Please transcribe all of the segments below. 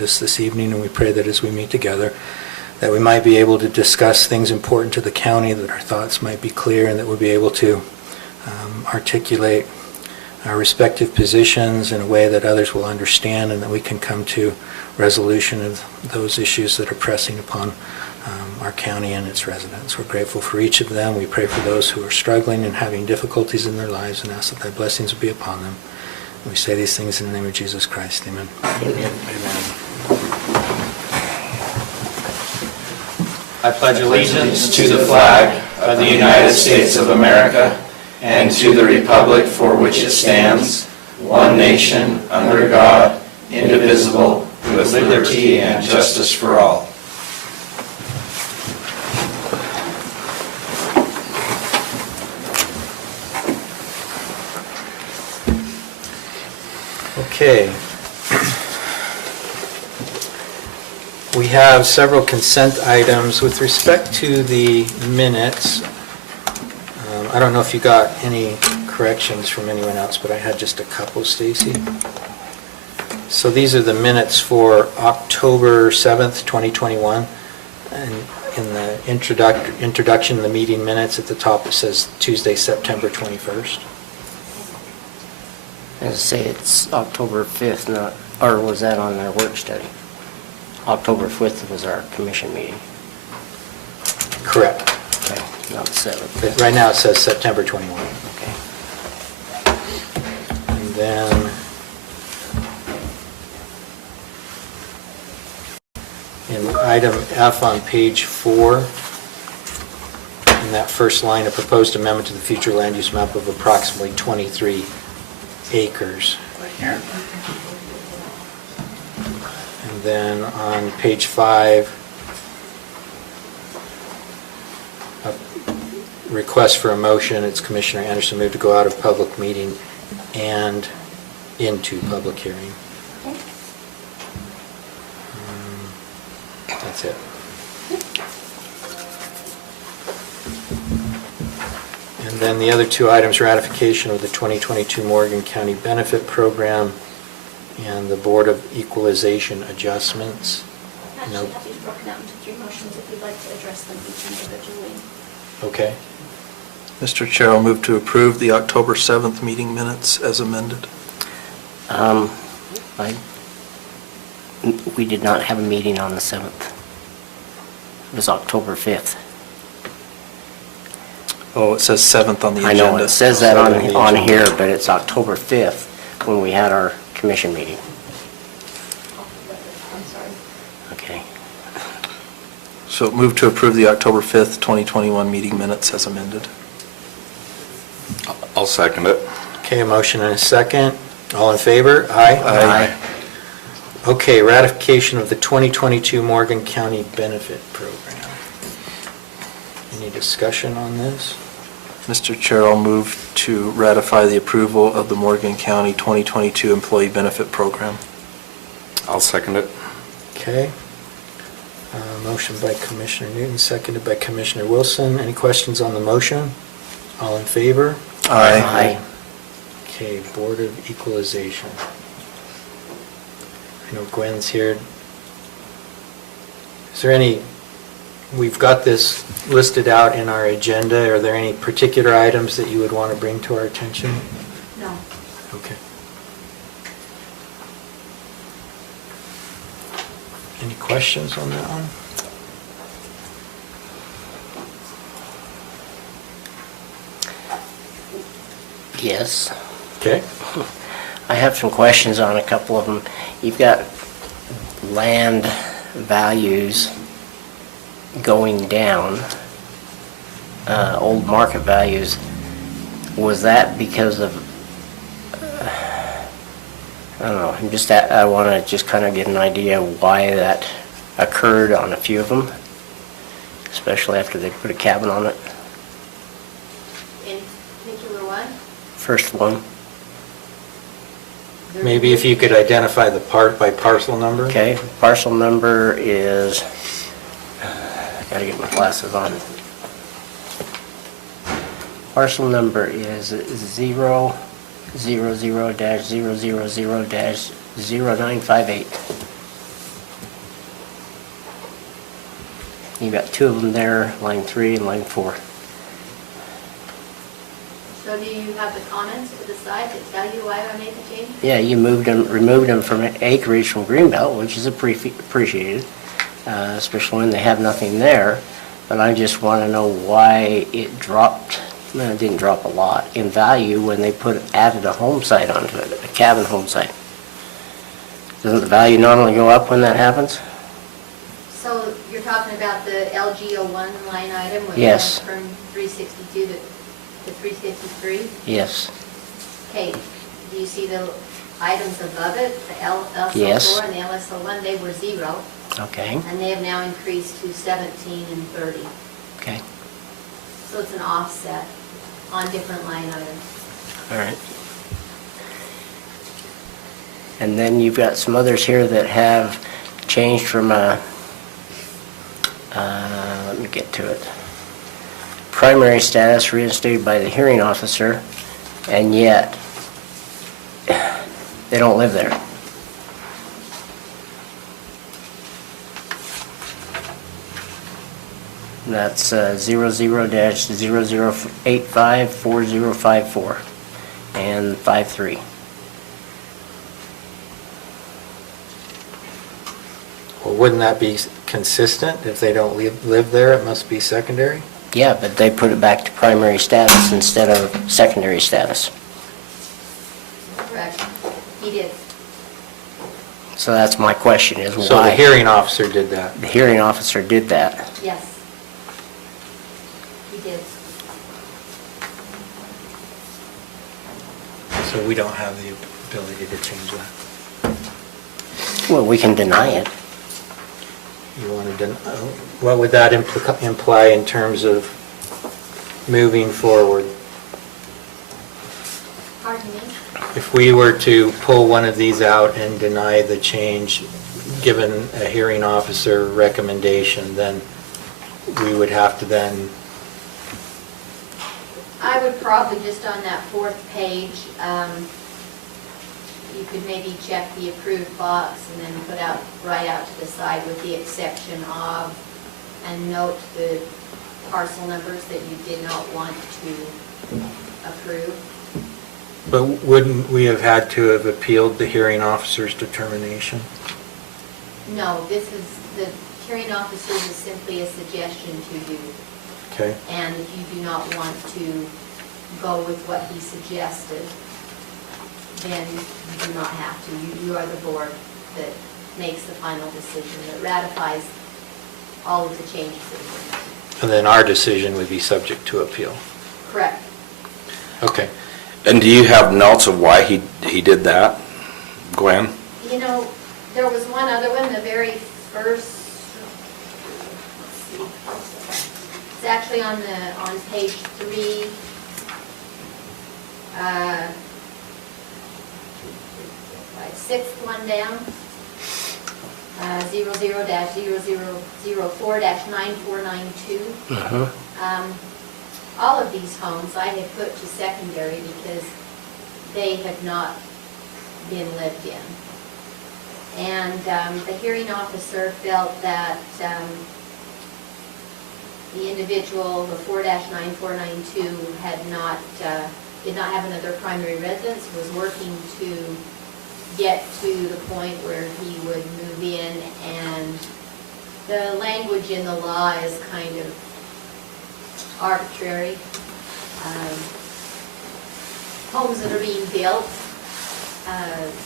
joined us this evening, and we pray that as we meet together, that we might be able to discuss things important to the county, that our thoughts might be clear, and that we'll be able to articulate our respective positions in a way that others will understand, and that we can come to resolution of those issues that are pressing upon our county and its residents. We're grateful for each of them. We pray for those who are struggling and having difficulties in their lives, and ask that thy blessings will be upon them. And we say these things in the name of Jesus Christ. Amen. Amen. I pledge allegiance to the flag of the United States of America and to the republic for which it stands, one nation, under God, indivisible, with liberty and justice for all. Okay. We have several consent items. With respect to the minutes, I don't know if you got any corrections from anyone else, but I had just a couple, Stacy. So these are the minutes for October 7th, 2021. And in the introduction of the meeting minutes, at the top it says Tuesday, September 21st. As I say, it's October 5th, not, or was that on our work study? October 5th was our commission meeting. Correct. Okay, not the 7th. But right now it says September 21. Okay. And then in item F on page 4, in that first line, a proposed amendment to the future land use map of approximately 23 acres. Right here. And then on page 5, a request for a motion. It's Commissioner Anderson moved to go out of public meeting and into public hearing. That's it. And then the other two items, ratification of the 2022 Morgan County Benefit Program and the Board of Equalization adjustments. Actually, have these broken out into 3 motions if you'd like to address them each individually. Okay. Mr. Chair, I'll move to approve the October 7th meeting minutes as amended. We did not have a meeting on the 7th. It was October 5th. Oh, it says 7th on the agenda. I know, it says that on here, but it's October 5th when we had our commission meeting. I'm sorry. Okay. So move to approve the October 5th, 2021 meeting minutes as amended. I'll second it. Okay, a motion and a second. All in favor? Aye. Aye. Okay, ratification of the 2022 Morgan County Benefit Program. Any discussion on this? Mr. Chair, I'll move to ratify the approval of the Morgan County 2022 Employee Benefit Program. I'll second it. Okay. Motion by Commissioner Newton, seconded by Commissioner Wilson. Any questions on the motion? All in favor? Aye. Okay, Board of Equalization. I know Gwen's here. Is there any, we've got this listed out in our agenda. Are there any particular items that you would want to bring to our attention? No. Okay. Any questions on that one? Yes. Okay. I have some questions on a couple of them. You've got land values going down, old market values. Was that because of, I don't know, I want to just kind of get an idea why that occurred on a few of them, especially after they put a cabin on it. In particular one? First one. Maybe if you could identify the part by parcel number? Okay, parcel number is, I gotta get my glasses on. Parcel number is 000-000-0958. You've got two of them there, line 3 and line 4. So do you have the comments to the side that tell you why I made the change? Yeah, you removed them from acreage from Greenbelt, which is appreciated, especially when they have nothing there. But I just want to know why it dropped, well, it didn't drop a lot in value when they added a home site onto it, a cabin home site. Doesn't the value normally go up when that happens? So you're talking about the LGO1 line item, which Yes. went from 362 to 353? Yes. Okay, do you see the items above it, the LSO4 Yes. and the LSO1, they were 0, Okay, and they have now increased to 17 and 30. okay, So it's an offset on different line items. all right. And then you've got some others here that have changed from let me get to it. Primary status reinstated by the hearing officer, and yet they don't live there. That's 00-00854054 and 53. Well, wouldn't that be consistent? If they don't live there, it must be secondary? Yeah, but they put it back to primary status instead of secondary status. Correct. He did. So that's my question, is why? So the hearing officer did that. The hearing officer did that. Yes. He did. So we don't have the ability to change that. Well, we can deny it. You want to, what would that imply in terms of moving forward? Pardon me? If we were to pull one of these out and deny the change, given a hearing officer recommendation, then we would have to then, I would probably just on that 4th page, you could maybe check the approved box and then put out, right out to the side with the exception of, and note the parcel numbers that you did not want to approve. but wouldn't we have had to have appealed the hearing officer's determination? No, this is, the hearing officer is simply a suggestion to you. Okay, And if you do not want to go with what he suggested, then you do not have to. You are the board that makes the final decision, that ratifies all of the changes that were made. and then our decision would be subject to appeal. Correct. Okay. And do you have notes of why he did that, Gwen? You know, there was one other one, the very first, let's see, it's actually on page 3. 6th one down, 00-0004-9492. All of these homes I have put to secondary because they have not been lived in. And the hearing officer felt that the individual, the 4-9492, did not have another primary residence, was working to get to the point where he would move in, and the language in the law is kind of arbitrary. Homes that are being built,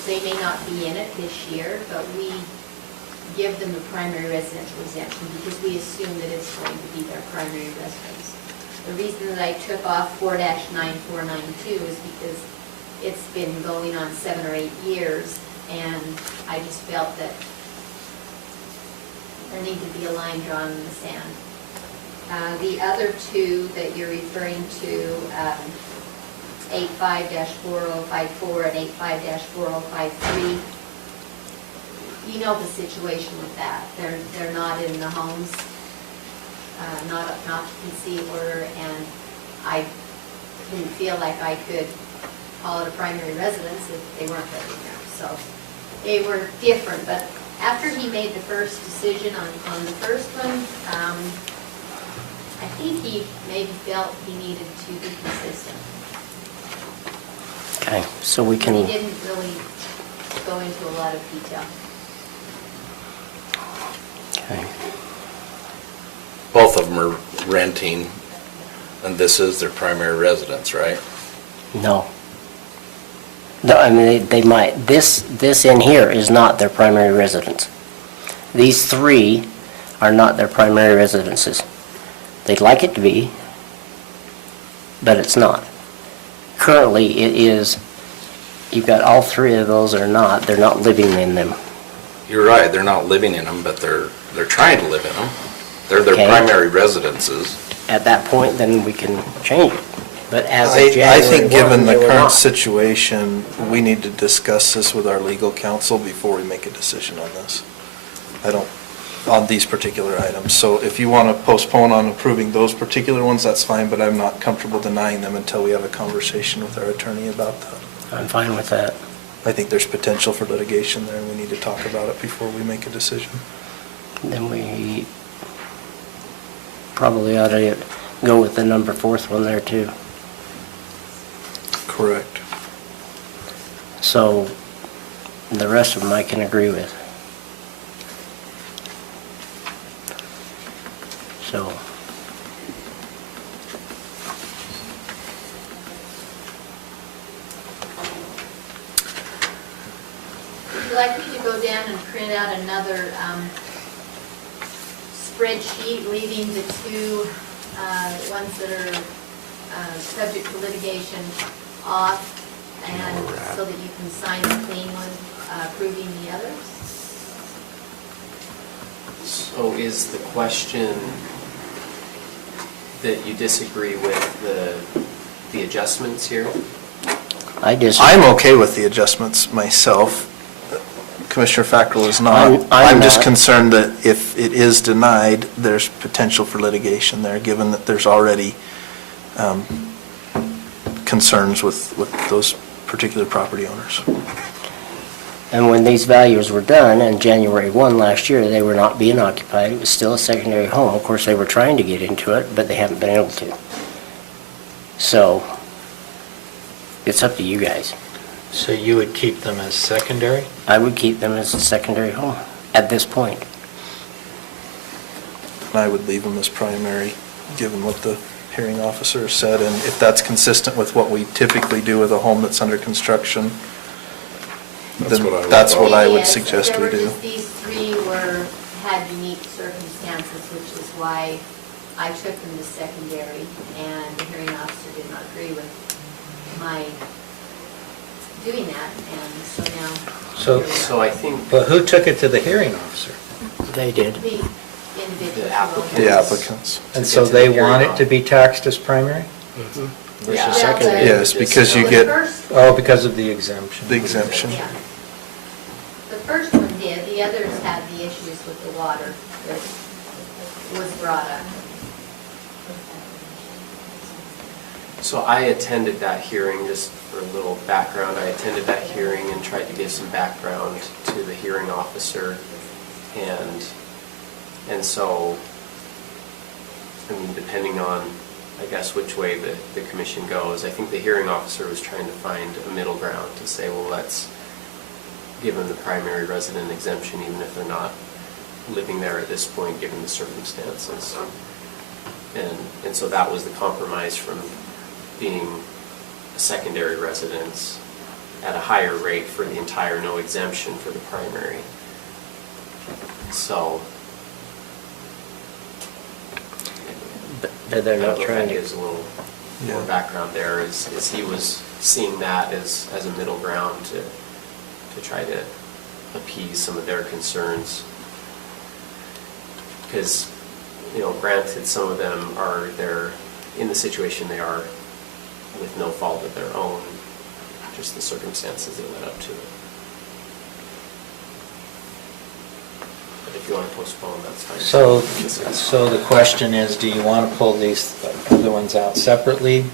they may not be in it this year, but we give them a primary residential exemption because we assume that it's going to be their primary residence. The reason that I took off 4-9492 is because it's been going on 7 or 8 years, and I just felt that there needed to be a line drawn in the sand. The other two that you're referring to, 85-4054 and 85-4053, you know the situation with that. They're not in the homes, not an occupancy order, and I didn't feel like I could call it a primary residence if they weren't living there. So they were different, but after he made the first decision on the first one, I think he maybe felt he needed to be consistent. Okay, so we He can, didn't really go into a lot of detail. okay. Both of them are renting, and this is their primary residence, right? No. No, I mean, they might, this in here is not their primary residence. These three are not their primary residences. They'd like it to be, but it's not. Currently, it is, you've got all three of those are not, they're not living in them. You're right, they're not living in them, but they're trying to live in them. They're their Okay. primary residences. At that point, then we can change it. But as of I January think given 1, the they were current not. situation, we need to discuss this with our legal counsel before we make a decision on this. On these particular items. So if you want to postpone on approving those particular ones, that's fine, but I'm not comfortable denying them until we have a conversation with our attorney about that. I'm fine with that. I think there's potential for litigation there, and we need to talk about it before we make a decision. Then we probably ought to go with the number 4th one there too. Correct. So the rest of them I can agree with. So, Would you like me to go down and print out another spreadsheet, leaving the two ones that are subject to litigation off, and so that you can sign the clean one, approving the others? So is the question that you disagree with the adjustments here? I just. I'm okay with the adjustments myself. Commissioner Fackrell is not. I'm just not. concerned that if it is denied, there's potential for litigation there, given that there's already concerns with those particular property owners. And when these values were done, on January 1 last year, they were not being occupied. It was still a secondary home. Of course, they were trying to get into it, but they haven't been able to. So, it's up to you guys. So you would keep them as secondary? I would keep them as a secondary home at this point. And I would leave them as primary, given what the hearing officer said, and if that's consistent with what we typically do with a home that's under construction, then that's what I would Yes, suggest we there were do. just these three had unique circumstances, which is why I took them to secondary, and the hearing officer did not agree with my doing that, and so now. So- here we are. So I think But who took it to the hearing officer? They did. The individuals. The applicant. The applicants. And To so get to they the hearing want it to be taxed as primary? Yeah. Versus secondary. Yes, because you So the get first- Oh, because of the exemption. the exemption. Yeah. The first one did, the others had the issues with the water that was brought up. So I attended that hearing, just for a little background, I attended that hearing and tried to give some background to the hearing officer. And so, I mean, depending on, I guess, which way the commission goes, I think the hearing officer was trying to find a middle ground to say, well, let's give them the primary resident exemption, even if they're not living there at this point, given the circumstances. And so that was the compromise from being a secondary residence at a higher rate for the entire no exemption for the primary. So. But they're I don't not know if trying that to. gives a little more Yeah. background there, is he was seeing that as a middle ground to try to appease some of their concerns. Because, granted, some of them they're in the situation they are with no fault of their own, just the circumstances that led up to it. But if you want to postpone, that's fine. So the question is, do you want to pull these other ones out separately?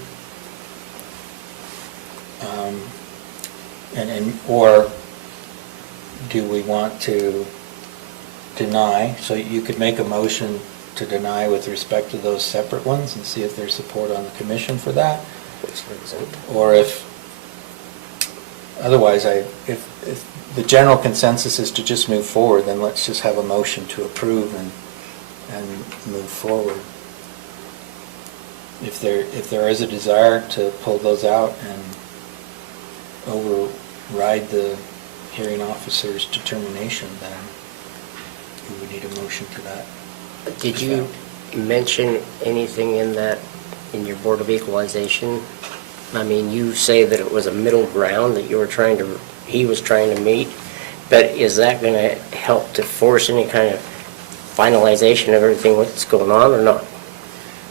Or do we want to deny, so you could make a motion to deny with respect to those separate ones and see if there's support on the commission for that. Or if, otherwise, if the general consensus is to just move forward, then let's just have a motion to approve and move forward. If there is a desire to pull those out and override the hearing officer's determination, then we would need a motion to that. Did you mention anything in that, in your Board of Equalization? I mean, you say that it was a middle ground that he was trying to meet, but is that going to help to force any kind of finalization of everything that's going on or not?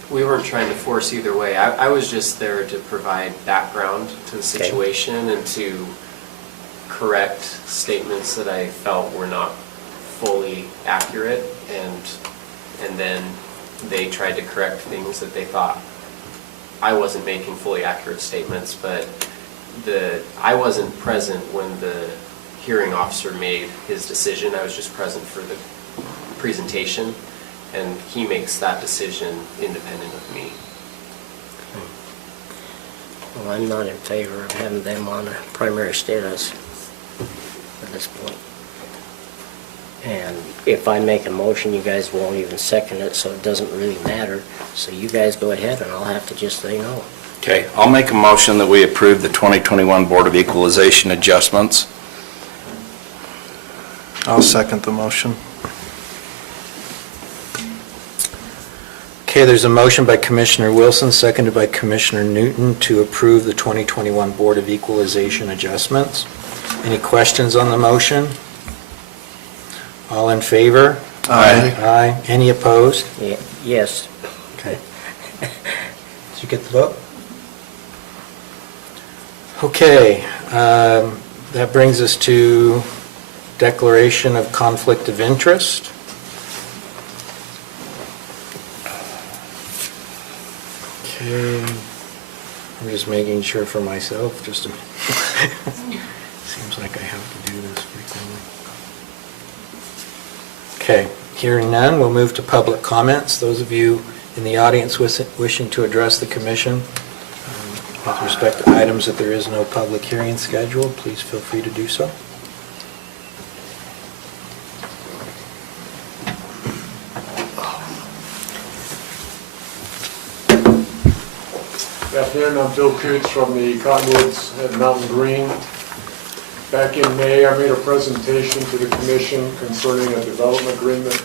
We weren't trying to force either way. I was just there to provide background to the situation and to correct statements that I felt were not fully accurate, and then they tried to correct things that they thought I wasn't making fully accurate statements, but I wasn't present when the hearing officer made his decision. I was just present for the presentation, and he makes that decision independent of me. Well, I'm not in favor of having them on a primary status at this point. And if I make a motion, you guys won't even second it, so it doesn't really matter. So you guys go ahead, and I'll have to just say no. Okay, I'll make a motion that we approve the 2021 Board of Equalization adjustments. I'll second the motion. Okay, there's a motion by Commissioner Wilson, seconded by Commissioner Newton to approve the 2021 Board of Equalization adjustments. Any questions on the motion? All in favor? Aye. Aye. Any opposed? Yes. Okay. Did you get the vote? Okay, that brings us to declaration of conflict of interest. Okay, I'm just making sure for myself, just a minute. Seems like I have to do this frequently. Okay, hearing none, we'll move to public comments. Those of you in the audience wishing to address the commission with respect to items that there is no public hearing scheduled, please feel free to do so. Good afternoon, I'm Bill Coots from the Cottonwoods at Mountain Green. Back in May, I made a presentation to the commission concerning a development agreement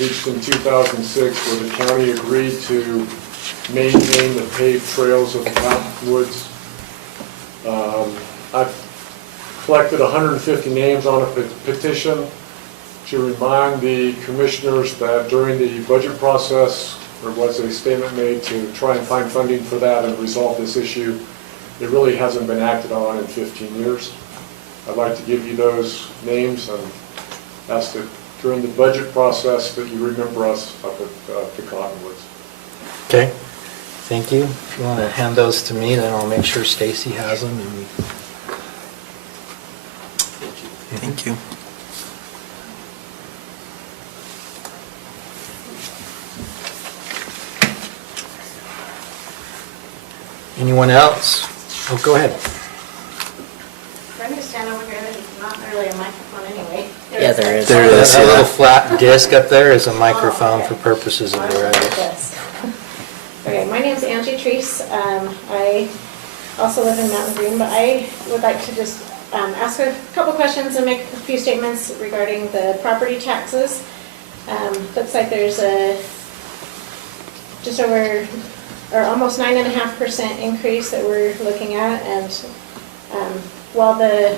reached in 2006 where the county agreed to maintain the paved trails of the Cottonwoods. I've collected 150 names on a petition to remind the commissioners that during the budget process, there was a statement made to try and find funding for that and resolve this issue. It really hasn't been acted on in 15 years. I'd like to give you those names and ask that during the budget process that you remember us up at the Cottonwoods. Okay, thank you. If you want to hand those to me, then I'll make sure Stacy has them. And Thank you. anyone else? Oh, go ahead. I'm going to stand over here, there's not really a microphone anyway. Yeah, there is. There is, That little yeah. flat disc up there is a microphone for purposes of the radio. Yes. Okay, my name's Angie Treese. I also live in Mountain Green, but I would like to just ask a couple questions and make a few statements regarding the property taxes. Looks like there's a just over or almost 9.5% increase that we're looking at, and while the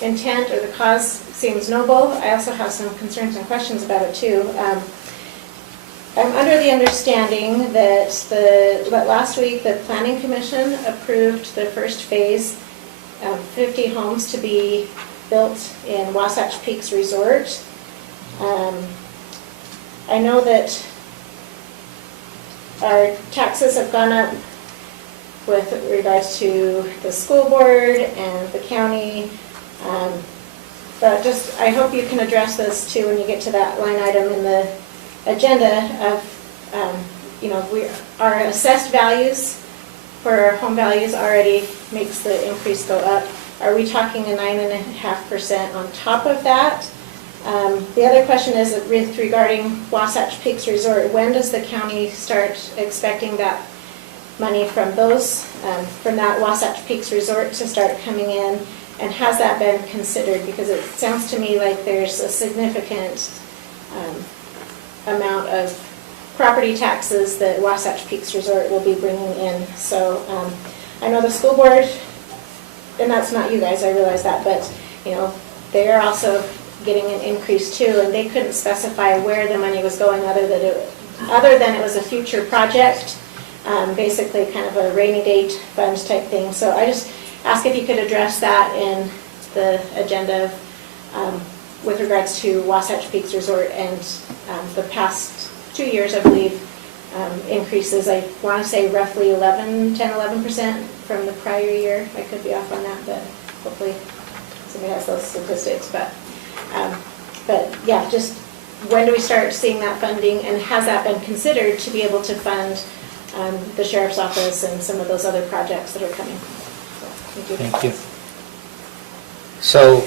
intent or the cause seems noble, I also have some concerns and questions about it too. I'm under the understanding that last week the Planning Commission approved the first phase, 50 homes to be built in Wasatch Peaks Resort. I know that our taxes have gone up with regards to the school board and the county. But just, I hope you can address this too when you get to that line item in the agenda of, our assessed values for our home values already makes the increase go up. Are we talking a 9.5% on top of that? The other question is regarding Wasatch Peaks Resort. When does the county start expecting that money from from that Wasatch Peaks Resort to start coming in? And has that been considered? Because it sounds to me like there's a significant amount of property taxes that Wasatch Peaks Resort will be bringing in. So I know the school board, and that's not you guys, I realize that, but they're also getting an increase too, and they couldn't specify where the money was going other than it was a future project, basically kind of a rainy day fund type thing. So I just ask if you could address that in the agenda with regards to Wasatch Peaks Resort and the past 2 years, I believe, increases. I want to say roughly 10-11% from the prior year. I could be off on that, but hopefully somebody has those statistics. But yeah, just when do we start seeing that funding, and has that been considered to be able to fund the sheriff's office and some of those other projects that are coming? So, thank you. Thank you. So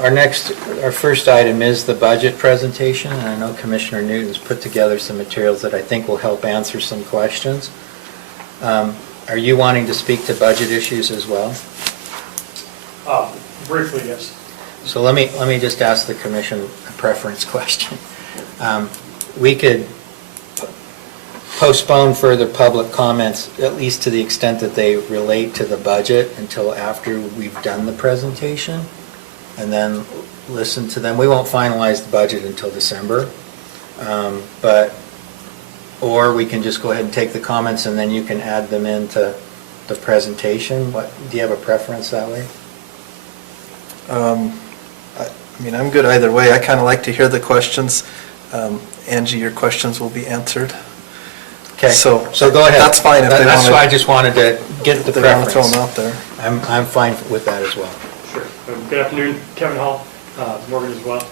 our first item is the budget presentation, and I know Commissioner Newton's put together some materials that I think will help answer some questions. Are you wanting to speak to budget issues as well? Briefly, yes. So let me just ask the commission a preference question. We could postpone further public comments, at least to the extent that they relate to the budget, until after we've done the presentation, and then listen to them. We won't finalize the budget until December, or we can just go ahead and take the comments and then you can add them into the presentation. Do you have a preference that way? I'm good either way. I kind of like to hear the questions. Angie, your questions will be answered. Okay, so go ahead. That's fine if they want to. That's why I just wanted to get the preference. Throw them out there. I'm fine with that as well. Sure. Good afternoon, Kevin Hall, Morgan as well.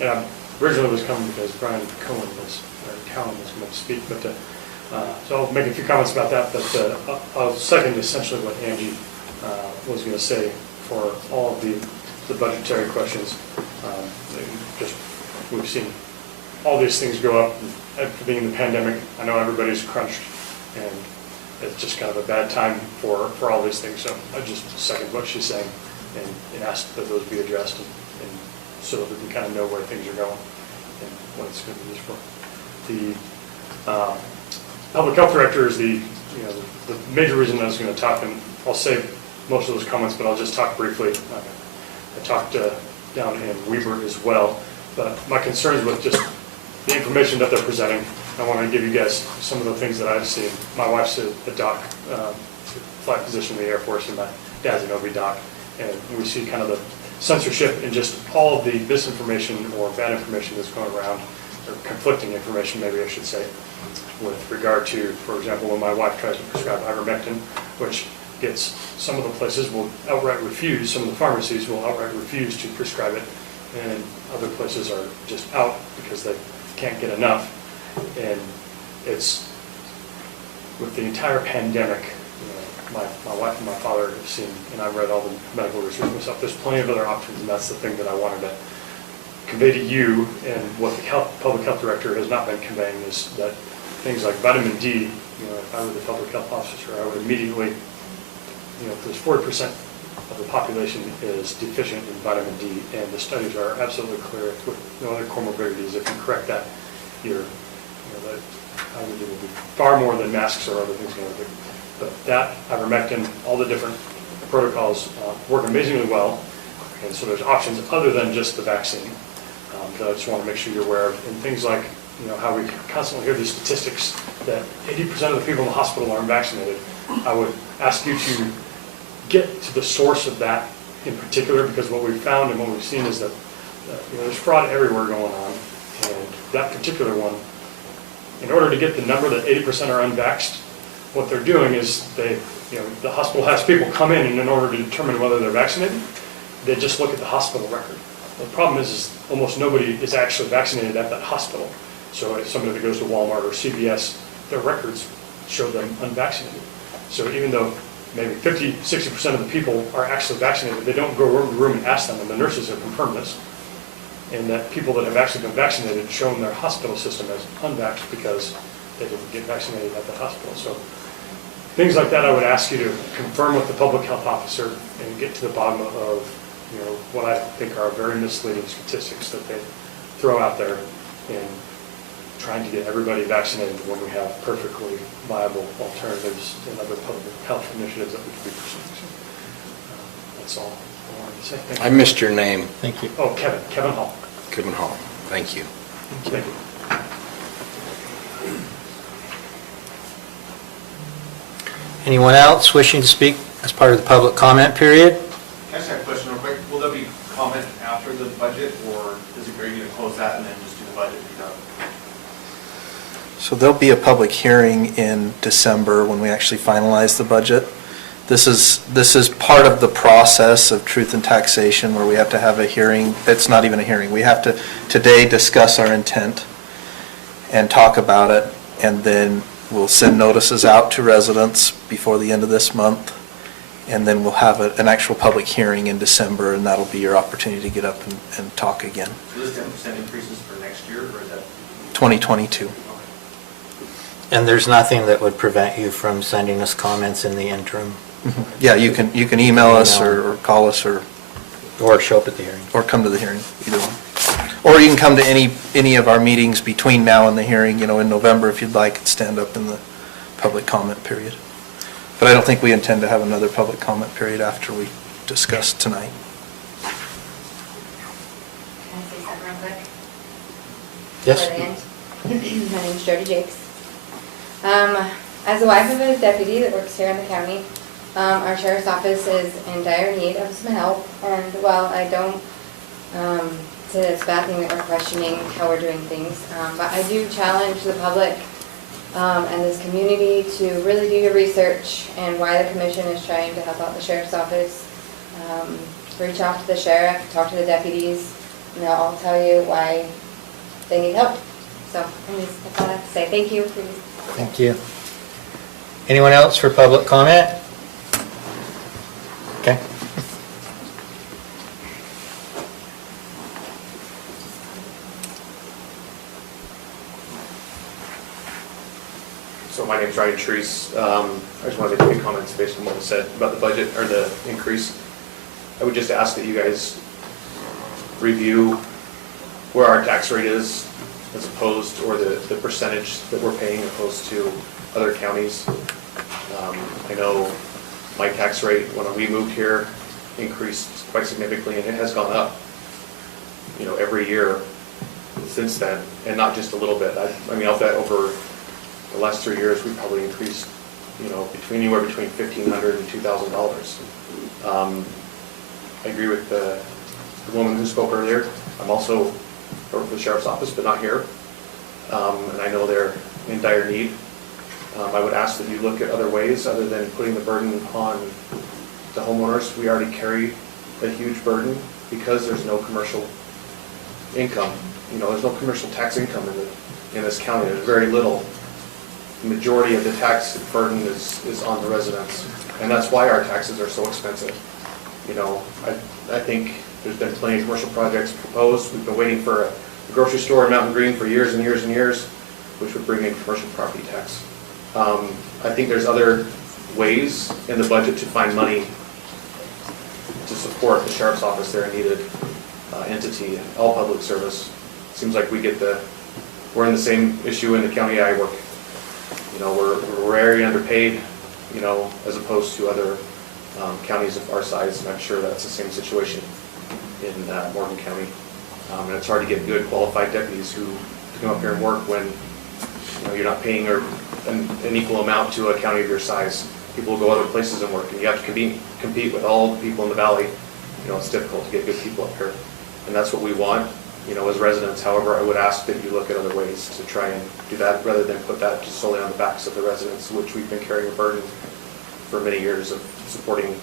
And originally was coming because Brian Cowan was going to speak, but so I'll make a few comments about that. But I'll second essentially what Angie was going to say for all of the budgetary questions. We've seen all these things go up. After being in the pandemic, I know everybody's crunched, and it's just kind of a bad time for all these things. So I just second what she's saying and ask that those be addressed, and so that we can kind of know where things are going and what it's going to be used for. The public health director is the major reason I was going to talk, and I'll save most of those comments, but I'll just talk briefly. I talked down in Weber as well, but my concerns with just the information that they're presenting, I want to give you guys some of the things that I've seen. My wife's a doc, flight physician in the Air Force, and my dad's an OB doc, and we see kind of the censorship and just all of the misinformation or bad information that's going around, or conflicting information, maybe I should say, with regard to, for example, when my wife tries to prescribe ivermectin, which gets, some of the places will outright refuse, some of the pharmacies will outright refuse to prescribe it, and other places are just out because they can't get enough. And it's, with the entire pandemic, my wife and my father have seen, and I've read all the medical research myself, there's plenty of other options, and that's the thing that I wanted to convey to you, and what the public health director has not been conveying is that things like vitamin D, if I were the public health officer, I would immediately, if there's 40% of the population is deficient in vitamin D, and the studies are absolutely clear with no other comorbidities, if you correct that, the vitamin D will be far more than masks or other things going to do. But that, ivermectin, all the different protocols work amazingly well, and so there's options other than just the vaccine that I just want to make sure you're aware of. And things like, how we constantly hear these statistics that 80% of the people in the hospital aren't vaccinated. I would ask you to get to the source of that in particular, because what we've found and what we've seen is that there's fraud everywhere going on, and that particular one, in order to get the number that 80% are unvaxxed, what they're doing is the hospital has people come in, and in order to determine whether they're vaccinated, they just look at the hospital record. The problem is almost nobody is actually vaccinated at that hospital. So if somebody that goes to Walmart or CVS, their records show them unvaccinated. So even though maybe 50, 60% of the people are actually vaccinated, they don't go room to room and ask them, and the nurses have confirmed this. And that people that have actually been vaccinated show in their hospital system as unvaxxed because they didn't get vaccinated at the hospital. So things like that, I would ask you to confirm with the public health officer and get to the bottom of, what I think are very misleading statistics that they throw out there in trying to get everybody vaccinated when we have perfectly viable alternatives and other public health initiatives that we could be pursuing. So, that's all I wanted to say. Thank you. I missed your name. Thank you. Oh, Kevin Hall. Kevin Hall. Thank you. Thank you. Anyone else wishing to speak as part of the public comment period? Can I just have a question real quick? Will there be comment after the budget, or is it going to close that and then just do the budget? So there'll be a public hearing in December when we actually finalize the budget. This is part of the process of truth and taxation where we have to have a hearing. It's not even a hearing. We have to today discuss our intent and talk about it, and then we'll send notices out to residents before the end of this month, and then we'll have an actual public hearing in December, and that'll be your opportunity to get up and talk again. So this 10% increases for next year, or is that? 2022. And there's nothing that would prevent you from sending us comments in the interim? Yeah, you can email us or call us or show up at the hearing? Or come to the hearing, either one. Or you can come to any of our meetings between now and the hearing, in November if you'd like, and stand up in the public comment period. But I don't think we intend to have another public comment period after we discuss tonight. Can I say something real quick? Yes? Before the end? My name's Jody Jakes. As the wife of a deputy that works here in the county, our sheriff's office is in dire need of some help. And while I don't say it's a bad thing that we're questioning how we're doing things, but I do challenge the public and this community to really do your research and why the commission is trying to help out the sheriff's office. Reach out to the sheriff, talk to the deputies, and they'll all tell you why they need help. So, anyways, that's all I have to say. Thank you. Thank you. Anyone else for public comment? Okay. So my name's Ryan Treese. I just wanted to make a few comments based on what was said about the budget or the increase. I would just ask that you guys review where our tax rate is as opposed, or the percentage that we're paying opposed to other counties. I know my tax rate when we moved here increased quite significantly, and it has gone up, every year since then, and not just a little bit. I mean, I'll bet over the last 3 years, we probably increased, anywhere between $1,500 and $2,000. I agree with the woman who spoke earlier. I'm also work for the sheriff's office, but not here. And I know they're in dire need. I would ask that you look at other ways other than putting the burden on the homeowners. We already carry a huge burden because there's no commercial income. There's no commercial tax income in this county. There's very little. The majority of the tax burden is on the residents, and that's why our taxes are so expensive. I think there's been plenty of commercial projects proposed. We've been waiting for a grocery store in Mountain Green for years and years and years, which would bring in commercial property tax. I think there's other ways in the budget to find money to support the sheriff's office. They're a needed entity, all public service. Seems like we're in the same issue in the county I work. We're very underpaid, as opposed to other counties of our size, and I'm sure that's the same situation in Morgan County. And it's hard to get good qualified deputies to come up here and work when you're not paying an equal amount to a county of your size. People will go other places and work, and you have to compete with all the people in the valley. It's difficult to get good people up here, and that's what we want. As residents. However, I would ask that you look at other ways to try and do that rather than put that just solely on the backs of the residents, which we've been carrying a burden for many years of supporting,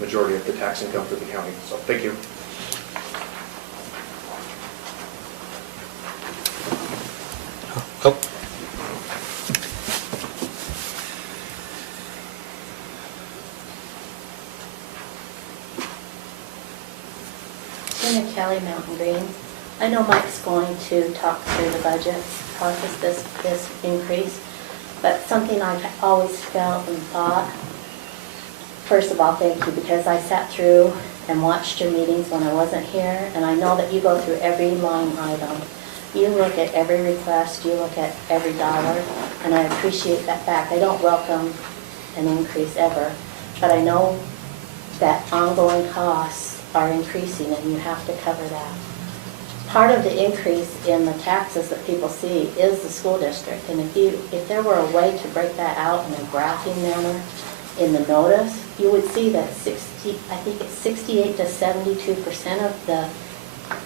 majority of the tax income for the county. So, thank you. Oh, Tina Kelly, Mountain Green. I know Mike's going to talk through the budget process, this increase, but something I've always felt and thought, first of all, thank you, because I sat through and watched your meetings when I wasn't here, and I know that you go through every line item. You look at every request, you look at every dollar, and I appreciate that fact. I don't welcome an increase ever, but I know that ongoing costs are increasing and you have to cover that. Part of the increase in the taxes that people see is the school district, and if there were a way to break that out in a graphing manner in the notice, you would see that 68 to 72% of the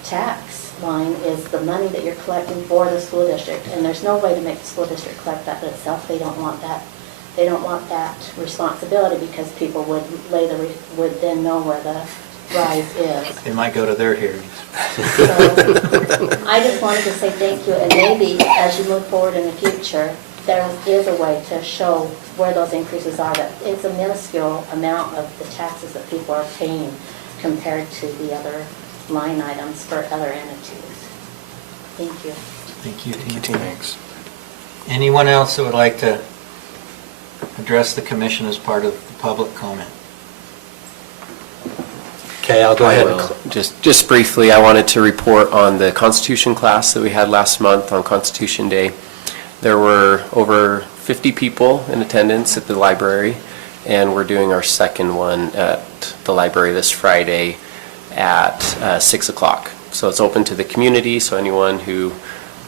tax line is the money that you're collecting for the school district, and there's no way to make the school district collect that itself. They don't want that. They don't want that responsibility because people would then know where the rise is. it might go to their hearings. So I just wanted to say thank you, and maybe as you move forward in the future, there is a way to show where those increases are, that it's a minuscule amount of the taxes that people are paying compared to the other line items for other entities. Thank you. Thank you, Tina. Thanks. Anyone else that would like to address the commission as part of the public comment? Okay, I'll go ahead. Just briefly, I wanted to report on the Constitution class that we had last month on Constitution Day. There were over 50 people in attendance at the library, and we're doing our second one at the library this Friday at 6 o'clock. So it's open to the community, so anyone who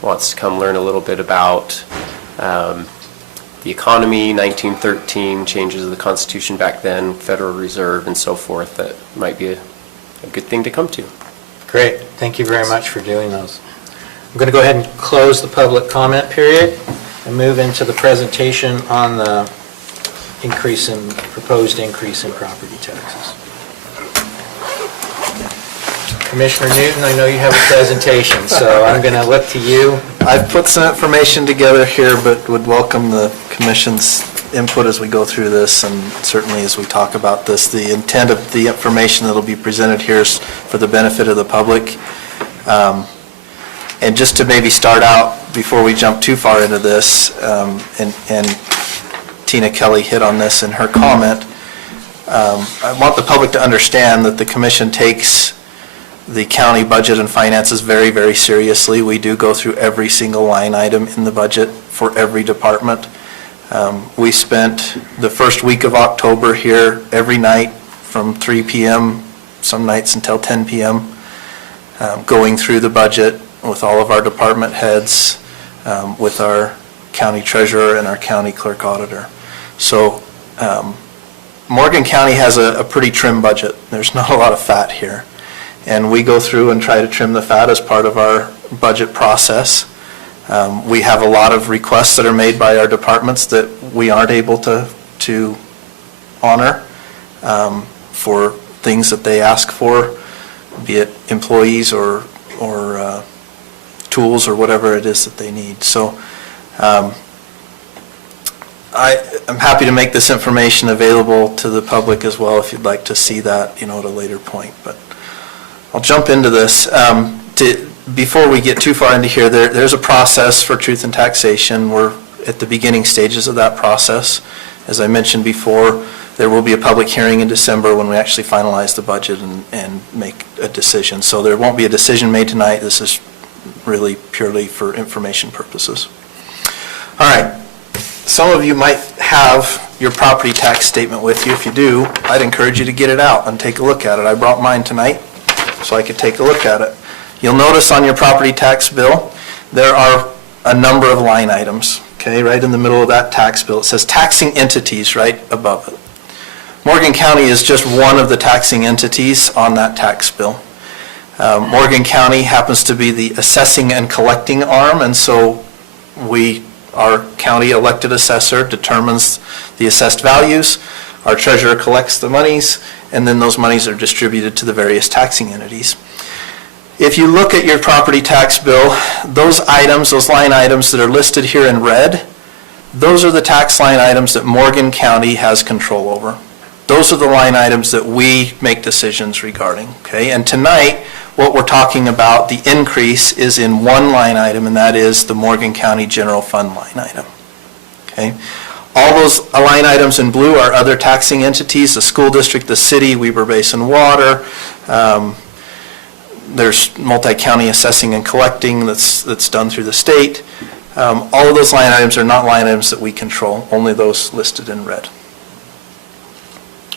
wants to come learn a little bit about the economy, 1913, changes of the Constitution back then, Federal Reserve, and so forth, that might be a good thing to come to. Great. Thank you very much for doing those. I'm going to go ahead and close the public comment period and move into the presentation on the proposed increase in property taxes. Commissioner Newton, I know you have a presentation, so I'm going to look to you. I've put some information together here, but would welcome the commission's input as we go through this, and certainly as we talk about this. The intent of the information that will be presented here is for the benefit of the public. And just to maybe start out, before we jump too far into this, and Tina Kelly hit on this in her comment, I want the public to understand that the commission takes the county budget and finances very, very seriously. We do go through every single line item in the budget for every department. We spent the first week of October here every night from 3 p.m., some nights until 10 p.m., going through the budget with all of our department heads, with our county treasurer and our county clerk auditor. So Morgan County has a pretty trim budget. There's not a lot of fat here. And we go through and try to trim the fat as part of our budget process. We have a lot of requests that are made by our departments that we aren't able to honor for things that they ask for, be it employees or tools or whatever it is that they need. So I'm happy to make this information available to the public as well if you'd like to see that, at a later point. But I'll jump into this. Before we get too far into here, there's a process for truth and taxation. We're at the beginning stages of that process. As I mentioned before, there will be a public hearing in December when we actually finalize the budget and make a decision. So there won't be a decision made tonight. This is really purely for information purposes. All right. Some of you might have your property tax statement with you. If you do, I'd encourage you to get it out and take a look at it. I brought mine tonight so I could take a look at it. You'll notice on your property tax bill, there are a number of line items, okay, right in the middle of that tax bill. It says taxing entities right above it. Morgan County is just one of the taxing entities on that tax bill. Morgan County happens to be the assessing and collecting arm, and so our county elected assessor determines the assessed values. Our treasurer collects the monies, and then those monies are distributed to the various taxing entities. If you look at your property tax bill, those items, those line items that are listed here in red, those are the tax line items that Morgan County has control over. Those are the line items that we make decisions regarding, okay? And tonight, what we're talking about, the increase is in one line item, and that is the Morgan County General Fund line item, okay? All those line items in blue are other taxing entities, the school district, the city, Weber Basin Water. There's multi-county assessing and collecting that's done through the state. All of those line items are not line items that we control, only those listed in red.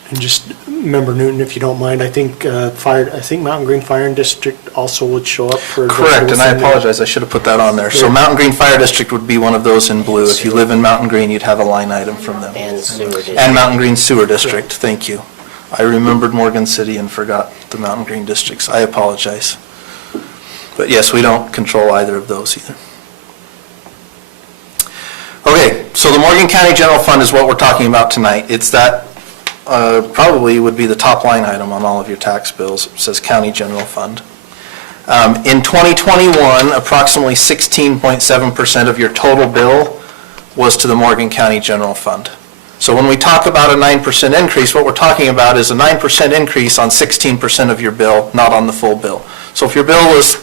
And just, Member Newton, if you don't mind, I think Mountain Green Fire District also would show up for. Correct, and I apologize, I should have put that on there. So Mountain Green Fire District would be one of those in blue. If you live in Mountain Green, you'd have a line item from them. And sewer district. And Mountain Green Sewer District, thank you. I remembered Morgan City and forgot the Mountain Green districts. I apologize. But yes, we don't control either of those either. Okay, so the Morgan County General Fund is what we're talking about tonight. It's that probably would be the top line item on all of your tax bills. It says County General Fund. In 2021, approximately 16.7% of your total bill was to the Morgan County General Fund. So when we talk about a 9% increase, what we're talking about is a 9% increase on 16% of your bill, not on the full bill. So if your bill was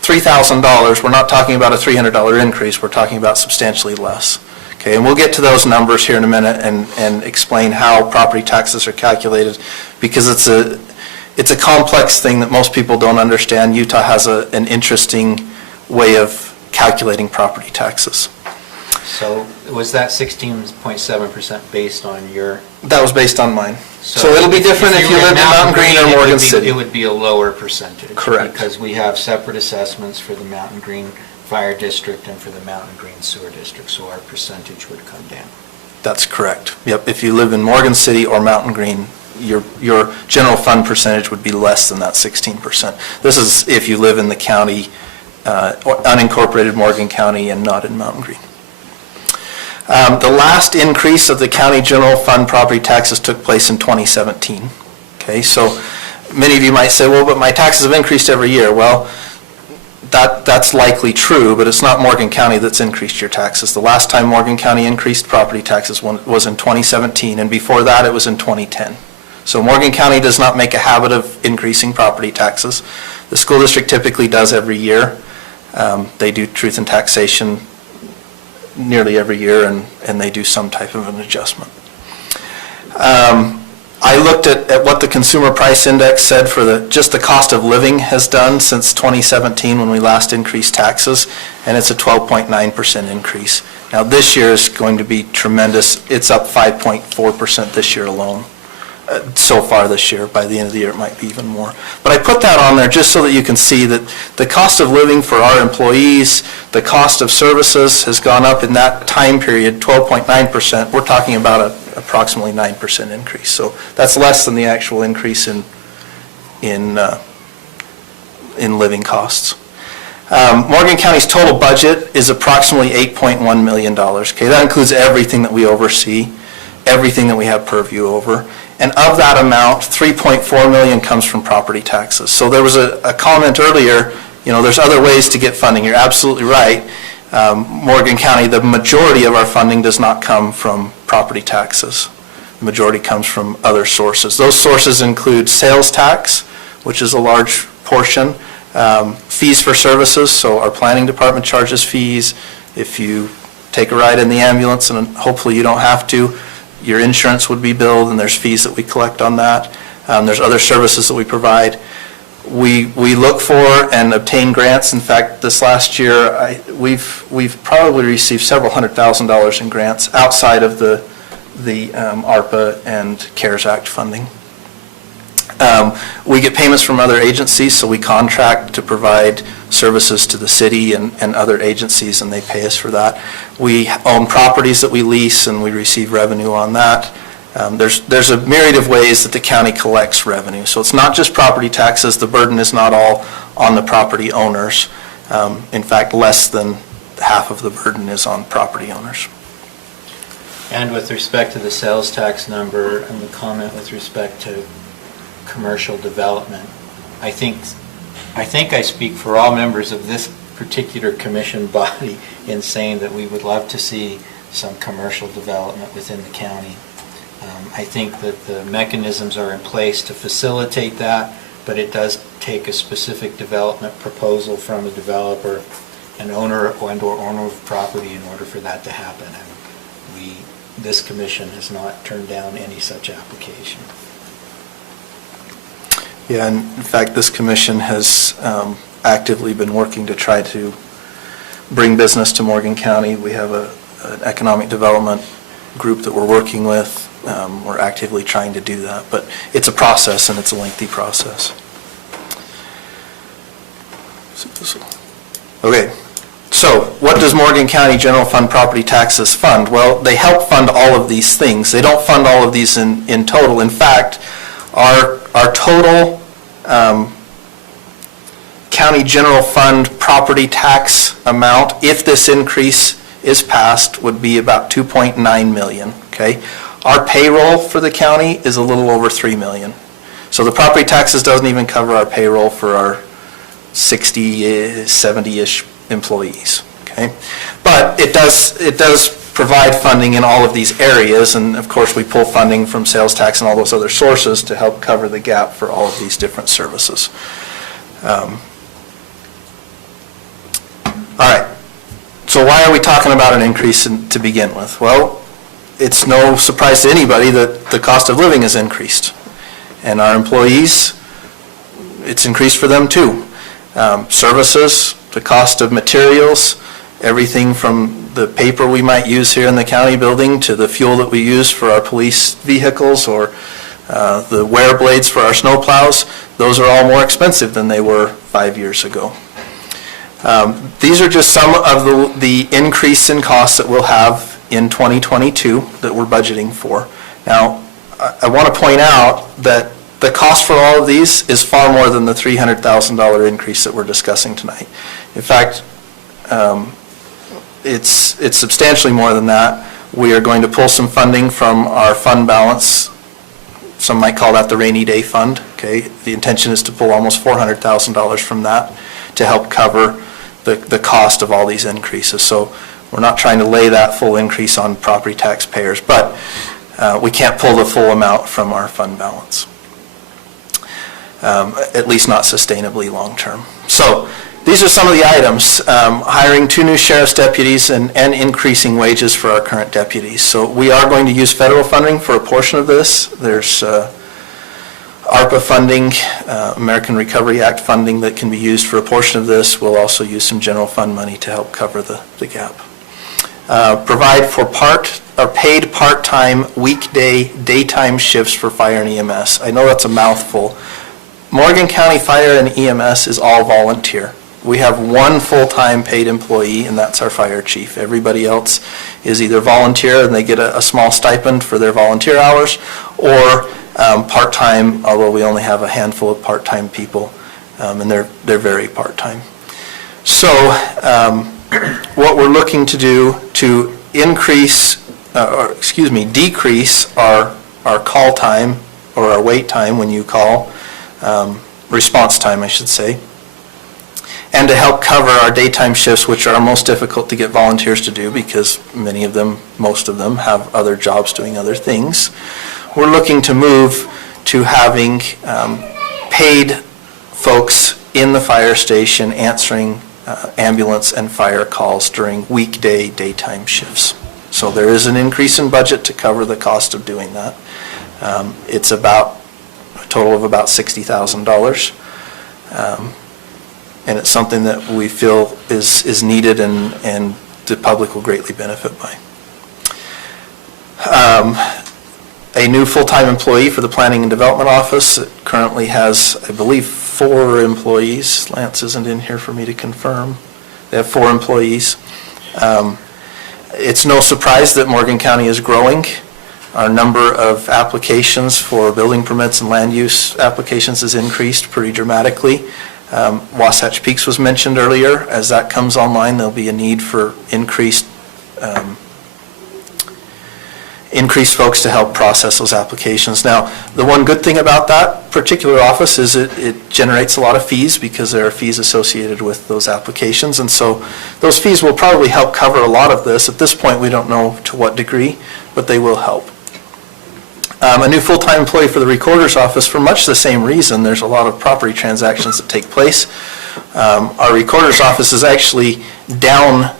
$3,000, we're not talking about a $300 increase, we're talking about substantially less. Okay, and we'll get to those numbers here in a minute and explain how property taxes are calculated, because it's a complex thing that most people don't understand. Utah has an interesting way of calculating property taxes. So was that 16.7% based on your? That was based on mine. So it'll be different if you live in Mountain Green or Morgan City. It would be a lower percentage. Correct. Because we have separate assessments for the Mountain Green Fire District and for the Mountain Green Sewer District, so our percentage would come down. That's correct. Yep, if you live in Morgan City or Mountain Green, your general fund percentage would be less than that 16%. This is if you live in the county, unincorporated Morgan County and not in Mountain Green. The last increase of the county general fund property taxes took place in 2017. Okay, so many of you might say, well, but my taxes have increased every year. Well, that's likely true, but it's not Morgan County that's increased your taxes. The last time Morgan County increased property taxes was in 2017, and before that it was in 2010. So Morgan County does not make a habit of increasing property taxes. The school district typically does every year. They do truth and taxation nearly every year, and they do some type of an adjustment. I looked at what the consumer price index said for just the cost of living has done since 2017 when we last increased taxes, and it's a 12.9% increase. Now this year is going to be tremendous. It's up 5.4% this year alone. So far this year. By the end of the year it might be even more. But I put that on there just so that you can see that the cost of living for our employees, the cost of services has gone up in that time period 12.9%. We're talking about approximately 9% increase. So that's less than the actual increase in living costs. Morgan County's total budget is approximately $8.1 million. Okay, that includes everything that we oversee, everything that we have purview over. And of that amount, $3.4 million comes from property taxes. So there was a comment earlier, there's other ways to get funding. You're absolutely right. Morgan County, the majority of our funding does not come from property taxes. The majority comes from other sources. Those sources include sales tax, which is a large portion, fees for services, so our planning department charges fees. If you take a ride in the ambulance, and hopefully you don't have to, your insurance would be billed, and there's fees that we collect on that. There's other services that we provide. We look for and obtain grants. In fact, this last year, we've probably received several $100,000 in grants outside of the ARPA and CARES Act funding. We get payments from other agencies, so we contract to provide services to the city and other agencies, and they pay us for that. We own properties that we lease, and we receive revenue on that. There's a myriad of ways that the county collects revenue. So it's not just property taxes. The burden is not all on the property owners. In fact, less than half of the burden is on property owners. And with respect to the sales tax number and the comment with respect to commercial development, I think I speak for all members of this particular commission body in saying that we would love to see some commercial development within the county. I think that the mechanisms are in place to facilitate that, but it does take a specific development proposal from a developer, an owner and/or owner of property in order for that to happen. And this commission has not turned down any such application. Yeah, and in fact, this commission has actively been working to try to bring business to Morgan County. We have an economic development group that we're working with. We're actively trying to do that, but it's a process and it's a lengthy process. Okay, so what does Morgan County General Fund property taxes fund? Well, they help fund all of these things. They don't fund all of these in total. In fact, our total county general fund property tax amount, if this increase is passed, would be about $2.9 million, okay? Our payroll for the county is a little over $3 million. So the property taxes doesn't even cover our payroll for our 60, 70-ish employees, okay? But it does provide funding in all of these areas, and of course we pull funding from sales tax and all those other sources to help cover the gap for all of these different services. All right, so why are we talking about an increase to begin with? Well, it's no surprise to anybody that the cost of living has increased, and our employees, it's increased for them too. Services, the cost of materials, everything from the paper we might use here in the county building to the fuel that we use for our police vehicles or the wear blades for our snow plows, those are all more expensive than they were 5 years ago. These are just some of the increase in costs that we'll have in 2022 that we're budgeting for. Now, I want to point out that the cost for all of these is far more than the $300,000 increase that we're discussing tonight. In fact, it's substantially more than that. We are going to pull some funding from our fund balance. Some might call that the rainy day fund. Okay, the intention is to pull almost $400,000 from that to help cover the cost of all these increases. So we're not trying to lay that full increase on property taxpayers, but we can't pull the full amount from our fund balance, at least not sustainably long term. So these are some of the items: hiring 2 new sheriff's deputies and increasing wages for our current deputies. So we are going to use federal funding for a portion of this. There's ARPA funding, American Recovery Act funding that can be used for a portion of this. We'll also use some general fund money to help cover the gap. Provide for paid part-time weekday daytime shifts for fire and EMS. I know that's a mouthful. Morgan County Fire and EMS is all volunteer. We have 1 full-time paid employee, and that's our fire chief. Everybody else is either volunteer and they get a small stipend for their volunteer hours, or part-time, although we only have a handful of part-time people, and they're very part-time. So what we're looking to do to decrease our call time, or our wait time when you call, response time I should say, and to help cover our daytime shifts, which are most difficult to get volunteers to do because most of them have other jobs doing other things. We're looking to move to having paid folks in the fire station answering ambulance and fire calls during weekday daytime shifts. So there is an increase in budget to cover the cost of doing that. It's about a total of about $60,000. And it's something that we feel is needed and the public will greatly benefit by. A new full-time employee for the Planning and Development Office. It currently has, I believe, 4 employees. Lance isn't in here for me to confirm. They have 4 employees. It's no surprise that Morgan County is growing. Our number of applications for building permits and land use applications has increased pretty dramatically. Wasatch Peaks was mentioned earlier. As that comes online, there'll be a need for increased increase folks to help process those applications. Now, the one good thing about that particular office is it generates a lot of fees because there are fees associated with those applications. And so those fees will probably help cover a lot of this. At this point, we don't know to what degree, but they will help. A new full-time employee for the recorder's office for much the same reason. There's a lot of property transactions that take place. Our recorder's office is actually down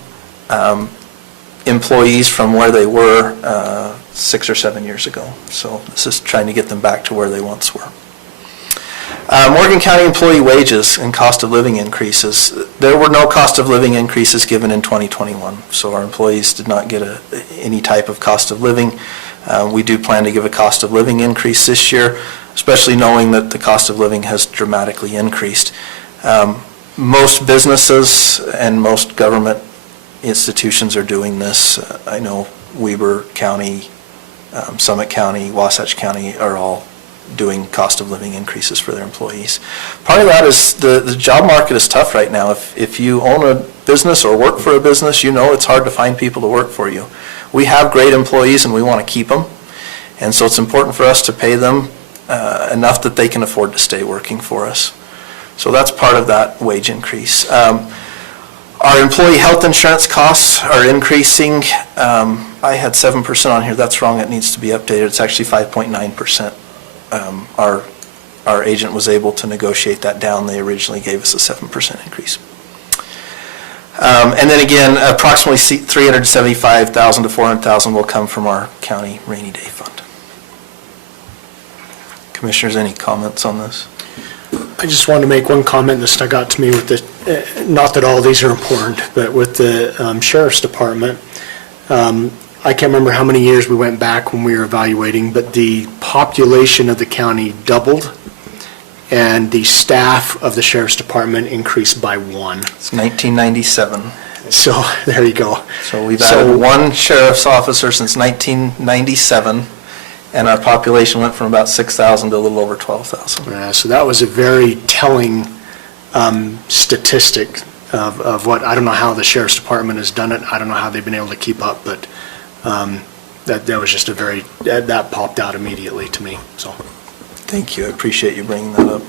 employees from where they were 6 or 7 years ago. So this is trying to get them back to where they once were. Morgan County employee wages and cost of living increases. There were no cost of living increases given in 2021. So our employees did not get any type of cost of living. We do plan to give a cost of living increase this year, especially knowing that the cost of living has dramatically increased. Most businesses and most government institutions are doing this. I know Weber County, Summit County, Wasatch County are all doing cost of living increases for their employees. Part of that is the job market is tough right now. If you own a business or work for a business, you know it's hard to find people to work for you. We have great employees and we want to keep them. And so it's important for us to pay them enough that they can afford to stay working for us. So that's part of that wage increase. Our employee health insurance costs are increasing. I had 7% on here. That's wrong. It needs to be updated. It's actually 5.9%. Our agent was able to negotiate that down. They originally gave us a 7% increase. And then again, approximately $375,000 to $400,000 will come from our county rainy day fund. Commissioners, any comments on this? I just wanted to make one comment that stuck out to me with the, not that all of these are important, but with the Sheriff's Department. I can't remember how many years we went back when we were evaluating, but the population of the county doubled and the staff of the Sheriff's Department increased by 1. It's 1997. So there you go. So we've added one sheriff's officer since 1997. And our population went from about 6,000 to a little over 12,000. So that was a very telling statistic of what, I don't know how the Sheriff's Department has done it. I don't know how they've been able to keep up, but that was just that popped out immediately to me, so. Thank you, I appreciate you bringing that up.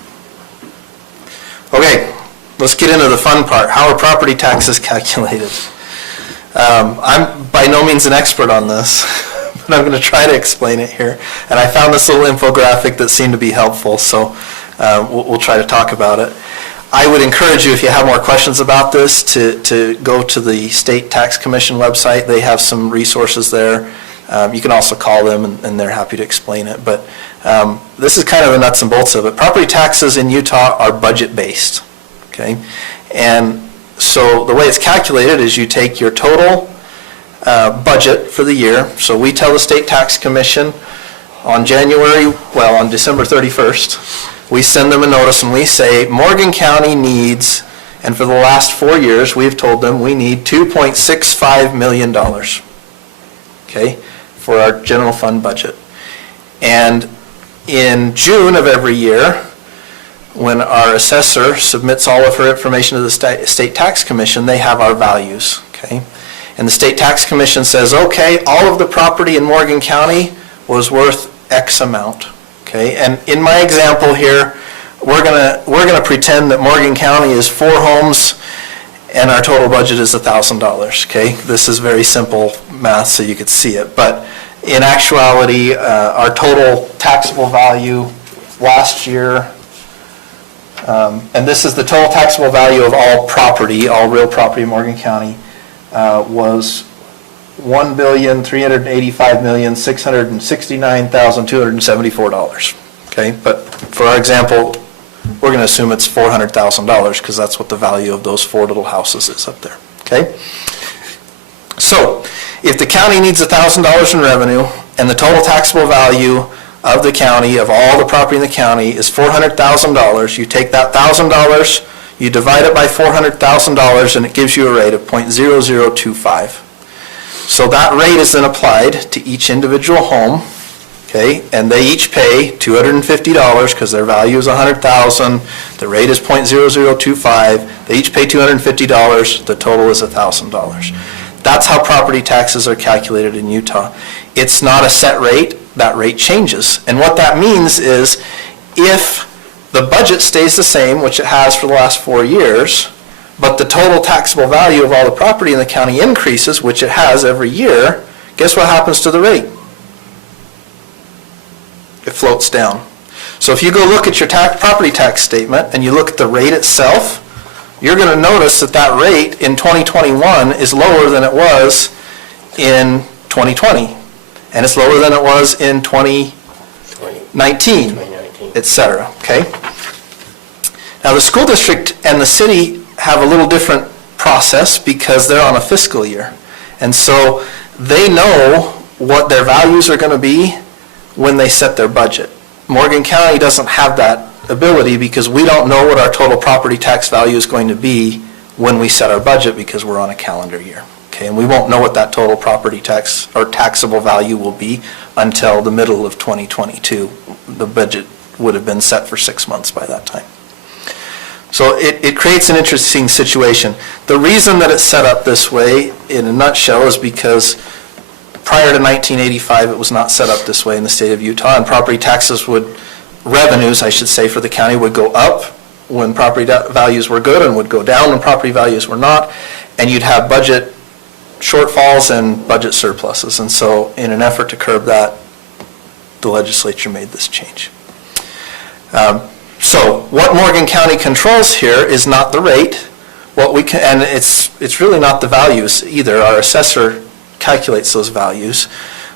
Okay, let's get into the fun part. How are property taxes calculated? I'm by no means an expert on this. But I'm going to try to explain it here. And I found this little infographic that seemed to be helpful, so we'll try to talk about it. I would encourage you, if you have more questions about this, to go to the State Tax Commission website. They have some resources there. You can also call them, and they're happy to explain it. But this is kind of the nuts and bolts of it. Property taxes in Utah are budget-based, okay? And so the way it's calculated is you take your total budget for the year. So we tell the State Tax Commission on December 31st, we send them a notice and we say, Morgan County needs, and for the last 4 years, we've told them we need $2.65 million, okay, for our general fund budget. And in June of every year, when our assessor submits all of her information to the State Tax Commission, they have our values, okay? And the State Tax Commission says, okay, all of the property in Morgan County was worth X amount, okay? And in my example here, we're gonna pretend that Morgan County is 4 homes and our total budget is $1,000, okay? This is very simple math so you could see it. But in actuality, our total taxable value last year, and this is the total taxable value of all property, all real property in Morgan County, was $1,385,669,274. Okay, but for our example, we're going to assume it's $400,000 because that's what the value of those 4 little houses is up there. Okay, so if the county needs $1,000 in revenue and the total taxable value of the county, of all the property in the county, is $400,000, you take that $1,000. You divide it by $400,000 and it gives you a rate of 0.0025. So that rate is then applied to each individual home, okay? And they each pay $250 because their value is $100,000. The rate is 0.0025. They each pay $250. The total is $1,000. That's how property taxes are calculated in Utah. It's not a set rate, that rate changes. And what that means is if the budget stays the same, which it has for the last 4 years, but the total taxable value of all the property in the county increases, which it has every year, guess what happens to the rate? It floats down. So if you go look at your property tax statement and you look at the rate itself, you're going to notice that that rate in 2021 is lower than it was in 2020. And it's lower than it was in 2019, et cetera, okay? Now the school district and the city have a little different process because they're on a fiscal year. And so they know what their values are going to be when they set their budget. Morgan County doesn't have that ability because we don't know what our total property tax value is going to be when we set our budget because we're on a calendar year. Okay, and we won't know what that total property tax or taxable value will be until the middle of 2022. The budget would have been set for 6 months by that time. So it creates an interesting situation. The reason that it's set up this way, in a nutshell, is because prior to 1985, it was not set up this way in the state of Utah, and property taxes revenues, I should say, for the county would go up when property values were good and would go down when property values were not, and you'd have budget shortfalls and budget surpluses. And so in an effort to curb that, the legislature made this change. So what Morgan County controls here is not the rate, and it's really not the values either. Our assessor calculates those values.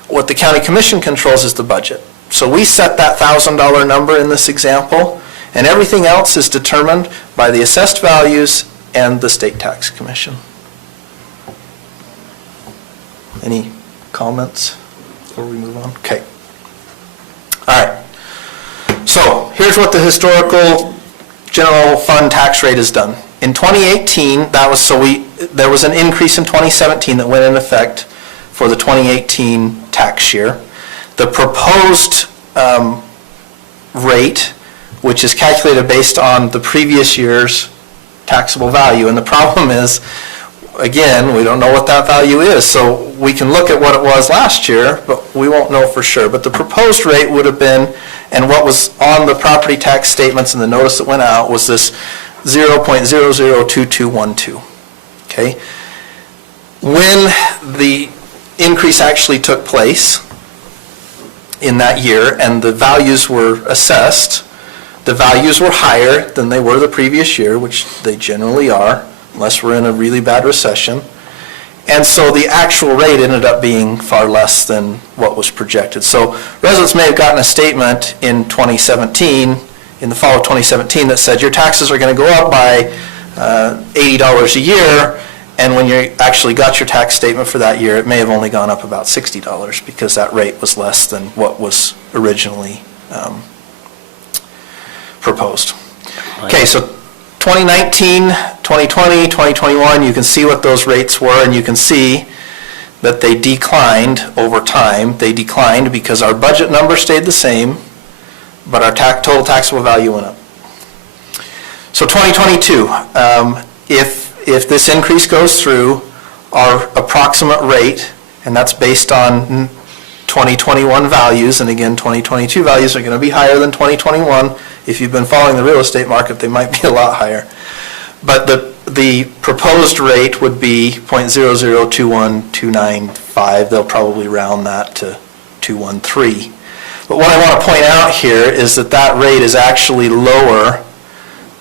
What the county commission controls is the budget. So we set that $1,000 number in this example, and everything else is determined by the assessed values and the state tax commission. Any comments before we move on? Okay. All right. So here's what the historical general fund tax rate has done. In 2018, there was an increase in 2017 that went in effect for the 2018 tax year. The proposed rate, which is calculated based on the previous year's taxable value, and the problem is, again, we don't know what that value is, so we can look at what it was last year, but we won't know for sure. But the proposed rate would have been, and what was on the property tax statements and the notice that went out, was this 0.002212, okay? When the increase actually took place in that year and the values were assessed, the values were higher than they were the previous year, which they generally are, unless we're in a really bad recession. And so the actual rate ended up being far less than what was projected. So residents may have gotten a statement in 2017, in the fall of 2017, that said your taxes are going to go up by $80 a year, and when you actually got your tax statement for that year, it may have only gone up about $60 because that rate was less than what was originally proposed. Okay, so 2019, 2020, 2021, you can see what those rates were, and you can see that they declined over time. They declined because our budget number stayed the same, but our total taxable value went up. So 2022, if this increase goes through, our approximate rate, and that's based on 2021 values, and again, 2022 values are going to be higher than 2021. If you've been following the real estate market, they might be a lot higher. But the proposed rate would be 0.0021295. They'll probably round that to 213. But what I want to point out here is that that rate is actually lower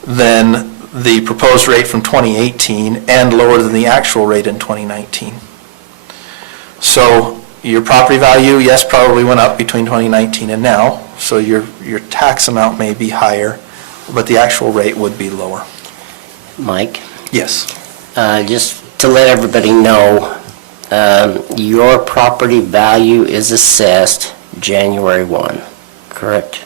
than the proposed rate from 2018 and lower than the actual rate in 2019. So your property value, yes, probably went up between 2019 and now, so your tax amount may be higher, but the actual rate would be lower. Mike? Yes. Just to let everybody know, your property value is assessed January 1, correct?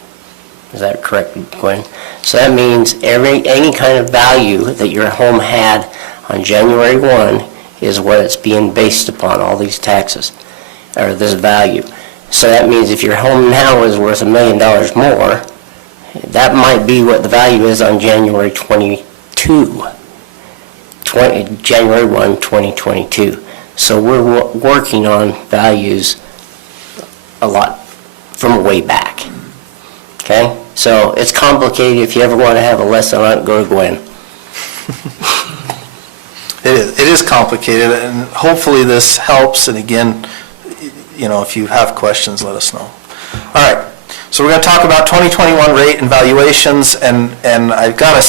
Is that correct, Gwen? So that means any kind of value that your home had on January 1 is what it's being based upon, all these taxes, or this value. So that means if your home now is worth $1 million more, that might be what the value is on January 22, January 1, 2022. So we're working on values a lot from way back. Okay? So it's complicated. If you ever want to have a lesson on it, go to Gwen. It is complicated, and hopefully this helps, and again, if you have questions, let us know. All right, so we're going to talk about 2021 rate and valuations, and I've got an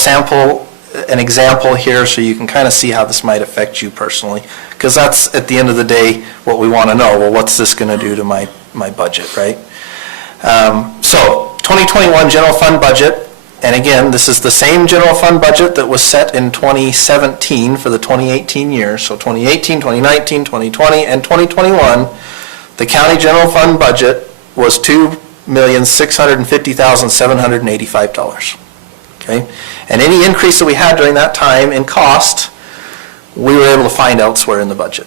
example here so you can kind of see how this might affect you personally, because that's, at the end of the day, what we want to know. Well, what's this going to do to my budget, right? So 2021 general fund budget, and again, this is the same general fund budget that was set in 2017 for the 2018 year. So 2018, 2019, 2020, and 2021, the county general fund budget was $2,650,785. Okay? And any increase that we had during that time in cost, we were able to find elsewhere in the budget.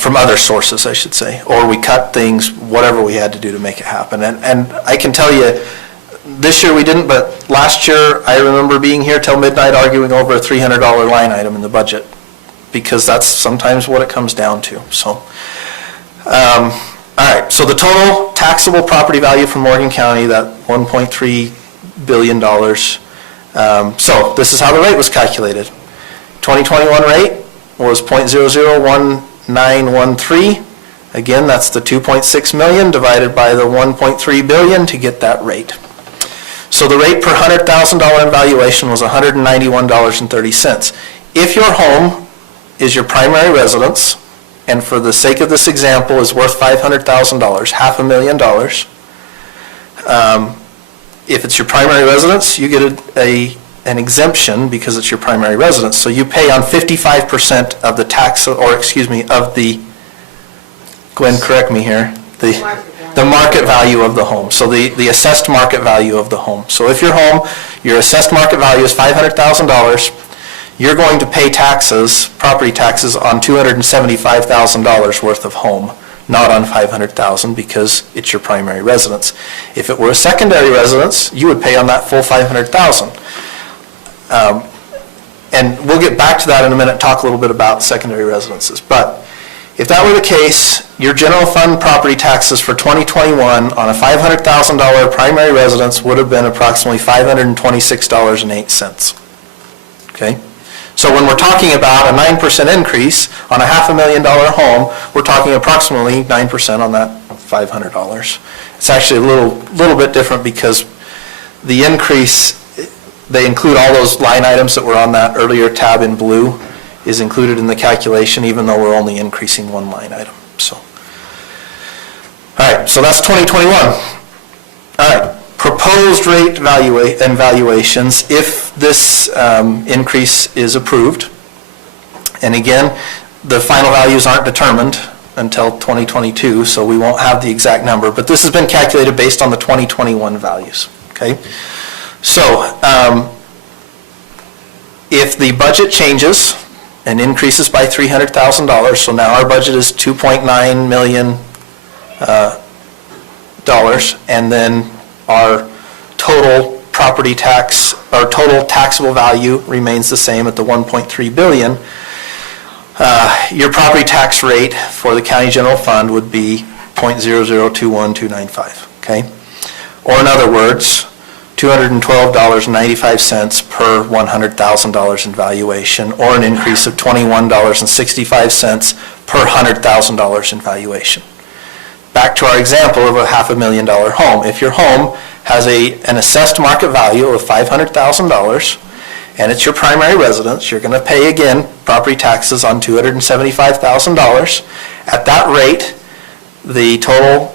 From other sources, I should say. Or we cut things, whatever we had to do to make it happen. And I can tell you, this year we didn't, but last year I remember being here till midnight arguing over a $300 line item in the budget, because that's sometimes what it comes down to. So, all right, so the total taxable property value for Morgan County, that $1.3 billion. So this is how the rate was calculated. 2021 rate was 0.001913. Again, that's the 2.6 million divided by the 1.3 billion to get that rate. So the rate per $100,000 in valuation was $191.30. If your home is your primary residence, and for the sake of this example is worth $500,000, $500,000, if it's your primary residence, you get an exemption because it's your primary residence. So you pay on 55% of the tax, or excuse me, of the, Gwen, correct me here, the market value of the home. So the assessed market value of the home. So if your home, your assessed market value is $500,000, you're going to pay taxes, property taxes, on $275,000 worth of home, not on $500,000, because it's your primary residence. If it were a secondary residence, you would pay on that full $500,000. And we'll get back to that in a minute, talk a little bit about secondary residences. But if that were the case, your general fund property taxes for 2021 on a $500,000 primary residence would have been approximately $526.08. Okay? So when we're talking about a 9% increase on a $500,000 home, we're talking approximately 9% on that $500. It's actually a little bit different because the increase, they include all those line items that were on that earlier tab in blue is included in the calculation, even though we're only increasing one line item. So, all right, so that's 2021. All right, proposed rate and valuations if this increase is approved. And again, the final values aren't determined until 2022, so we won't have the exact number, but this has been calculated based on the 2021 values, okay? So, if the budget changes and increases by $300,000, so now our budget is $2.9 million, and then our total property tax, our total taxable value remains the same at the $1.3 billion, your property tax rate for the county general fund would be 0.0021295, okay? Or in other words, $212.95 per $100,000 in valuation, or an increase of $21.65 per $100,000 in valuation. Back to our example of a $500,000 home. If your home has an assessed market value of $500,000 and it's your primary residence, you're going to pay again property taxes on $275,000. At that rate, the total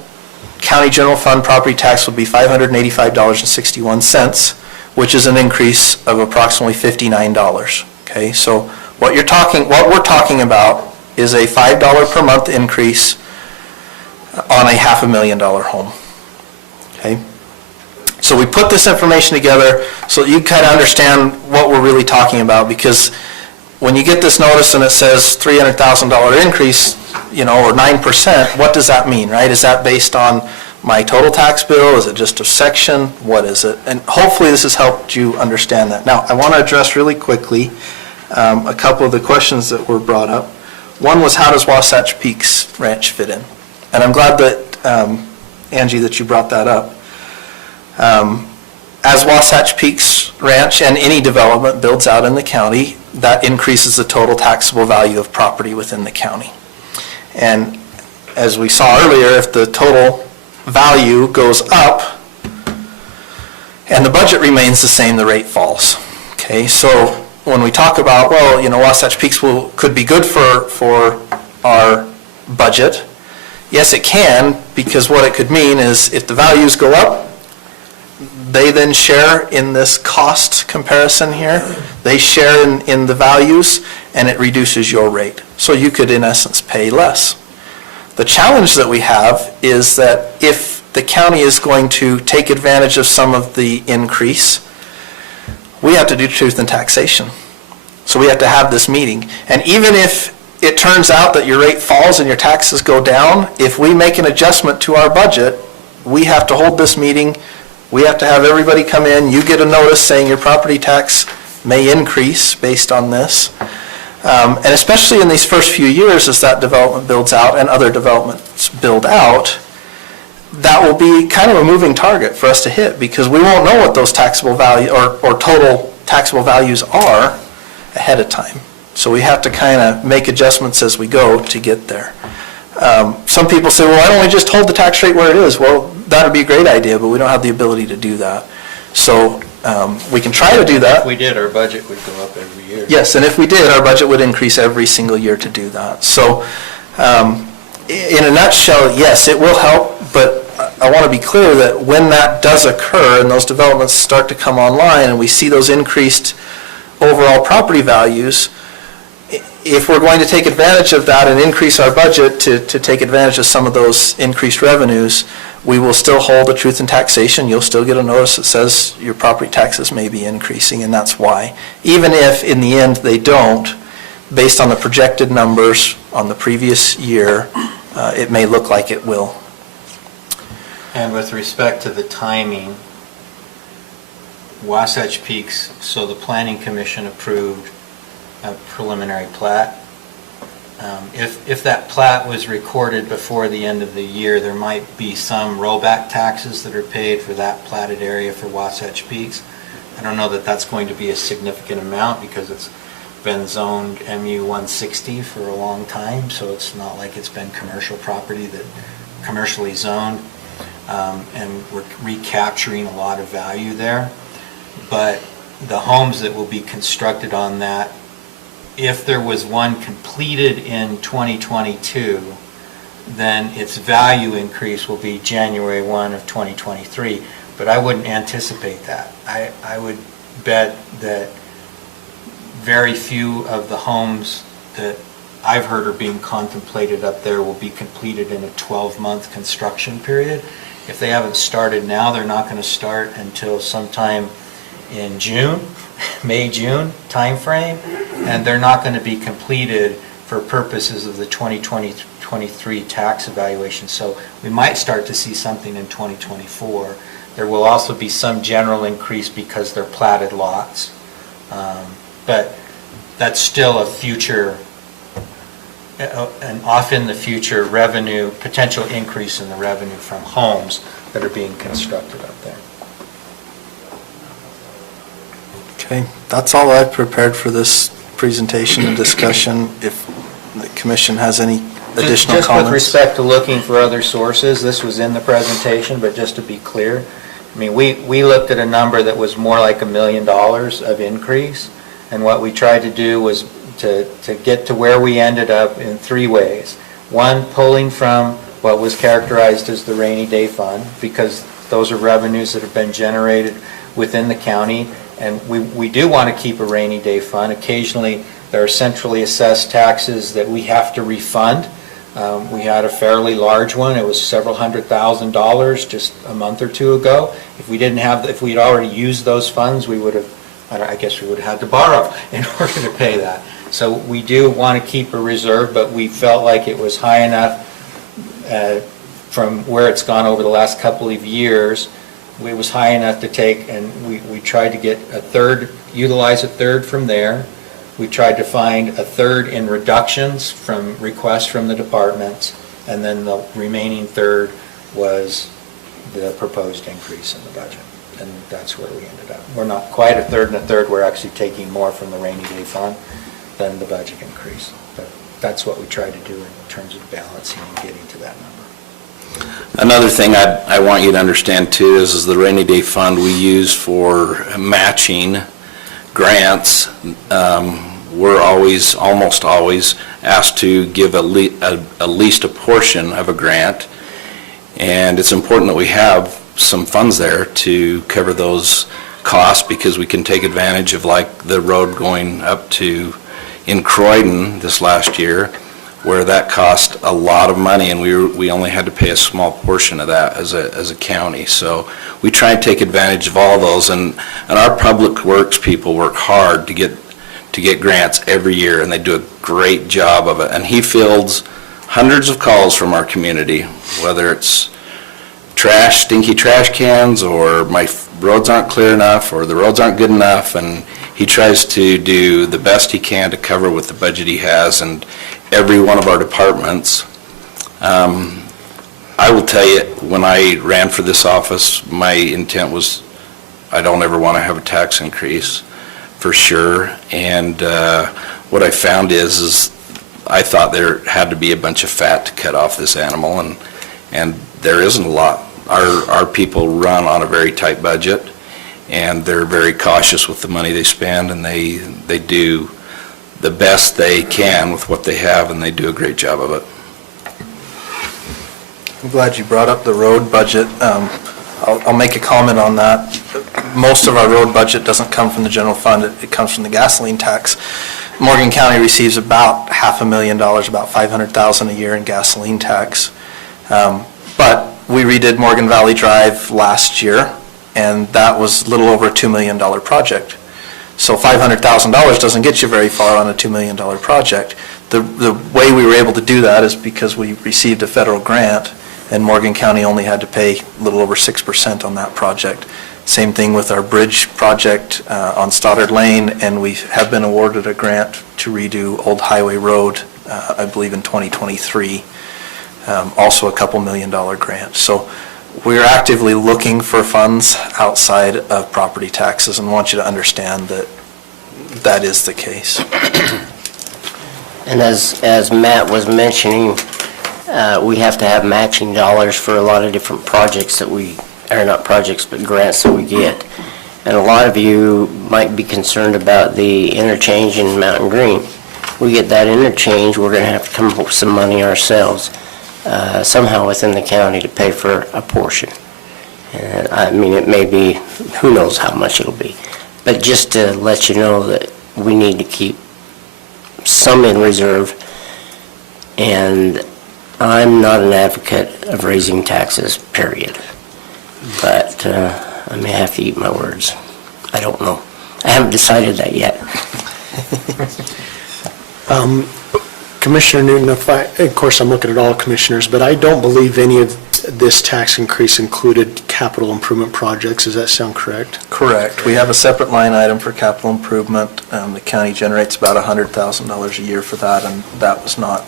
county general fund property tax would be $585.61, which is an increase of approximately $59. Okay, so what we're talking about is a $5 per month increase on a $500,000 home. Okay, so we put this information together so that you kind of understand what we're really talking about, because when you get this notice and it says $300,000 increase, or 9%, what does that mean, right? Is that based on my total tax bill? Is it just a section? What is it? And hopefully this has helped you understand that. Now, I want to address really quickly a couple of the questions that were brought up. One was, how does Wasatch Peaks Ranch fit in? And I'm glad that, Angie, that you brought that up. As Wasatch Peaks Ranch and any development builds out in the county, that increases the total taxable value of property within the county. And as we saw earlier, if the total value goes up and the budget remains the same, the rate falls. Okay, so when we talk about, well, Wasatch Peaks could be good for our budget, yes, it can, because what it could mean is if the values go up, they then share in this cost comparison here. They share in the values, and it reduces your rate. So you could, in essence, pay less. The challenge that we have is that if the county is going to take advantage of some of the increase, we have to do truth and taxation. So we have to have this meeting. And even if it turns out that your rate falls and your taxes go down, if we make an adjustment to our budget, we have to hold this meeting. We have to have everybody come in. You get a notice saying your property tax may increase based on this. And especially in these first few years as that development builds out and other developments build out, that will be kind of a moving target for us to hit because we won't know what those taxable value or total taxable values are ahead of time. So we have to kind of make adjustments as we go to get there. Some people say, well, why don't we just hold the tax rate where it is? Well, that would be a great idea, but we don't have the ability to do that. So we can try to do that. If we did, our budget would go up every year. Yes, and if we did, our budget would increase every single year to do that. So in a nutshell, yes, it will help, but I want to be clear that when that does occur and those developments start to come online and we see those increased overall property values, if we're going to take advantage of that and increase our budget to take advantage of some of those increased revenues, we will still hold the truth in taxation. You'll still get a notice that says your property taxes may be increasing, and that's why. Even if in the end they don't, based on the projected numbers on the previous year, it may look like it will. And with respect to the timing, Wasatch Peaks, so the Planning Commission approved a preliminary plat. If that plat was recorded before the end of the year, there might be some rollback taxes that are paid for that platted area for Wasatch Peaks. I don't know that that's going to be a significant amount because it's been zoned MU 160 for a long time, so it's not like it's been commercial property that commercially zoned, and we're recapturing a lot of value there. But the homes that will be constructed on that, if there was one completed in 2022, then its value increase will be January 1 of 2023. But I wouldn't anticipate that. I would bet that very few of the homes that I've heard are being contemplated up there will be completed in a 12-month construction period. If they haven't started now, they're not going to start until sometime in June, May, June timeframe, and they're not going to be completed for purposes of the 2023 tax evaluation. So we might start to see something in 2024. There will also be some general increase because they're platted lots, but that's still a future, an off in the future revenue, potential increase in the revenue from homes that are being constructed up there. Okay, that's all I've prepared for this presentation and discussion. If the commission has any additional just comments. with respect to looking for other sources, this was in the presentation, but just to be clear, I mean, we looked at a number that was more like $1 million of increase, and what we tried to do was to get to where we ended up in three ways. One, pulling from what was characterized as the rainy day fund, because those are revenues that have been generated within the county, and we do want to keep a rainy day fund. Occasionally, there are centrally assessed taxes that we have to refund. We had a fairly large one. It was several $100,000 just a month or two ago. If we didn't have, if we'd already used those funds, we would have, I guess we would have had to borrow in order to pay that. So we do want to keep a reserve, but we felt like it was high enough from where it's gone over the last couple of years. It was high enough to take, and we tried to get a third, utilize a third from there. We tried to find a third in reductions from requests from the departments, and then the remaining third was the proposed increase in the budget. And that's where we ended up. We're not quite a third and a third, we're actually taking more from the rainy day fund than the budget increase. But that's what we tried to do in terms of balancing and getting to that number. Another thing I want you to understand too is the rainy day fund we use for matching grants. We're almost always asked to give at least a portion of a grant, and it's important that we have some funds there to cover those costs, because we can take advantage of, like, the road going up to in Croydon this last year, where that cost a lot of money, and we only had to pay a small portion of that as a county. So we try and take advantage of all those, and our public works people work hard to get grants every year, and they do a great job of it. And he fields hundreds of calls from our community, whether it's stinky trash cans, or my roads aren't clear enough, or the roads aren't good enough, and he tries to do the best he can to cover with the budget he has. And every one of our departments, I will tell you, when I ran for this office, my intent was I don't ever want to have a tax increase, for sure. And what I found is I thought there had to be a bunch of fat to cut off this animal, and there isn't a lot. Our people run on a very tight budget, and they're very cautious with the money they spend, and they do the best they can with what they have, and they do a great job of it. I'm glad you brought up the road budget. I'll make a comment on that. Most of our road budget doesn't come from the general fund, it comes from the gasoline tax. Morgan County receives about $500,000, about $500,000 a year in gasoline tax. But we redid Morgan Valley Drive last year, and that was a little over a $2 million project. So $500,000 doesn't get you very far on a $2 million project. The way we were able to do that is because we received a federal grant, and Morgan County only had to pay a little over 6% on that project. Same thing with our bridge project on Stoddard Lane, and we have been awarded a grant to redo Old Highway Road, I believe in 2023. Also a couple $1 million grant. So we're actively looking for funds outside of property taxes, and want you to understand that that is the case. And as Matt was mentioning, we have to have matching dollars for a lot of different projects that not projects, but grants that we get. And a lot of you might be concerned about the interchange in Mountain Green. We get that interchange, we're going to have to come up with some money ourselves, somehow within the county, to pay for a portion. And I mean, it may be, who knows how much it'll be. But just to let you know that we need to keep some in reserve, and I'm not an advocate of raising taxes, period. But I may have to eat my words. I don't know. I haven't decided that yet. Commissioner Newton, of course I'm looking at all commissioners, but I don't believe any of this tax increase included capital improvement projects. Does that sound correct? Correct. We have a separate line item for capital improvement. The county generates about $100,000 a year for that, and that was not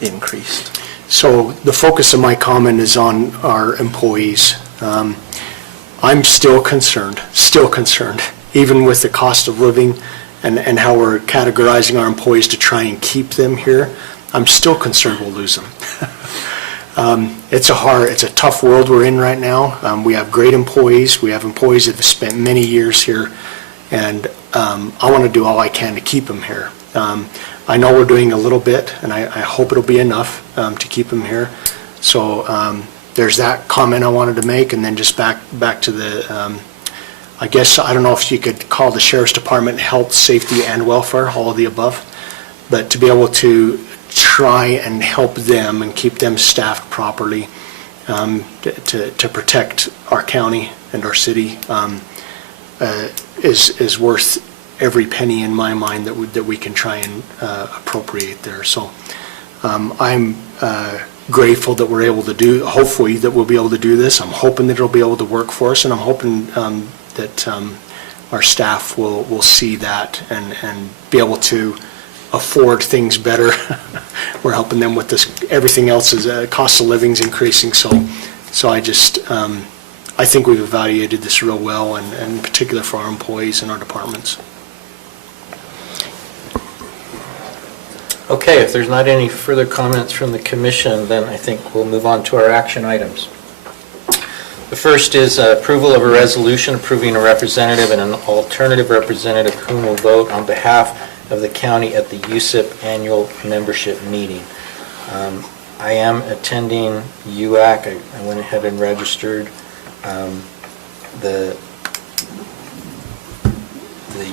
increased. So the focus of my comment is on our employees. I'm still concerned, even with the cost of living and how we're categorizing our employees to try and keep them here. I'm still concerned we'll lose them. It's a tough world we're in right now. We have great employees. We have employees that have spent many years here, and I want to do all I can to keep them here. I know we're doing a little bit, and I hope it'll be enough to keep them here. So there's that comment I wanted to make, and then just back to the, I guess, I don't know if you could call the Sheriff's Department health, safety, and welfare, all of the above, but to be able to try and help them and keep them staffed properly to protect our county and our city is worth every penny in my mind that we can try and appropriate there. So I'm grateful that we're able to hopefully that we'll be able to do this. I'm hoping that it'll be able to work for us, and I'm hoping that our staff will see that and be able to afford things better. We're helping them with this, everything else is, cost of living's increasing, so I just, I think we've evaluated this real well, and in particular for our employees and our departments. Okay, if there's not any further comments from the commission, then I think we'll move on to our action items. The first is approval of a resolution approving a representative and an alternative representative whom will vote on behalf of the county at the USIP annual membership meeting. I am attending UAC. I went ahead and registered. The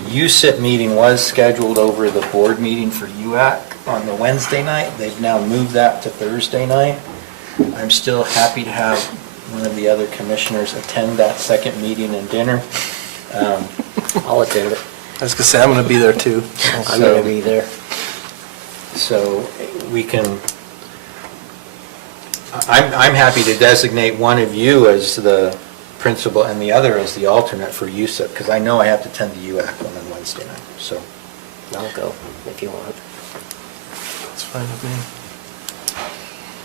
USIP meeting was scheduled over the board meeting for UAC on the Wednesday night. They've now moved that to Thursday night. I'm still happy to have one of the other commissioners attend that second meeting and dinner. I'll attend it. I was going to say, I'm going to be there too. I'm going to be there. So we can, I'm happy to designate one of you as the principal and the other as the alternate for USIP, because I know I have to attend the UAC one on Wednesday night, so. I'll go if you want. That's fine with me.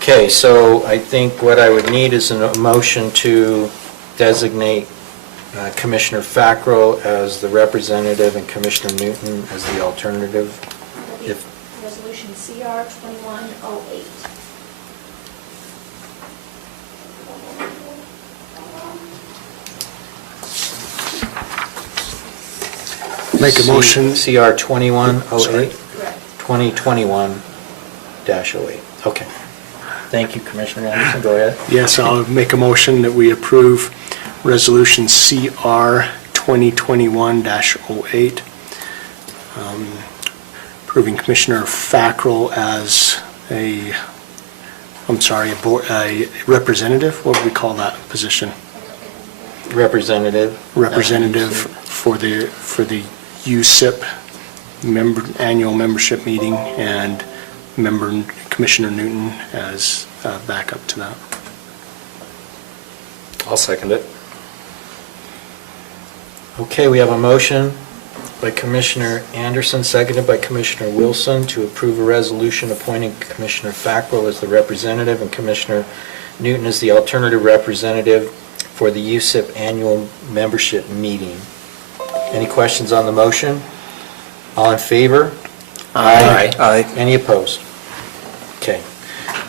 Okay, so I think what I would need is a motion to designate Commissioner Fackrell as the representative and Commissioner Newton as the alternative. If Resolution CR 2108. Make a motion. CR 2108? Correct. 2021-08. Okay. Thank you, Commissioner Anderson. Go ahead. Yes, I'll make a motion that we approve Resolution CR 2021-08, approving Commissioner Fackrell as a representative. What would we call that position? Representative. Representative for the USIP annual membership meeting, and Commissioner Newton as backup to that. I'll second it. Okay, we have a motion by Commissioner Anderson, seconded by Commissioner Wilson, to approve a resolution appointing Commissioner Fackrell as the representative and Commissioner Newton as the alternative representative for the USIP annual membership meeting. Any questions on the motion? All in favor? Aye. Aye. Any opposed? Okay.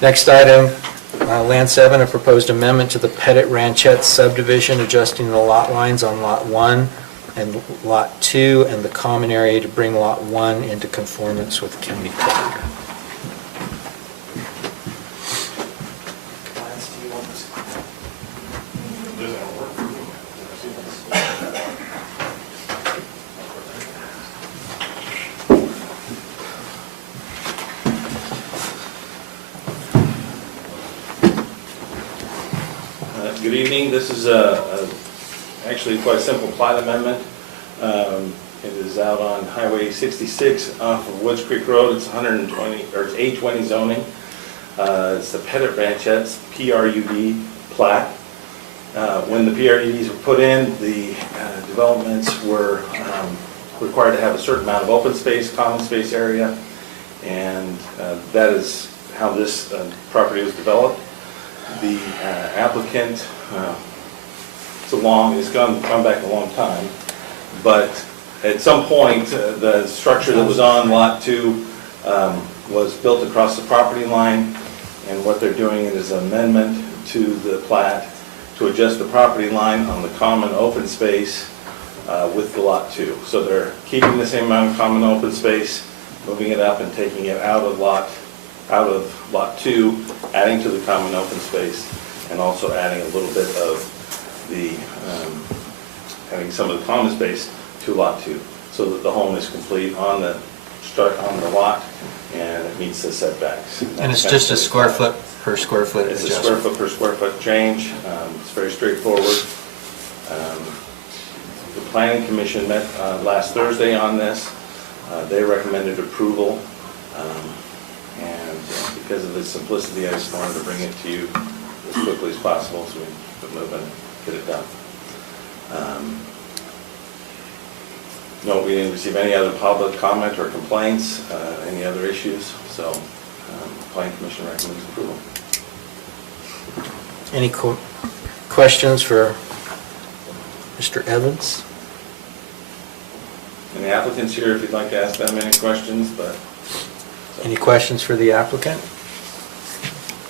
Next item, Land 7, a proposed amendment to the Pettit Ranchette subdivision, adjusting the lot lines on Lot 1 and Lot 2 and the common area to bring Lot 1 into conformance with county code. Good evening. This is actually quite a simple plat amendment. It is out on Highway 66 off of Woods Creek Road. It's 120, or it's A20 zoning. It's the Pettit Ranchettes PRUD plat. When the PRUDs were put in, the developments were required to have a certain amount of open space, common space area, and that is how this property was developed. The applicant, it's gone back a long time, but at some point, the structure that was on Lot 2 was built across the property line, and what they're doing is an amendment to the plat to adjust the property line on the common open space with the Lot 2. So they're keeping the same amount of common open space, moving it up and taking it out of Lot 2, adding to the common open space, and also adding a little bit of the, adding some of the common space to Lot 2, so that the home is complete on the lot, and it meets the setbacks. And it's just a square foot per square foot It's a adjustment. square foot per square foot change. It's very straightforward. The planning commission met last Thursday on this. They recommended approval. And because of the simplicity, I just wanted to bring it to you as quickly as possible so we can move and get it done. No, we didn't receive any other public comment or complaints, any other issues, so Planning Commission recommends approval. Any questions for Mr. Evans? And the applicant's here if you'd like to ask them any questions, but... Any questions for the applicant?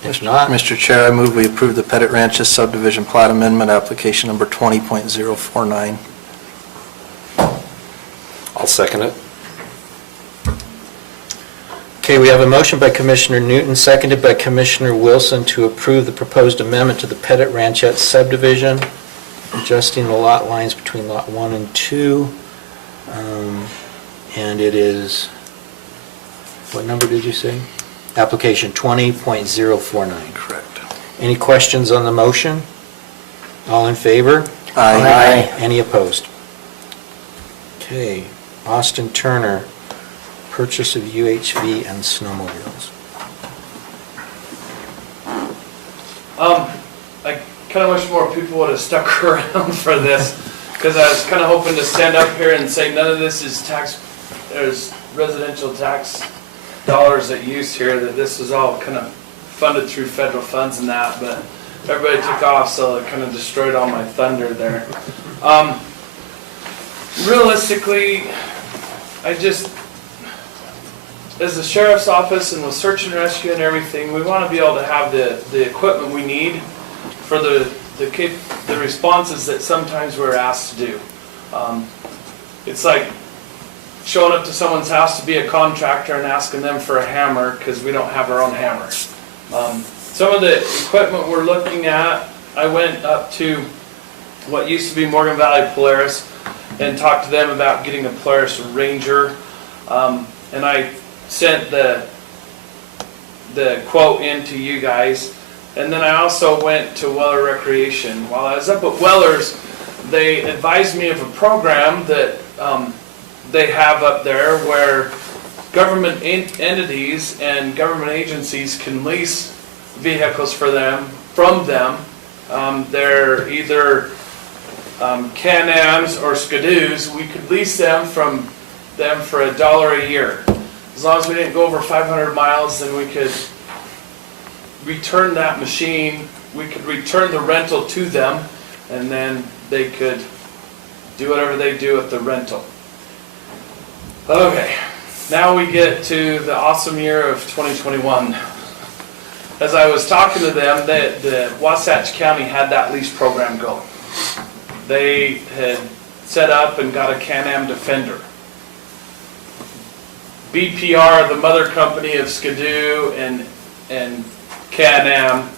If not, Mr. Chair, I move we approve the Pettit Ranches subdivision plat amendment application number 20.049. I'll second it. okay, we have a motion by Commissioner Newton, seconded by Commissioner Wilson to approve the proposed amendment to the Pettit Ranchette subdivision, adjusting the lot lines between Lot 1 and 2. And it is, what number did you say? Application 20.049. Correct. Any questions on the motion? All in favor? Aye. Any opposed? Okay, Austin Turner, purchase of UHV and snowmobiles. I kind of wish more people would have stuck around for this, because I was kind of hoping to stand up here and say none of this is there's residential tax dollars at use here, that this was all kind of funded through federal funds and that, but everybody took off, so it kind of destroyed all my thunder there. Realistically, as the sheriff's office and with search and rescue and everything, we want to be able to have the equipment we need for the responses that sometimes we're asked to do. It's like showing up to someone's house to be a contractor and asking them for a hammer because we don't have our own hammer. Some of the equipment we're looking at, I went up to what used to be Morgan Valley Polaris and talked to them about getting a Polaris Ranger, and I sent the quote in to you guys. And then I also went to Weller Recreation. While I was up at Weller's, they advised me of a program that they have up there where government entities and government agencies can lease vehicles from them. They're either Can-Ams or Skidoos. We could lease them from them for $1 a year. As long as we didn't go over 500 miles, then we could return that machine. We could return the rental to them, and then they could do whatever they do with the rental. Okay, now we get to the awesome year of 2021. As I was talking to them, the Wasatch County had that lease program going. They had set up and got a Can-Am Defender. BPR, the mother company of Skidoo and Can-Am,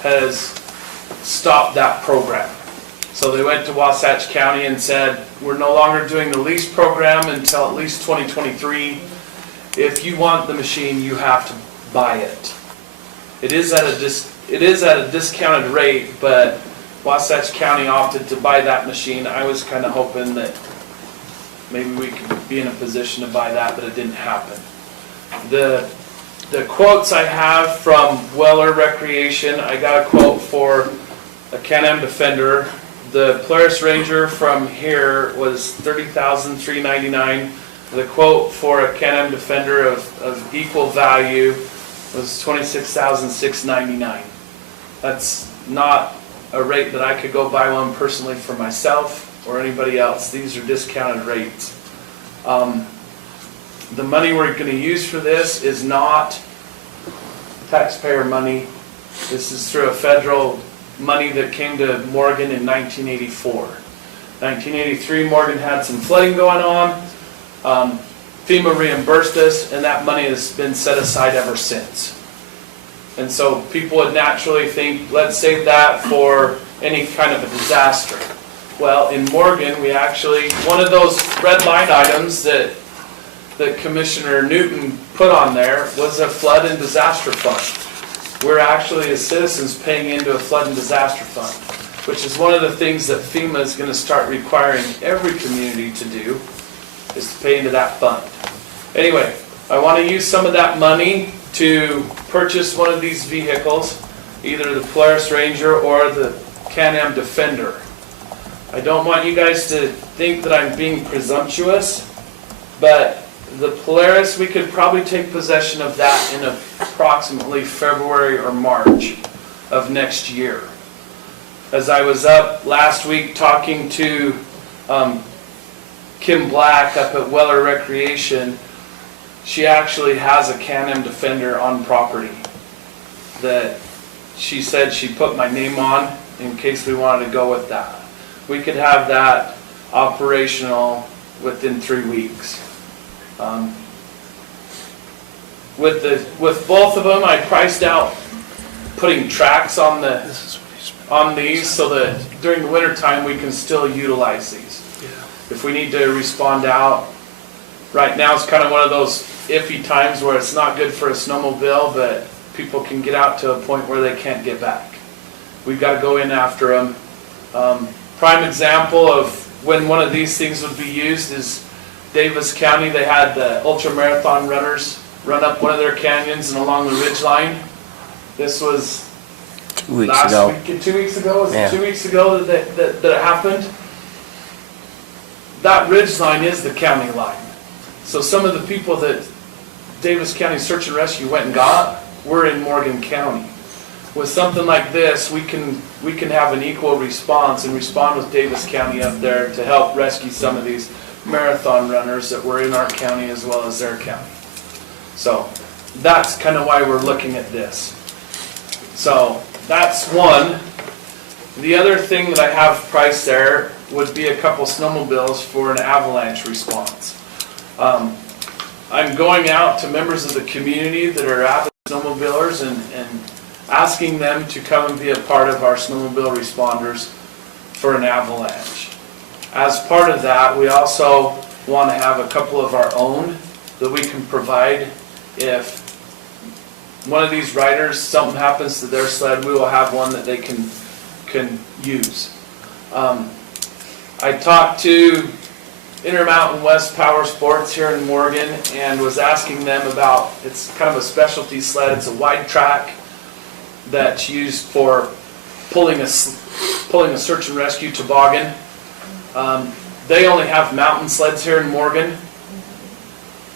has stopped that program. So they went to Wasatch County and said, we're no longer doing the lease program until at least 2023. If you want the machine, you have to buy it. It is at a discounted rate, but Wasatch County opted to buy that machine. I was kind of hoping that maybe we could be in a position to buy that, but it didn't happen. The quotes I have from Weller Recreation, I got a quote for a Can-Am Defender. The Polaris Ranger from here was $30,399. The quote for a Can-Am Defender of equal value was $26,699. That's not a rate that I could go buy one personally for myself or anybody else. These are discounted rates. The money we're going to use for this is not taxpayer money. This is through a federal money that came to Morgan in 1984. 1983, Morgan had some flooding going on. FEMA reimbursed us, and that money has been set aside ever since. And so people would naturally think, let's save that for any kind of a disaster. Well, in Morgan, we actually, one of those red line items that Commissioner Newton put on there was a flood and disaster fund. We're actually, as citizens, paying into a flood and disaster fund, which is one of the things that FEMA is going to start requiring every community to do, is to pay into that fund. Anyway, I want to use some of that money to purchase one of these vehicles, either the Polaris Ranger or the Can-Am Defender. I don't want you guys to think that I'm being presumptuous, but the Polaris, we could probably take possession of that in approximately February or March of next year. As I was up last week talking to Kim Black up at Weller Recreation, she actually has a Can-Am Defender on property that she said she put my name on in case we wanted to go with that. We could have that operational within 3 weeks. With both of them, I priced out putting tracks on these so that during the winter time we can still utilize these. If we need to respond out, right now it's kind of one of those iffy times where it's not good for a snowmobile, but people can get out to a point where they can't get back. We've got to go in after them. Prime example of when one of these things would be used is Davis County. They had the ultra marathon runners run up one of their canyons and along the ridge line. This was 2 weeks ago. 2 weeks ago? Was Yeah. it 2 weeks ago that it happened? That ridge line is the county line. So some of the people that Davis County Search and Rescue went and got were in Morgan County. With something like this, we can have an equal response and respond with Davis County up there to help rescue some of these marathon runners that were in our county as well as their county. So that's kind of why we're looking at this. So that's one. The other thing that I have priced there would be a couple snowmobiles for an avalanche response. I'm going out to members of the community that are avid snowmobilers and asking them to come and be a part of our snowmobile responders for an avalanche. As part of that, we also want to have a couple of our own that we can provide. If one of these riders, something happens to their sled, we will have one that they can use. I talked to Intermountain West Power Sports here in Morgan and was asking them about, it's kind of a specialty sled. It's a wide track that's used for pulling a search and rescue toboggan. They only have mountain sleds here in Morgan,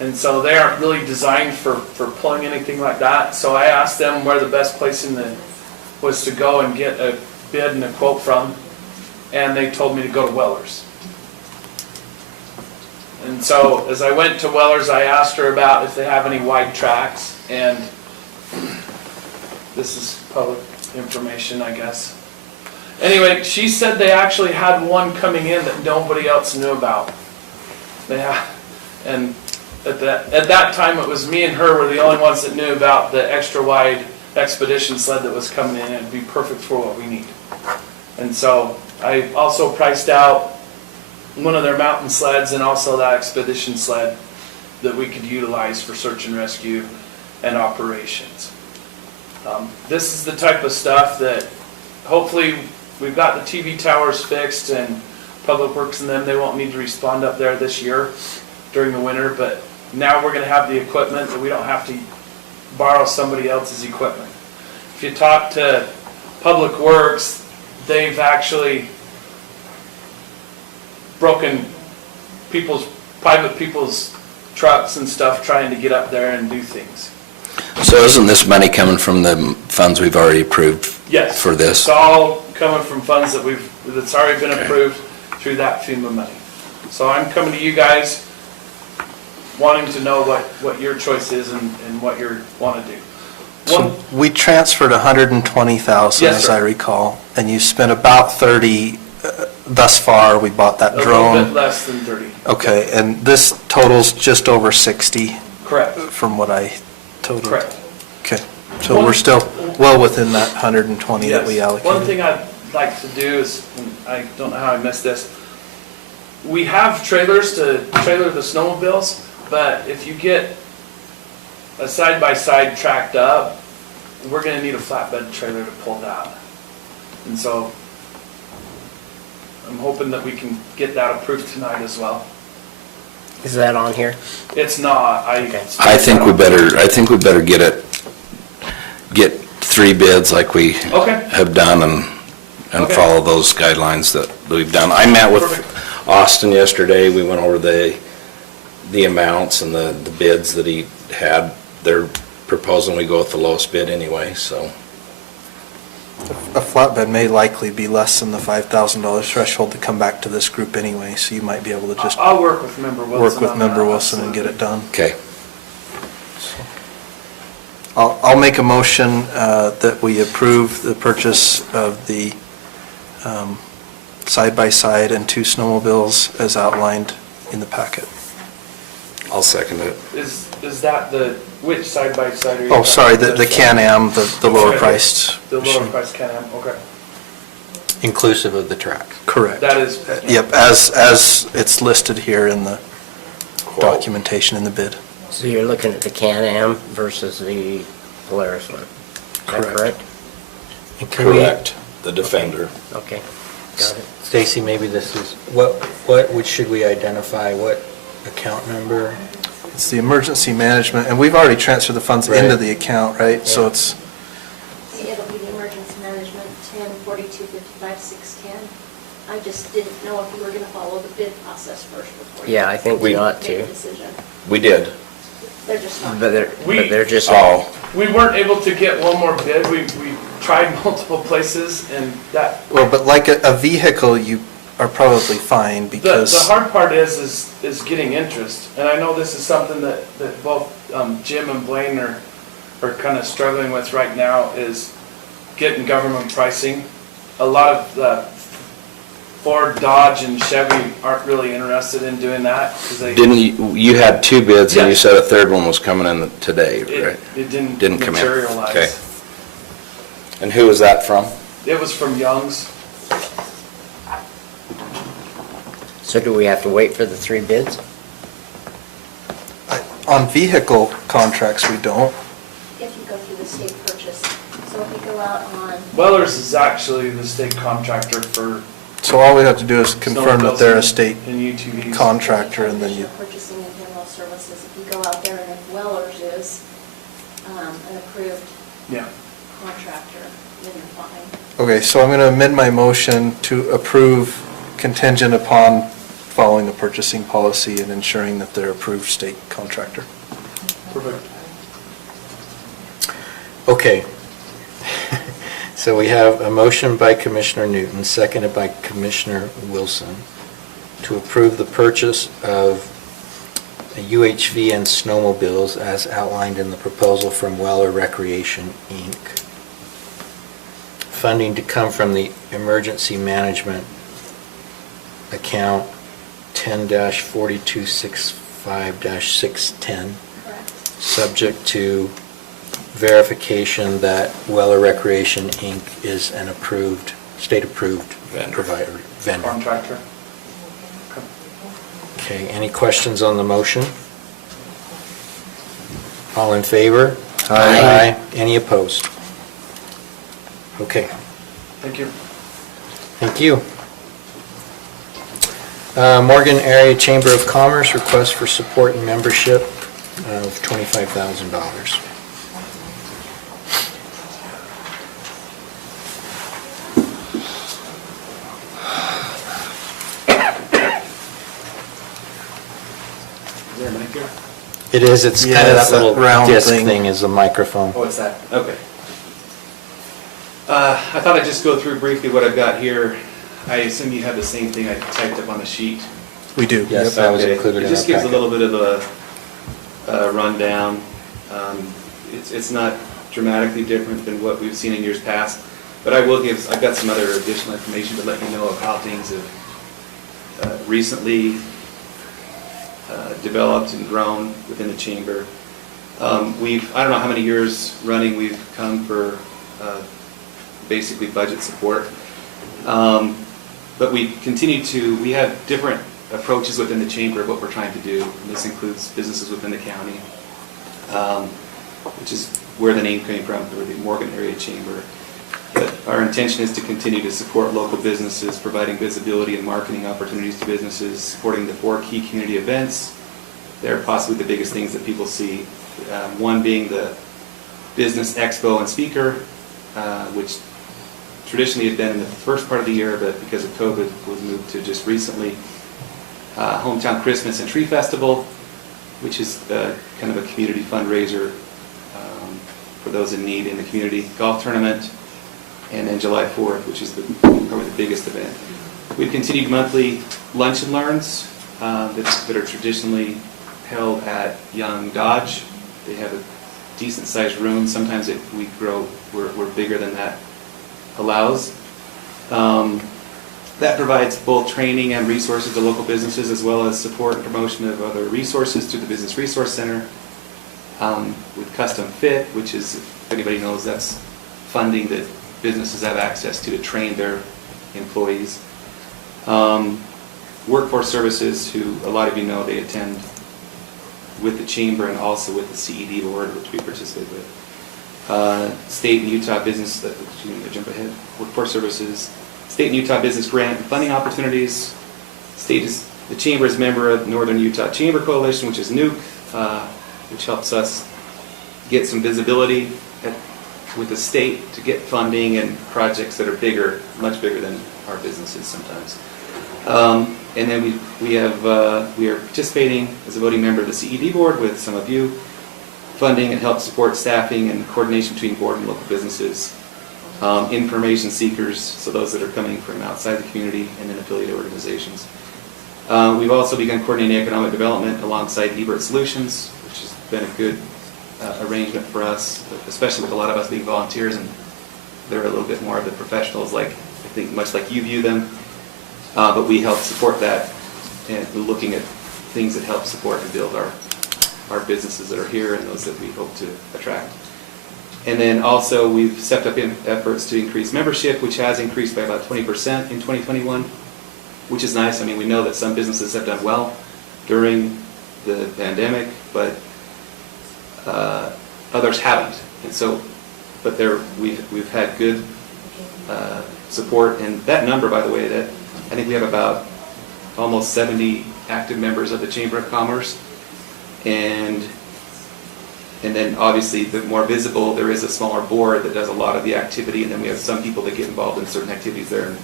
and so they aren't really designed for pulling anything like that. So I asked them where the best place was to go and get a bid and a quote from, and they told me to go to Weller's. And so as I went to Weller's, I asked her about if they have any wide tracks, and this is public information, I guess. Anyway, she said they actually had one coming in that nobody else knew about. And at that time, it was me and her were the only ones that knew about the extra wide expedition sled that was coming in. It'd be perfect for what we need. And so I also priced out one of their mountain sleds and also that expedition sled that we could utilize for search and rescue and operations. This is the type of stuff that hopefully we've got the TV towers fixed and Public Works and them, they won't need to respond up there this year during the winter, but now we're going to have the equipment that we don't have to borrow somebody else's equipment. If you talk to Public Works, they've actually broken private people's trucks and stuff trying to get up there and do things. So isn't this money coming from the funds we've already approved Yes. for this? It's all coming from funds that's already been approved through that FEMA money. So I'm coming to you guys wanting to know what your choice is and what you want to do. So we transferred 120,000, Yes, as sir. I recall, and you spent about 30 thus far. We bought that A drone. little bit less than 30. Okay, and this totals just over 60 Correct. from what I totaled? Correct. Okay, so we're still well within that 120 that we Yes. allocated. One thing I'd like to do is, and I don't know how I missed this, we have trailers to trailer the snowmobiles, but if you get a side-by-side tracked up, we're going to need a flatbed trailer to pull that. And so I'm hoping that we can get that approved tonight as well. Is that on here? It's not. I think we better get 3 bids like we Okay. have done and Okay. follow those guidelines that we've done. I met with Perfect. Austin yesterday. We went over the amounts and the bids that he had. They're proposing we go with the lowest bid anyway, so. A flatbed may likely be less than the $5,000 threshold to come back to this group anyway, so you might be able to just I'll work with Member Wilson. work with on Member that, Wilson and get it done. Okay. I'll make a motion that we approve the purchase of the side-by-side and 2 snowmobiles as outlined in the packet. I'll second it. Is that which side by side are you? Oh, sorry, talking the about? Can-Am, the lower Okay. priced. The lower machine. price Can-Am, okay. Inclusive of the track. Correct. That is. Yep, as it's listed here in the documentation in the bid. So you're looking at the Can-Am versus the Polaris one? Is that Correct. correct? And can we- Correct. The Defender. Okay, got it. Stacy, maybe this is, should we identify, what account number? It's the emergency management, and we've already transferred the funds Right. into the account, right? So Yeah. it's, It'll be the emergency management, 10/42/55/610. I just didn't know if you were going to follow the bid process first before. Yeah, I think we ought Make a to. decision. We did. They're just not. But they're just. Oh, We weren't able to get one more bid. We tried multiple places and that, well, but like a vehicle, you are probably fine because. the hard part is getting interest. And I know this is something that both Jim and Blaine are kind of struggling with right now is getting government pricing. A lot of Ford, Dodge, and Chevy aren't really interested in doing that because they. didn't you had 2 bids and you Yes. said a third one was coming in today, right? It didn't Come in. materialize. Okay. And who was that from? It was from Young's. So do we have to wait for the 3 bids? On vehicle contracts, we don't. If you go through the state purchase. So if you go out on, Weller's is actually the state contractor for So all we have to do is confirm that they're a state and UTVs. contractor, and then you, purchasing and general services, if you go out there and if Weller's is an approved Yeah. contractor, then you're fine. okay, so I'm going to amend my motion to approve contingent upon following the purchasing policy and ensuring that they're approved state contractor. Perfect. Okay. So we have a motion by Commissioner Newton, seconded by Commissioner Wilson, to approve the purchase of a UHV and snowmobiles as outlined in the proposal from Weller Recreation, Inc. Funding to come from the Emergency Management account 10-4265-610, Correct. subject to verification that Weller Recreation, Inc. is an approved, state-approved provider, vendor. Contractor. Okay, any questions on the motion? All in favor? Aye. Any opposed? Okay, Thank you. thank you. Morgan Area Chamber of Commerce request for support and membership of $25,000. Is there a mic here? It is, it's kind Yeah, of it's that that little round disc thing. thing is a microphone. Oh, it's that, okay. I thought I'd just go through briefly what I've got here. I assume you have the same thing I typed up on the sheet. We do. Yes, Yep. that was Okay. included in It our just gives a packet. little bit of a rundown. It's not dramatically different than what we've seen in years past, but I've got some other additional information to let you know of how things have recently developed and grown within the chamber. I don't know how many years running we've come for basically budget support. But we have different approaches within the chamber of what we're trying to do. And this includes businesses within the county, which is where the name came from, or the Morgan Area Chamber. But our intention is to continue to support local businesses, providing visibility and marketing opportunities to businesses, supporting the 4 key community events. They're possibly the biggest things that people see. One being the Business Expo and Speaker, which traditionally had been in the first part of the year, but because of COVID was moved to just recently. Hometown Christmas and Tree Festival, which is kind of a community fundraiser for those in need in the community, golf tournament, and then July 4th, which is probably the biggest event. We've continued monthly lunch and learns that are traditionally held at Young Dodge. They have a decent sized room. Sometimes we're bigger than that allows. That provides both training and resources to local businesses, as well as support and promotion of other resources through the Business Resource Center. With Custom Fit, which is, if anybody knows, that's funding that businesses have access to train their employees. Workforce Services, who a lot of you know, they attend with the Chamber and also with the CED board, which we participate with. State and Utah Business, jump ahead, Workforce Services, State and Utah Business Grant and Funding Opportunities. The Chamber is a member of Northern Utah Chamber Coalition, which is NUC, which helps us get some visibility with the state to get funding and projects that are bigger, much bigger than our businesses sometimes. And then we are participating as a voting member of the CED board with some of you, funding and help support staffing and coordination between board and local businesses, information seekers, so those that are coming from outside the community, and then affiliate organizations. We've also begun coordinating economic development alongside Ebert Solutions, which has been a good arrangement for us, especially with a lot of us being volunteers, and they're a little bit more of the professionals, like I think much like you view them. But we help support that, and we're looking at things that help support and build our businesses that are here and those that we hope to attract. And then also we've stepped up in efforts to increase membership, which has increased by about 20% in 2021, which is nice. I mean, we know that some businesses have done well during the pandemic, but others haven't. And so, but we've had good support, and that number, by the way, that I think we have about almost 70 active members of the Chamber of Commerce, and then obviously the more visible, there is a smaller board that does a lot of the activity, and then we have some people that get involved in certain activities they're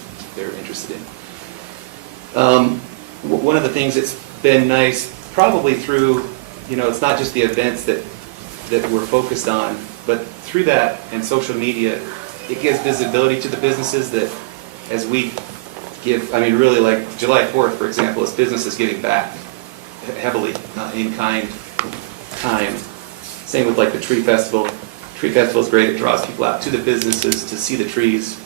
interested in. One of the things that's been nice, probably through, it's not just the events that we're focused on, but through that and social media, it gives visibility to the businesses that as we give, really like July 4th, for example, is businesses giving back heavily in kind time. Same with like the Tree Festival. Tree Festival is great. It draws people out to the businesses to see the trees.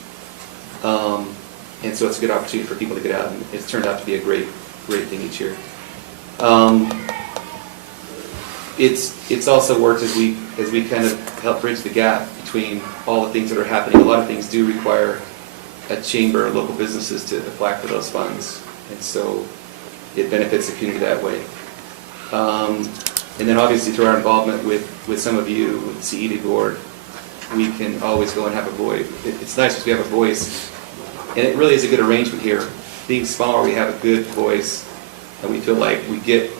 And so it's a good opportunity for people to get out, and it's turned out to be a great thing each year. It's also worked as we kind of help bridge the gap between all the things that are happening. A lot of things do require a chamber or local businesses to apply for those funds, and so it benefits the community that way. And then obviously through our involvement with some of you, with the CED board, we can always go and have a voice. It's nice because we have a voice, and it really is a good arrangement here. Being smaller, we have a good voice, and we feel like we get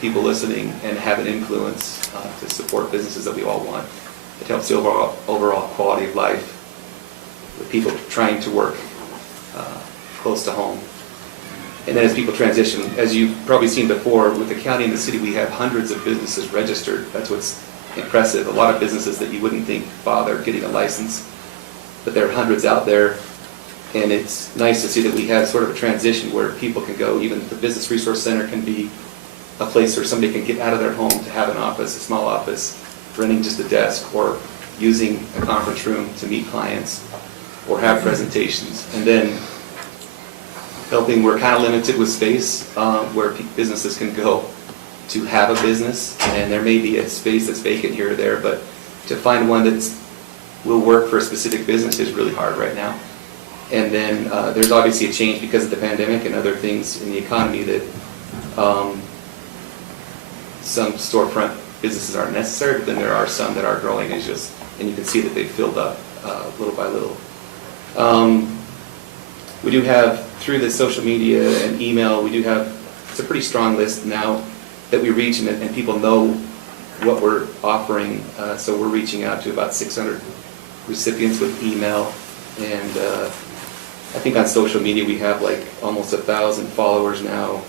people listening and have an influence to support businesses that we all want. It helps the overall quality of life with people trying to work close to home. And then as people transition, as you've probably seen before, with the county and the city, we have hundreds of businesses registered. That's what's impressive. A lot of businesses that you wouldn't think bother getting a license, but there are hundreds out there. And it's nice to see that we have sort of a transition where people can go. Even the Business Resource Center can be a place where somebody can get out of their home to have an office, a small office, renting just a desk, or using a conference room to meet clients or have presentations. And then we're kind of limited with space where businesses can go to have a business, and there may be a space that's vacant here or there, but to find one that will work for a specific business is really hard right now. And then there's obviously a change because of the pandemic and other things in the economy that some storefront businesses aren't necessary, but then there are some that are growing, and you can see that they've filled up little by little. We do have, through the social media and email, it's a pretty strong list now that we reach, and people know what we're offering. So we're reaching out to about 600 recipients with email, and I think on social media we have like almost 1,000 followers now,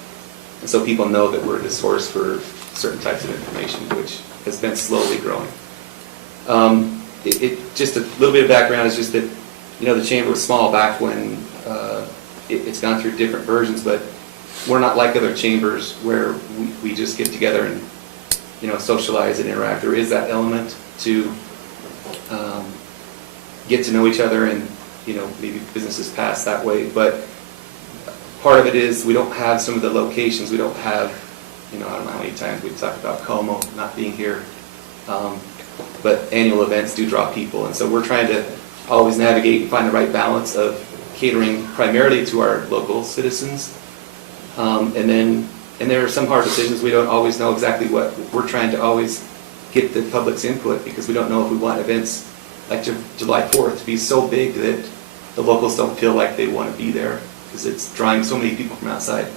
And so people know that we're the source for certain types of information, which has been slowly growing. Just a little bit of background is just that, the chamber was small back when it's gone through different versions, but we're not like other chambers where we just get together and, socialize and interact. There is that element to get to know each other and, maybe businesses pass that way. But part of it is we don't have some of the locations. We don't have, I don't know how many times we've talked about Como not being here. But annual events do draw people. And so we're trying to always navigate and find the right balance of catering primarily to our local citizens. And there are some hard decisions. We don't always know exactly what. We're trying to always get the public's input because we don't know if we want events like July 4th to be so big that the locals don't feel like they want to be there because it's drawing so many people from outside.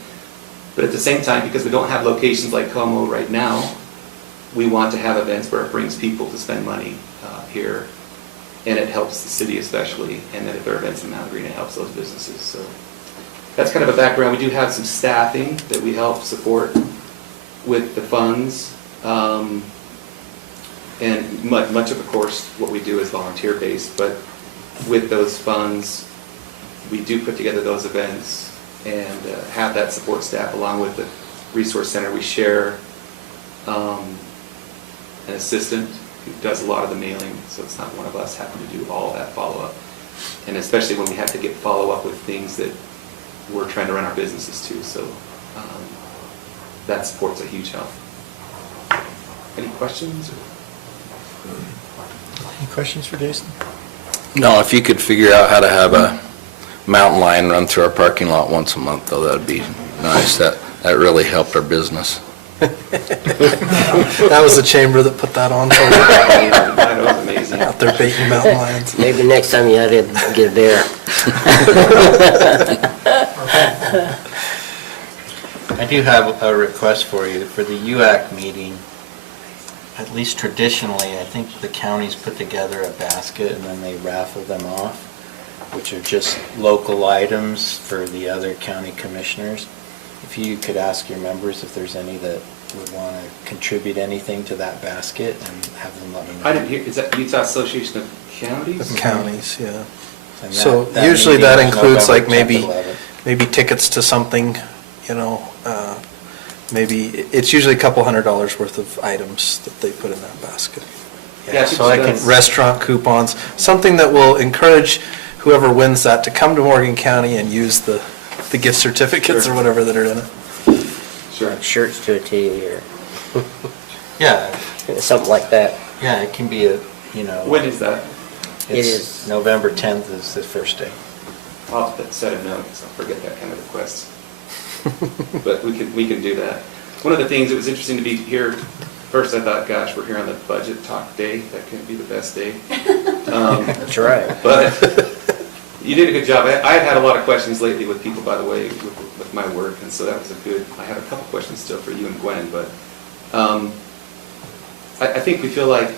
But at the same time, because we don't have locations like Como right now, we want to have events where it brings people to spend money here, and it helps the city especially, and then if there are events in Mountain Green, it helps those businesses. So that's kind of a background. We do have some staffing that we help support with the funds, and much of course, what we do is volunteer-based, but with those funds, we do put together those events and have that support staff along with the Resource Center. We share an assistant who does a lot of the mailing, so it's not one of us having to do all that follow-up. And especially when we have to get follow-up with things that we're trying to run our businesses to, so that support's a huge help. Any questions? Any questions for Jason? No, if you could figure out how to have a mountain lion run through our parking lot once a month, though, that'd be nice. That really helped our business. That was the chamber that put that on. That was amazing. Out there baiting mountain lions. Maybe next time you ought to get a bear. I do have a request for you. For the UAC meeting, at least traditionally, I think the counties put together a basket and then they raffle them off, which are just local items for the other county commissioners. If you could ask your members if there's any that would want to contribute anything to that basket and have them let me know. I didn't hear, is that Utah Association of Counties? Of counties, yeah. And So that usually meeting that is includes like November maybe 10th, 11th. maybe tickets to something, maybe, it's usually a couple $100 worth of items that they put in that basket. Yeah, So I can, Restaurant coupons, something that will encourage whoever wins that to come to Morgan County and use the gift certificates or whatever that are in it. Sure. Like shirts to a T or yeah, something like that. yeah, it can be When is that? It it's is. November 10th is the first day. I'll have to set a note, because I'll forget that kind of request. But we can do that. One of the things that was interesting to be here, first I thought, gosh, we're here on the budget talk day. That couldn't be the best day. That's right. But you did a good job. I've had a lot of questions lately with people, by the way, with my work, and so that was I have a couple questions still for you and Gwen, but I think we feel like,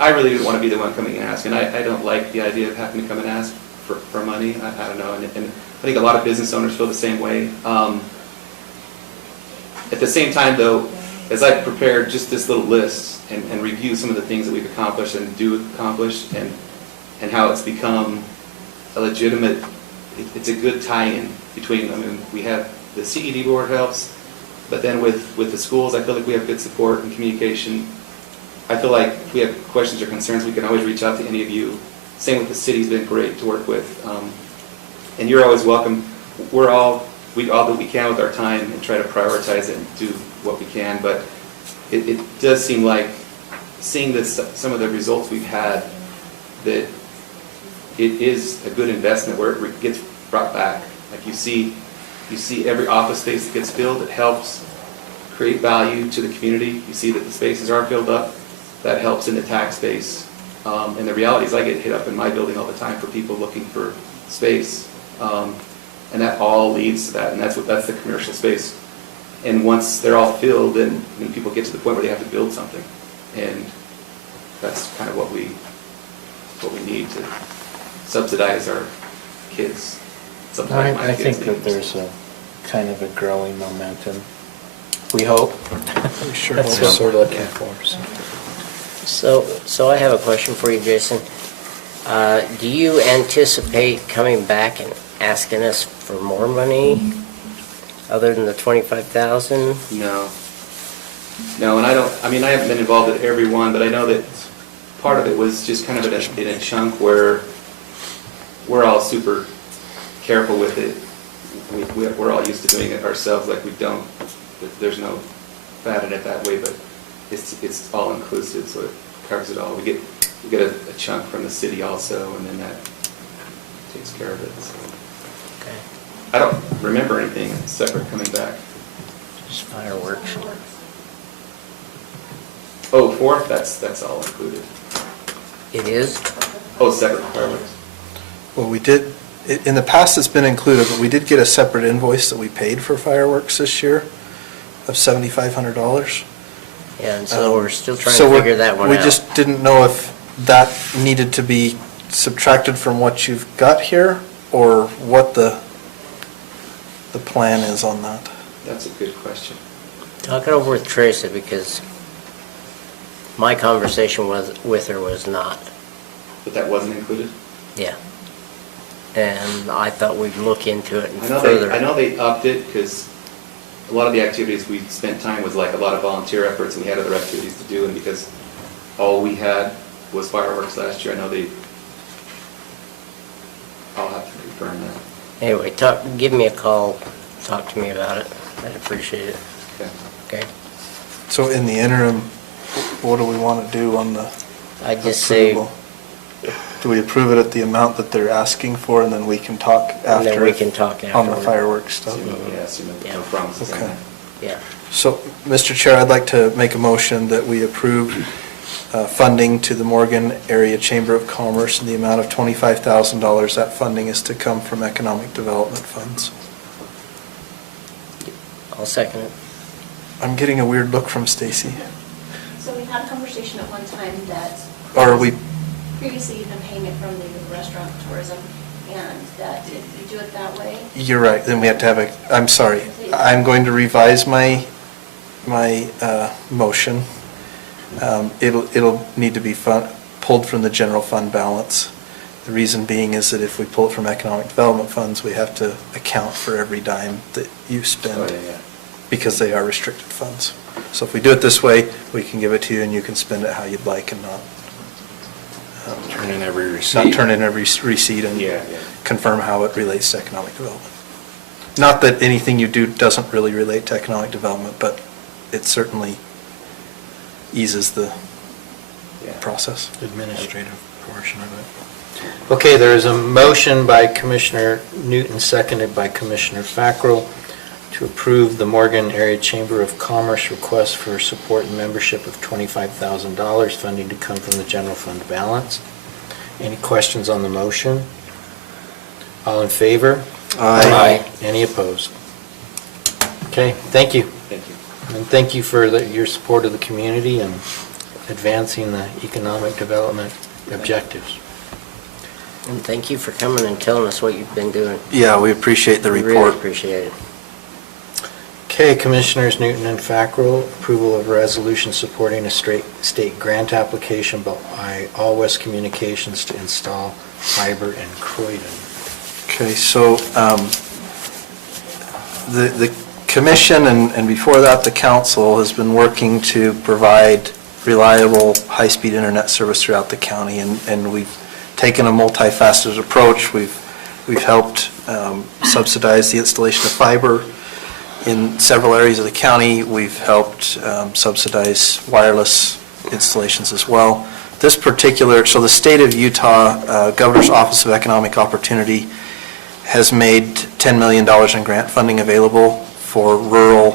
I really didn't want to be the one coming and asking. I don't like the idea of having to come and ask for money. I don't know, and I think a lot of business owners feel the same way. At the same time, though, as I prepared just this little list and review some of the things that we've accomplished and do accomplish, and how it's become a legitimate, it's a good tie-in between, we have the CED board helps, but then with the schools, I feel like we have good support and communication. I feel like if we have questions or concerns, we can always reach out to any of you. Same with the city's been great to work with. And you're always welcome. We all do what we can with our time and try to prioritize it and do what we can, but it does seem like, seeing some of the results we've had, that it is a good investment where it gets brought back. Like you see every office space that gets filled, it helps create value to the community. You see that the spaces are filled up, that helps in the tax base. And the reality is I get hit up in my building all the time for people looking for space. And that all leads to that, and that's the commercial space. And once they're all filled, then people get to the point where they have to build something. And that's kind of what we need to subsidize our kids. Subsidize my I kids' think that needs. there's a kind of a growing momentum We hope. We sure That's hope what so. we're looking for. So I have a question for you, Jason. Do you anticipate coming back and asking us for more money other than the 25,000? No. No, and I haven't been involved at every one, but I know that part of it was just kind of in a chunk where we're all super careful with it. We're all used to doing it ourselves, like there's no fat in it that way, but it's all inclusive, so it covers it all. We get a chunk from the city also, and then that takes care of it, so. Okay. I don't remember anything separate coming back. Just fireworks. Oh, fourth, that's all included. It is? Oh, separate fireworks. Well, we did, in the past it's been included, but we did get a separate invoice that we paid for fireworks this year of $7,500. Yeah, and so we're still trying So to we're- figure that one out. We just didn't know if that needed to be subtracted from what you've got here, or what the plan is on that. That's a good question. Talk it over with Teresa, because my conversation with her was not. But that wasn't included? Yeah. And I thought we'd look into it and I know further. they upped it because a lot of the activities we spent time was like a lot of volunteer efforts, and we had other activities to do, and because all we had was fireworks last year, I know I'll have to confirm that. Anyway, give me a call, talk to me about it. I'd appreciate it. Okay. Okay? So in the interim, what do we want to do on the I'd just say, approval? Do we approve it at the amount that they're asking for, and then we can talk after? and then we can talk afterward. On the fireworks stuff? Assuming no promises on Okay. that. Yeah. So, Mr. Chair, I'd like to make a motion that we approve funding to the Morgan Area Chamber of Commerce in the amount of $25,000. That funding is to come from economic development funds. I'll second it. I'm getting a weird look from Stacy. So we had a conversation at one time that. Or are we, Previously, you've been paying it from the restaurant tourism, and that if you do it that way. you're right, then we have to have I'm sorry. I'm going to revise my motion. It'll need to be pulled from the general fund balance. The reason being is that if we pull it from economic development funds, we have to account for every dime that you spend. Oh, yeah. Because they are restricted funds. So if we do it this way, we can give it to you and you can spend it how you'd like and not Turn in every not receipt. turn in every receipt and Yeah. confirm how it relates to economic development. Not that anything you do doesn't really relate to economic development, but it certainly eases the process. Administrative portion of it. Okay, there is a motion by Commissioner Newton, seconded by Commissioner Fackrell, to approve the Morgan Area Chamber of Commerce request for support and membership of $25,000, funding to come from the general fund balance. Any questions on the motion? All in favor? Aye. Any opposed? Okay, thank you. Thank you. And thank you for your support of the community and advancing the economic development objectives. And thank you for coming and telling us what you've been doing. Yeah, we appreciate the We report. really appreciate it. Okay, Commissioners Newton and Fackrell, approval of resolution supporting a state grant application by All West Communications to install fiber in Croydon. Okay, so the commission and before that, the council has been working to provide reliable, high-speed internet service throughout the county, and we've taken a multifaceted approach. We've helped subsidize the installation of fiber in several areas of the county. We've helped subsidize wireless installations as well. This particular, so the state of Utah Governor's Office of Economic Opportunity has made $10 million in grant funding available for rural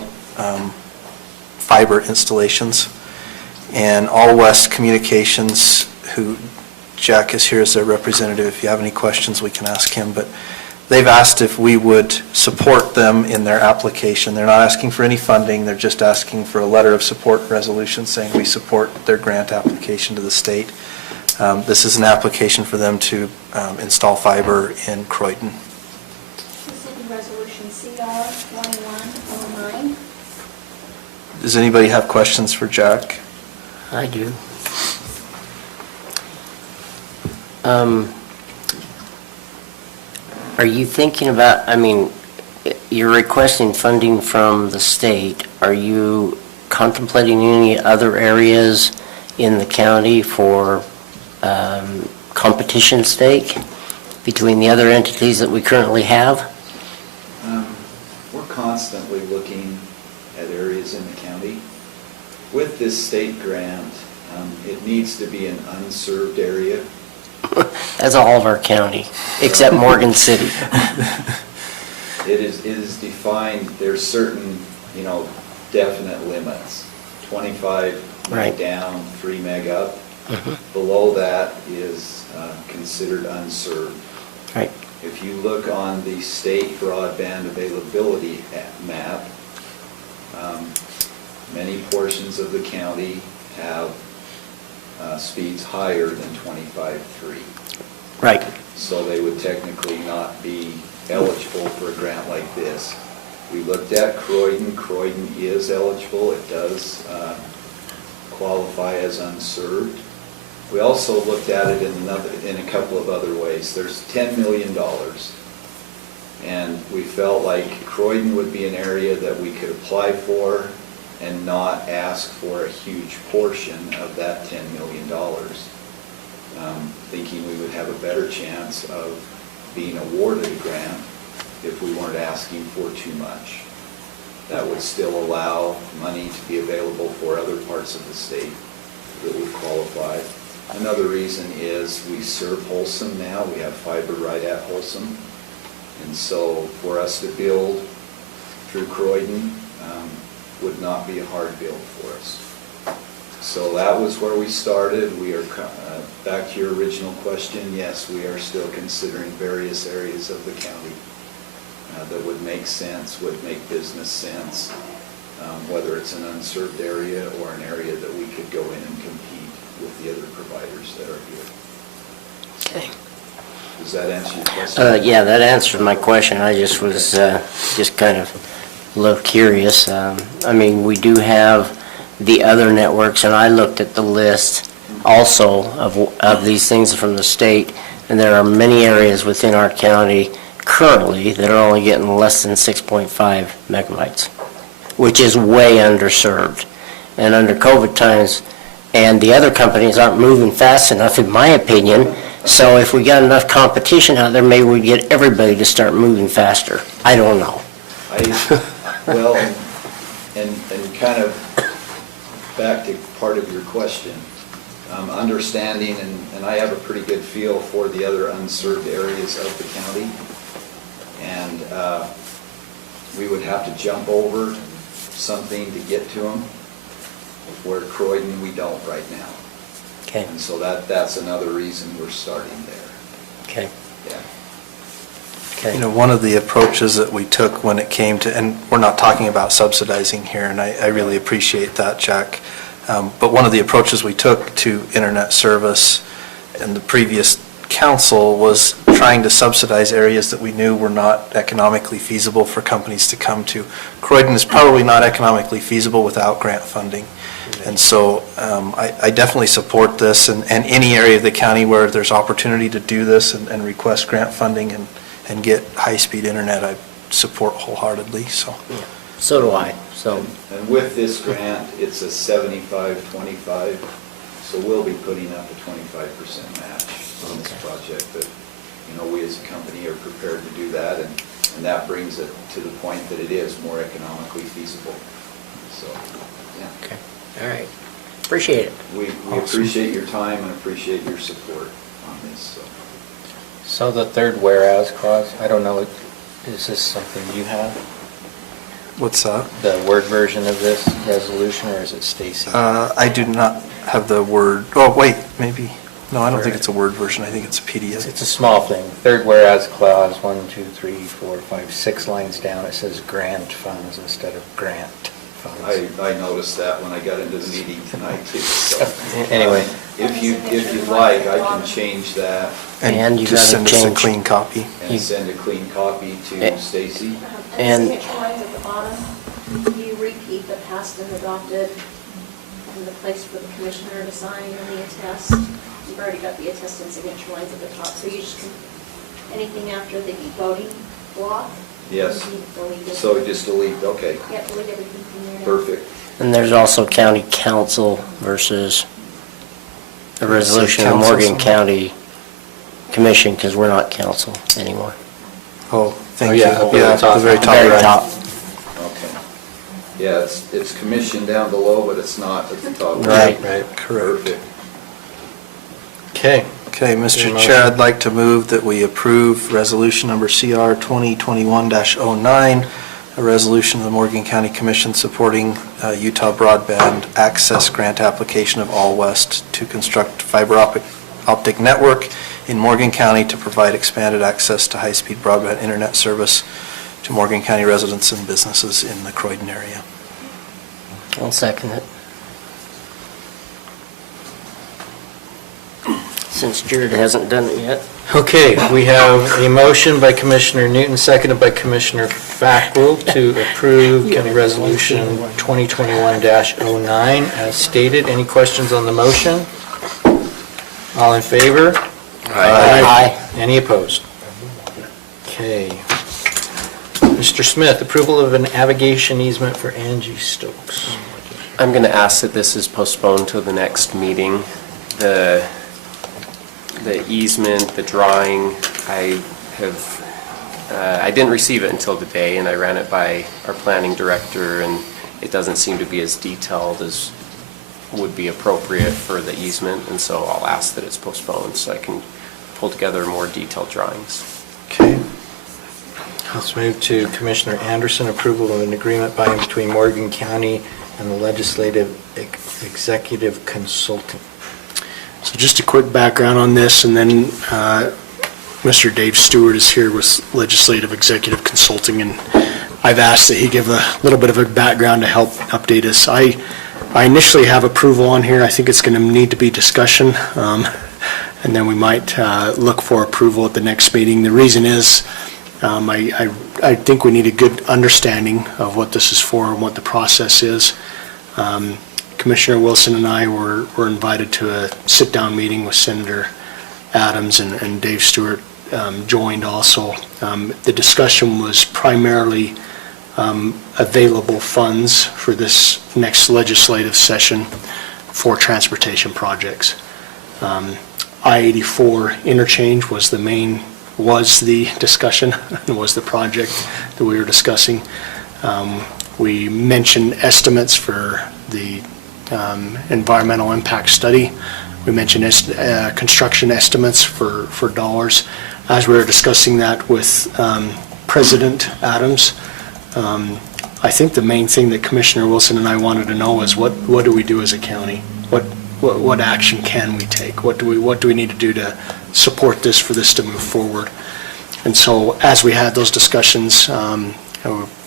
fiber installations. And All West Communications, who Jack is here as their representative, if you have any questions, we can ask him, but they've asked if we would support them in their application. They're not asking for any funding, they're just asking for a letter of support resolution saying we support their grant application to the state. This is an application for them to install fiber in Croydon. This is resolution CR 1109. Does anybody have questions for Jack? I do. Are you thinking about, I mean, you're requesting funding from the state. Are you contemplating any other areas in the county for competition stake between the other entities that we currently have? We're constantly looking at areas in the county. With this state grant, it needs to be an unserved area. That's all of our county, except Morgan City. It is defined, there's certain, definite limits. 25 meg down, 3 meg up. Below that is considered unserved. Right. If you look on the state broadband availability map, many portions of the county have speeds higher than 25.3. Right. So they would technically not be eligible for a grant like this. We looked at Croydon. Croydon is eligible. It does qualify as unserved. We also looked at it in a couple of other ways. There's $10 million, and we felt like Croydon would be an area that we could apply for and not ask for a huge portion of that $10 million, thinking we would have a better chance of being awarded a grant if we weren't asking for too much. That would still allow money to be available for other parts of the state that would qualify. Another reason is we serve Wholesome now. We have fiber right at Wholesome. And so for us to build through Croydon would not be a hard build for us. So that was where we started. We are, back to your original question, yes, we are still considering various areas of the county that would make sense, would make business sense, whether it's an unserved area or an area that we could go in and compete with the other providers that are here. Okay. Does that answer your question? Yeah, that answered my question. I just was just kind of a little curious. I mean, we do have the other networks, and I looked at the list also of these things from the state, and there are many areas within our county currently that are only getting less than 6.5 megabytes, which is way underserved. And under COVID times, and the other companies aren't moving fast enough, in my opinion. So if we got enough competition out there, maybe we'd get everybody to start moving faster. I don't know. Well, and kind of back to part of your question, understanding, and I have a pretty good feel for the other unserved areas of the county, and we would have to jump over something to get to them, where Croydon we don't right now. Okay. And so that's another reason we're starting there. Okay. Yeah. Okay. One of the approaches that we took when it came to, and we're not talking about subsidizing here, and I really appreciate that, Jack, but one of the approaches we took to internet service in the previous council was trying to subsidize areas that we knew were not economically feasible for companies to come to. Croydon is probably not economically feasible without grant funding. And so I definitely support this, and any area of the county where there's opportunity to do this and request grant funding and get high-speed internet, I support wholeheartedly, so. Yeah. So do I, so. And with this grant, it's a 75-25, so we'll be putting up a 25% match on this project, but, we as a company are prepared to do that, and that brings it to the point that it is more economically feasible, so, yeah. Okay. All right. Appreciate it. We appreciate your time and appreciate your support on this, so. So the third whereas clause, I don't know, is this something you have? What's that? The word version of this resolution, or is it Stacy? I do not have the word, oh, wait, maybe. No, I don't think it's a word version. I think it's a PDF. It's a small thing. Third whereas clause, 1, 2, 3, 4, 5, 6 lines down, it says grant funds instead of grant funds. I noticed that when I got into the meeting tonight too, so. Anyway. If you'd like, I can change that. And you just gotta send us a change. clean copy. And send a clean copy to Stacy. And signature lines at the bottom, you repeat the passed and adopted, and the place for the commissioner to sign and the attest. You've already got the attest and signature lines at the top, so you just, anything after the voting block. Yes. you delete it. So just delete, okay, Yep, delete everything from there now. perfect. And there's also county council versus a resolution of council Morgan somewhere. County Commission, because we're not council anymore. Oh, thank Oh, you. yeah, over the Yeah, top. the very top Very right. top. Okay. Yeah, it's commissioned down below, but it's not at the top. Right. Right, correct. Perfect. Okay, Mr. Your Chair, motion. I'd like to move that we approve resolution number CR 2021-09, a resolution of the Morgan County Commission supporting Utah Broadband Access Grant application of All West to construct fiber optic network in Morgan County to provide expanded access to high-speed broadband internet service to Morgan County residents and businesses in the Croydon area. I'll second it. Since Jared hasn't done it yet. Okay, we have a motion by Commissioner Newton, seconded by Commissioner Fackrell to approve County Resolution 2021-09 as stated. Any questions on the motion? All in favor? Aye. Any opposed? Okay. Mr. Smith, approval of a navigation easement for Angie Stokes. I'm going to ask that this is postponed to the next meeting. The easement, the drawing, I didn't receive it until today, and I ran it by our planning director, and it doesn't seem to be as detailed as would be appropriate for the easement, and so I'll ask that it's postponed so I can pull together more detailed drawings. Okay. Let's move to Commissioner Anderson, approval of an agreement by and between Morgan County and the Legislative Executive Consultant. So just a quick background on this, and then Mr. Dave Stewart is here with Legislative Executive Consulting, and I've asked that he give a little bit of a background to help update us. I initially have approval on here. I think it's going to need to be discussion, and then we might look for approval at the next meeting. The reason is I think we need a good understanding of what this is for and what the process is. Commissioner Wilson and I were invited to a sit-down meeting with Senator Adams, and Dave Stewart joined also. The discussion was primarily available funds for this next legislative session for transportation projects. I-84 interchange was the discussion, and was the project that we were discussing. We mentioned estimates for the environmental impact study. We mentioned construction estimates for dollars. As we were discussing that with President Adams, I think the main thing that Commissioner Wilson and I wanted to know is what do we do as a county? What action can we take? What do we need to do to support this, for this to move forward? And so as we had those discussions, I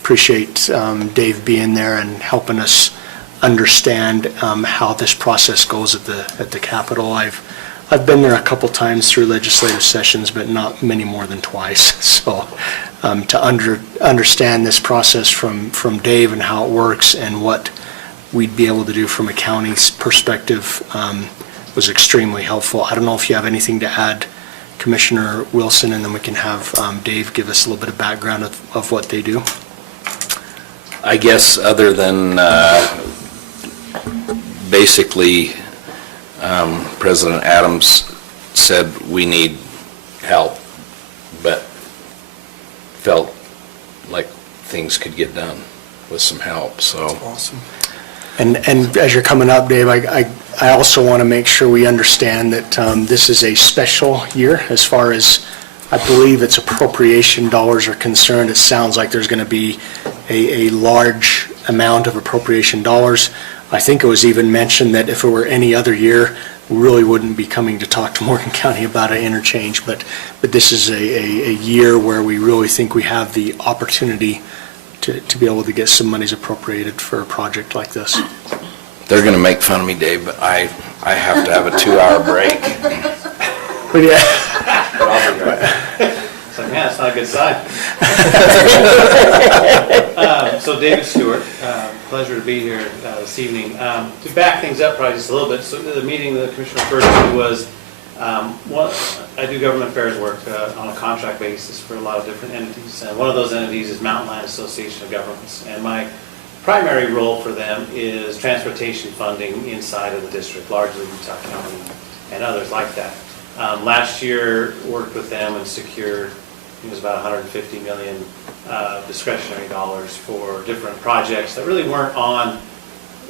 appreciate Dave being there and helping us understand how this process goes at the Capitol. I've been there a couple times through legislative sessions, but not many more than twice. So to understand this process from Dave and how it works and what we'd be able to do from a county's perspective was extremely helpful. I don't know if you have anything to add, Commissioner Wilson, and then we can have Dave give us a little bit of background of what they do. I guess other than basically President Adams said we need help, but felt like things could get done with some help, so. Awesome. And as you're coming up, Dave, I also want to make sure we understand that this is a special year as far as, I believe, its appropriation dollars are concerned. It sounds like there's going to be a large amount of appropriation dollars. I think it was even mentioned that if it were any other year, we really wouldn't be coming to talk to Morgan County about an interchange, but this is a year where we really think we have the opportunity to be able to get some monies appropriated for a project like this. They're going to make fun of me, Dave, but I have to have a 2-hour break. But yeah. It's like, that's not a good sign. So David Stewart, pleasure to be here this evening. To back things up probably just a little bit, so the meeting the Commissioner referred to was, I do government affairs work on a contract basis for a lot of different entities. And one of those entities is Mountain Land Association of Governments. And my primary role for them is transportation funding inside of the district, largely Utah County and others like that. Last year, worked with them and secured, it was about $150 million discretionary dollars for different projects that really weren't on,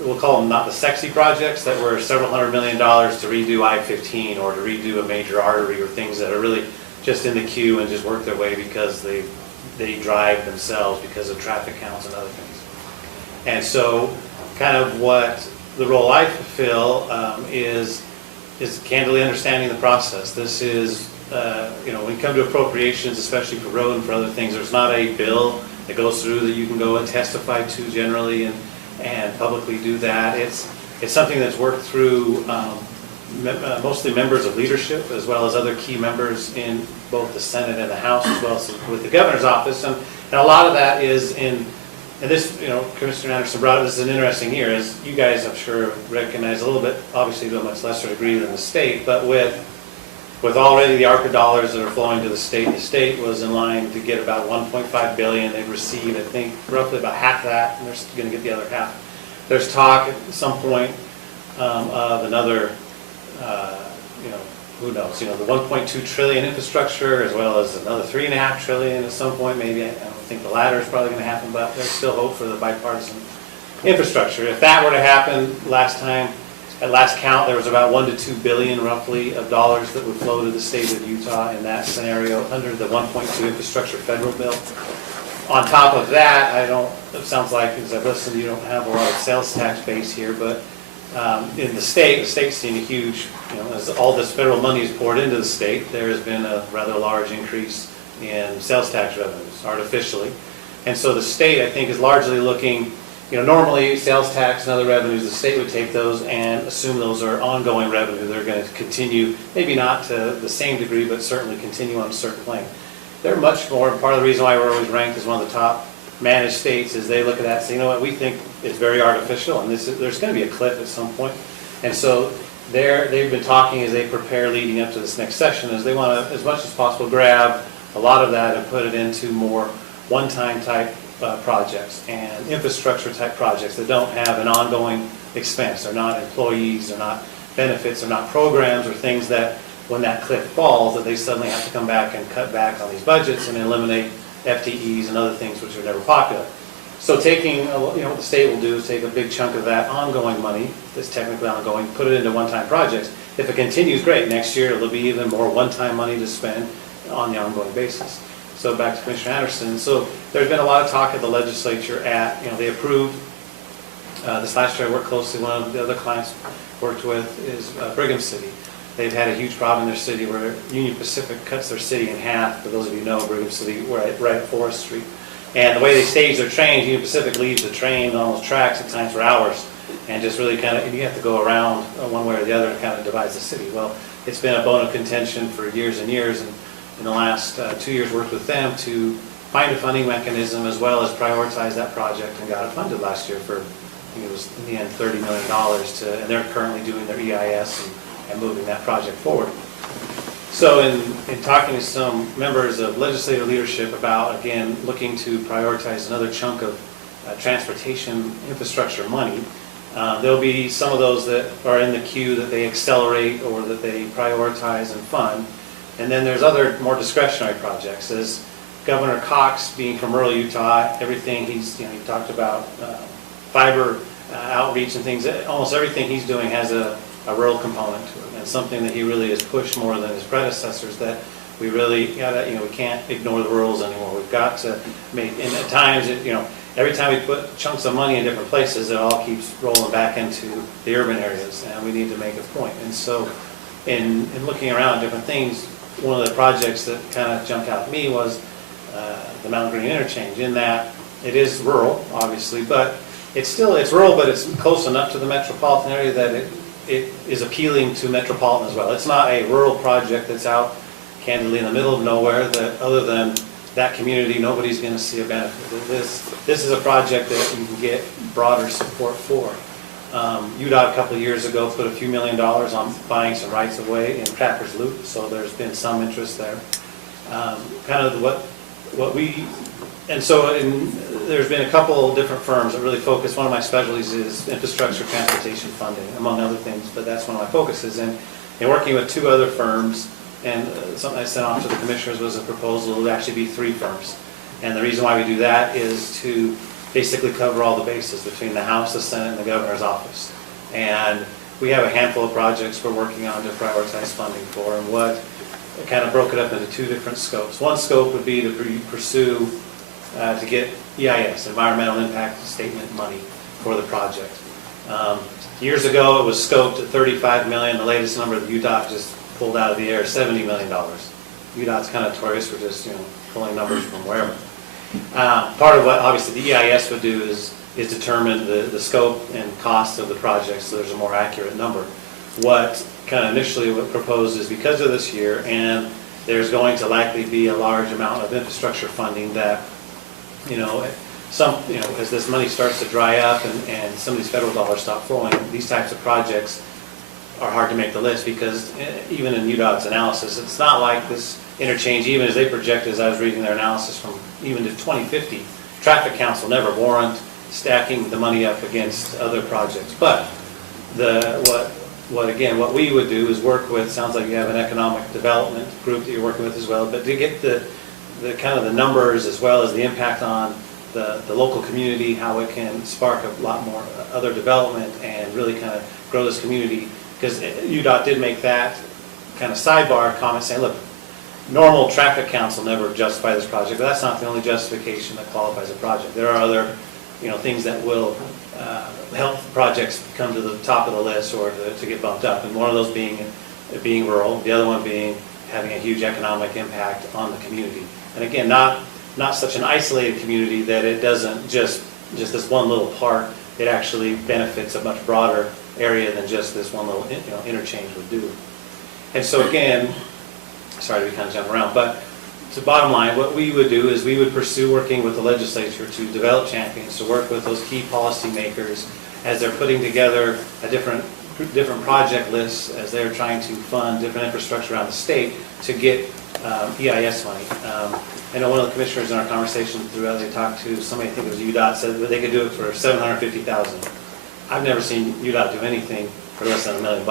we'll call them not the sexy projects, that were several $100 million to redo I-15 or to redo a major artery, or things that are really just in the queue and just work their way because they drive themselves because of traffic counts and other things. And so kind of what the role I fulfill is candidly understanding the process. This is, when you come to appropriations, especially for road and for other things, there's not a bill that goes through that you can go and testify to generally and publicly do that. It's something that's worked through mostly members of leadership, as well as other key members in both the Senate and the House, as well as with the governor's office. And a lot of that is in, and this, Commissioner Anderson brought it, this is an interesting year, as you guys, I'm sure, recognize a little bit, obviously to a much lesser degree than the state, but with already the ARPA dollars that are flowing to the state was in line to get about $1.5 billion. They've received, I think, roughly about half of that, and they're going to get the other half. There's talk at some point of another, who knows, the 1.2 trillion infrastructure, as well as another 3.5 trillion at some point, maybe. I don't think the latter is probably going to happen, but there's still hope for the bipartisan infrastructure. If that were to happen at last count, there was about 1 to 2 billion roughly of dollars that would flow to the state of Utah in that scenario under the 1.2 infrastructure federal bill. On top of that, it sounds like, as I've listened, you don't have a lot of sales tax base here, but in the state's seen a huge, as all this federal money is poured into the state, there has been a rather large increase in sales tax revenues artificially. And so the state, I think, is largely looking, normally sales tax and other revenues, the state would take those and assume those are ongoing revenue. They're going to continue, maybe not to the same degree, but certainly continue on a certain plane. They're much more, part of the reason why we're always ranked as one of the top managed states is they look at that and say, we think it's very artificial, and there's going to be a cliff at some point. And so they've been talking as they prepare leading up to this next session, is they want to, as much as possible, grab a lot of that and put it into more one-time type projects and infrastructure type projects that don't have an ongoing expense. They're not employees, they're not benefits, they're not programs or things that when that cliff falls that they suddenly have to come back and cut back on these budgets and eliminate FTEs and other things which are never popular. So taking, what the state will do is take a big chunk of that ongoing money that's technically ongoing, put it into one-time projects. If it continues, great. Next year it'll be even more one-time money to spend on the ongoing basis. So back to Commissioner Anderson. So there's been a lot of talk at the legislature they approved, this last year I worked closely, one of the other clients worked with is Brigham City. They've had a huge problem in their city where Union Pacific cuts their city in half. For those of you who know, Brigham City, right at Forest Street. And the way they stage their trains, Union Pacific leaves the train on those tracks at times for hours and just really and you have to go around one way or the other and kind of divides the city. Well, it's been a bone of contention for years and years, and in the last 2 years worked with them to find a funding mechanism as well as prioritize that project and got it funded last year for, it was in the end $30 million and they're currently doing their EIS and moving that project forward. So in talking to some members of legislative leadership about, again, looking to prioritize another chunk of transportation infrastructure money, there'll be some of those that are in the queue that they accelerate or that they prioritize and fund. And then there's other more discretionary projects. As Governor Cox, being from rural Utah, everything he talked about fiber outreach and things, almost everything he's doing has a rural component to it, and something that he really has pushed more than his predecessors, that we really gotta, we can't ignore the rurals anymore. We've got to make, and at times, every time we put chunks of money in different places, it all keeps rolling back into the urban areas, and we need to make a point. And so in looking around at different things, one of the projects that kind of jumped out at me was the Mountain Green Interchange, in that it is rural, obviously, but it's rural, but it's close enough to the metropolitan area that it is appealing to metropolitan as well. It's not a rural project that's out candidly in the middle of nowhere, that other than that community, nobody's going to see a benefit. This is a project that you can get broader support for. UDOT a couple of years ago put a few $1 million on buying some rights of way in Crackers Loop, so there's been some interest there. Kind of what we, and so there's been a couple different firms that really focus. One of my specialties is infrastructure transportation funding, among other things, but that's one of my focuses. And working with 2 other firms, and something I sent off to the commissioners was a proposal to actually be 3 firms. And the reason why we do that is to basically cover all the bases between the House, the Senate, and the Governor's office. And we have a handful of projects we're working on to prioritize funding for, and what kind of broke it up into 2 different scopes. One scope would be to pursue to get EIS, Environmental Impact Statement money for the project. Years ago, it was scoped at $35 million. The latest number that UDOT just pulled out of the air is $70 million. UDOT's kind of notorious for just pulling numbers from wherever. Part of what obviously the EIS would do is determine the scope and cost of the project, so there's a more accurate number. What kind of initially what proposed is because of this year, and there's going to likely be a large amount of infrastructure funding that, as this money starts to dry up and some of these federal dollars stop flowing, these types of projects are hard to make the list, because even in UDOT's analysis, it's not like this interchange, even as they project, as I was reading their analysis from even to 2050, traffic counts will never warrant stacking the money up against other projects. But what we would do is work with, sounds like you have an economic development group that you're working with as well, but to get the kind of the numbers as well as the impact on the local community, how it can spark a lot more other development and really kind of grow this community. Because UDOT did make that kind of sidebar comment saying, look, normal traffic counts will never justify this project, but that's not the only justification that qualifies a project. There are other things that will help projects come to the top of the list or to get bumped up, and one of those being rural, the other one being having a huge economic impact on the community. And again, not such an isolated community that it doesn't just this one little part, it actually benefits a much broader area than just this one little interchange would do. And so again, sorry to kind of jump around, but to bottom line, what we would do is we would pursue working with the legislature to develop champions, to work with those key policymakers as they're putting together a different project lists, as they're trying to fund different infrastructure around the state to get EIS money. I know one of the commissioners in our conversation throughout, they talked to somebody, I think it was UDOT, said that they could do it for $750,000. I've never seen UDOT do anything for less than $1 million.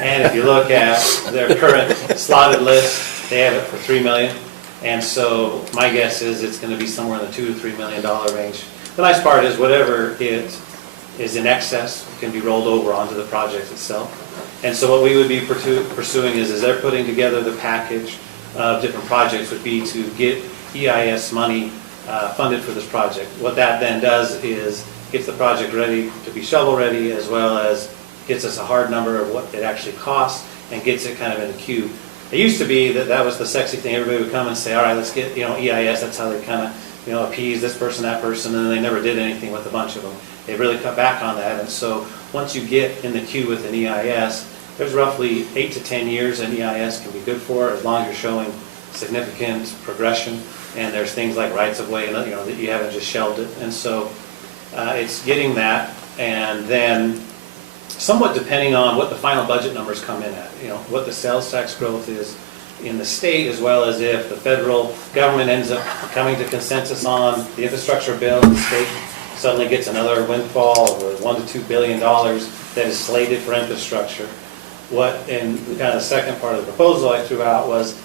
And if you look at their current slotted list, they have it for $3 million. And so my guess is it's going to be somewhere in the $2 to $3 million range. The nice part is whatever it is in excess can be rolled over onto the project itself. And so what we would be pursuing is they're putting together the package of different projects would be to get EIS money funded for this project. What that then does is gets the project ready to be shovel ready, as well as gets us a hard number of what it actually costs and gets it kind of in the queue. It used to be that was the sexy thing. Everybody would come and say, all right, let's get EIS. That's how they kind of appease this person, that person, and then they never did anything with a bunch of them. They really cut back on that. And so once you get in the queue with an EIS, there's roughly 8 to 10 years an EIS can be good for, as long as you're showing significant progression. And there's things like rights of way, that you haven't just shelved it. And so it's getting that, and then somewhat depending on what the final budget numbers come in at, what the sales tax growth is in the state, as well as if the federal government ends up coming to consensus on the infrastructure bill and the state suddenly gets another windfall of $1 to $2 billion that is slated for infrastructure. And kind of the second part of the proposal I threw out was,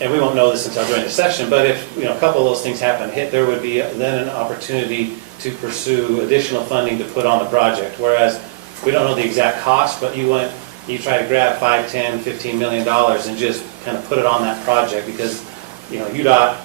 and we won't know this until during the session, but if a couple of those things happen to hit, there would be then an opportunity to pursue additional funding to put on the project. Whereas we don't know the exact cost, but you try to grab $5, $10, $15 million and just kind of put it on that project, because UDOT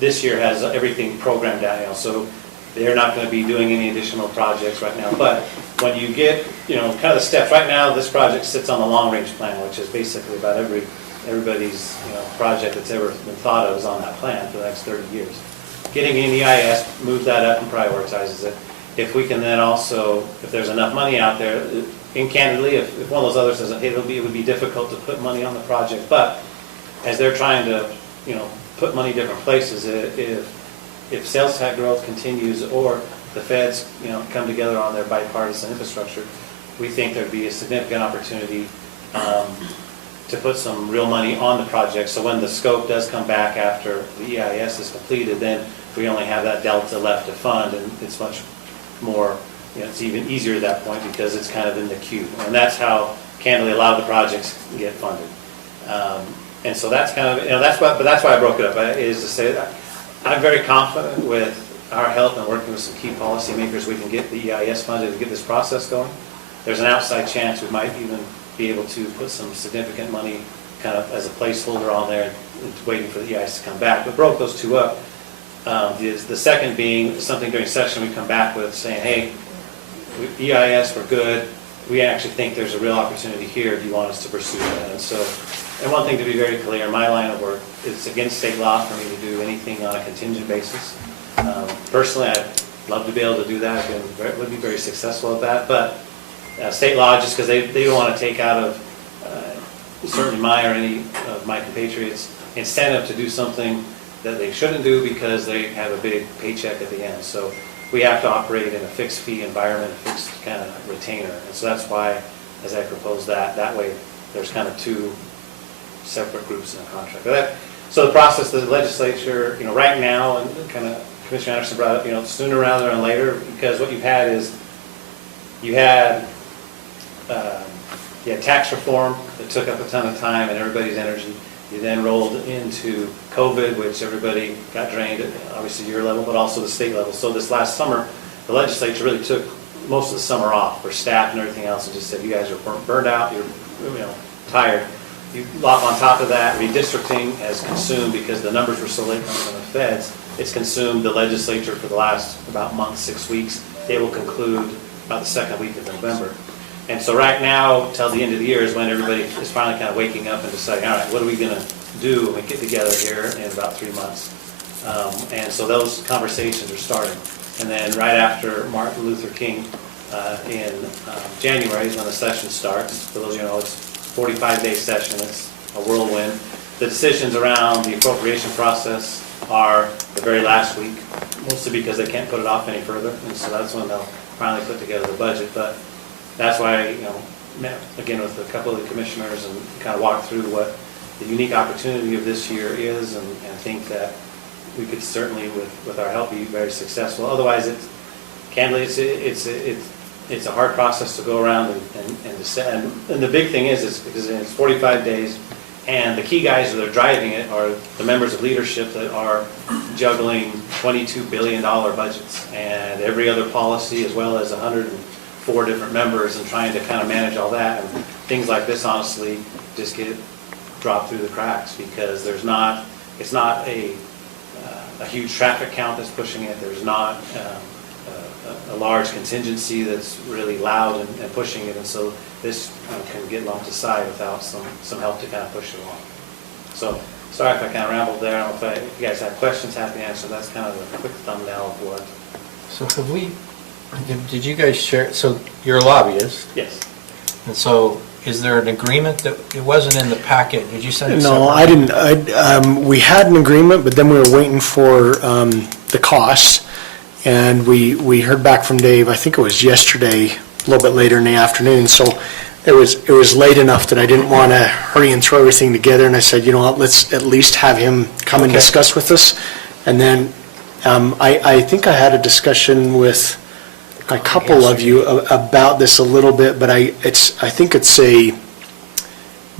this year has everything programmed out, so they're not going to be doing any additional projects right now. But when you get kind of the steps, right now this project sits on the long range plan, which is basically about everybody's project that's ever been thought of is on that plan for the next 30 years. Getting an EIS moves that up and prioritizes it. If we can then also, if there's enough money out there, and candidly, if one of those others says, hey, it would be difficult to put money on the project, but as they're trying to, put money different places. If sales tax growth continues or the feds, come together on their bipartisan infrastructure, we think there'd be a significant opportunity to put some real money on the project. So when the scope does come back after the EIS is completed, then we only have that delta left to fund, and it's much more, it's even easier at that point because it's kind of in the queue. And that's how, candidly, a lot of the projects get funded. And so that's kind of, that's why I broke it up, is to say that I'm very confident with our help and working with some key policymakers, we can get the EIS funded and get this process going. There's an outside chance we might even be able to put some significant money kind of as a placeholder on there and waiting for the EIS to come back. But broke those two up. The second being something during session we come back with saying, hey, EIS, we're good. We actually think there's a real opportunity here. Do you want us to pursue that? And one thing to be very clear, my line of work, it's against state law for me to do anything on a contingent basis. Personally, I'd love to be able to do that. I would be very successful at that. But state law, just because they don't want to take out of certainly my or any of my compatriots incentive to do something that they shouldn't do because they have a big paycheck at the end. So we have to operate in a fixed fee environment, a fixed kind of retainer. And so that's why, as I proposed that way there's kind of two separate groups in the contract. So the process, the legislature, right now, and kind of Commissioner Anderson brought up, sooner rather than later, because what you've had is you had tax reform that took up a ton of time and everybody's energy. You then rolled into COVID, which everybody got drained at obviously your level, but also the state level. So this last summer, the legislature really took most of the summer off for staff and everything else and just said, you guys are burned out, you're tired. You lop on top of that, redistricting has consumed, because the numbers were so late coming from the feds, it's consumed the legislature for the last about month, 6 weeks. They will conclude about the second week of November. And so right now, till the end of the year is when everybody is finally kind of waking up and deciding, all right, what are we going to do when we get together here in about 3 months? And so those conversations are starting. And then right after Martin Luther King in January is when the session starts. For those of you who know, it's a 45-day session. It's a whirlwind. The decisions around the appropriation process are the very last week, mostly because they can't put it off any further. And so that's when they'll finally put together the budget. But that's why I met again with a couple of the commissioners and kind of walked through what the unique opportunity of this year is, and think that we could certainly, with our help, be very successful. Otherwise, candidly, it's a hard process to go around and decide. And the big thing is because it's 45 days, and the key guys that are driving it are the members of leadership that are juggling $22 billion budgets and every other policy, as well as 104 different members, and trying to kind of manage all that. And things like this, honestly, just get dropped through the cracks because it's not a huge traffic count that's pushing it. There's not a large contingency that's really loud and pushing it, and so this can get lumped aside without some help to kind of push it along. So sorry if I kind of rambled there. I don't know if you guys have questions, happy to answer. That's kind of a quick thumbnail of what. So did you guys share, so you're a lobbyist? Yes. And so is there an agreement that, it wasn't in the packet, did you send it No, separately? I didn't. We had an agreement, but then we were waiting for the cost. And we heard back from Dave, I think it was yesterday, a little bit later in the afternoon. So it was late enough that I didn't want to hurry and throw everything together. And I said, you know what, let's at least have him come and discuss with us. And then I think I had a discussion with a couple of you about this a little bit, but I think it's a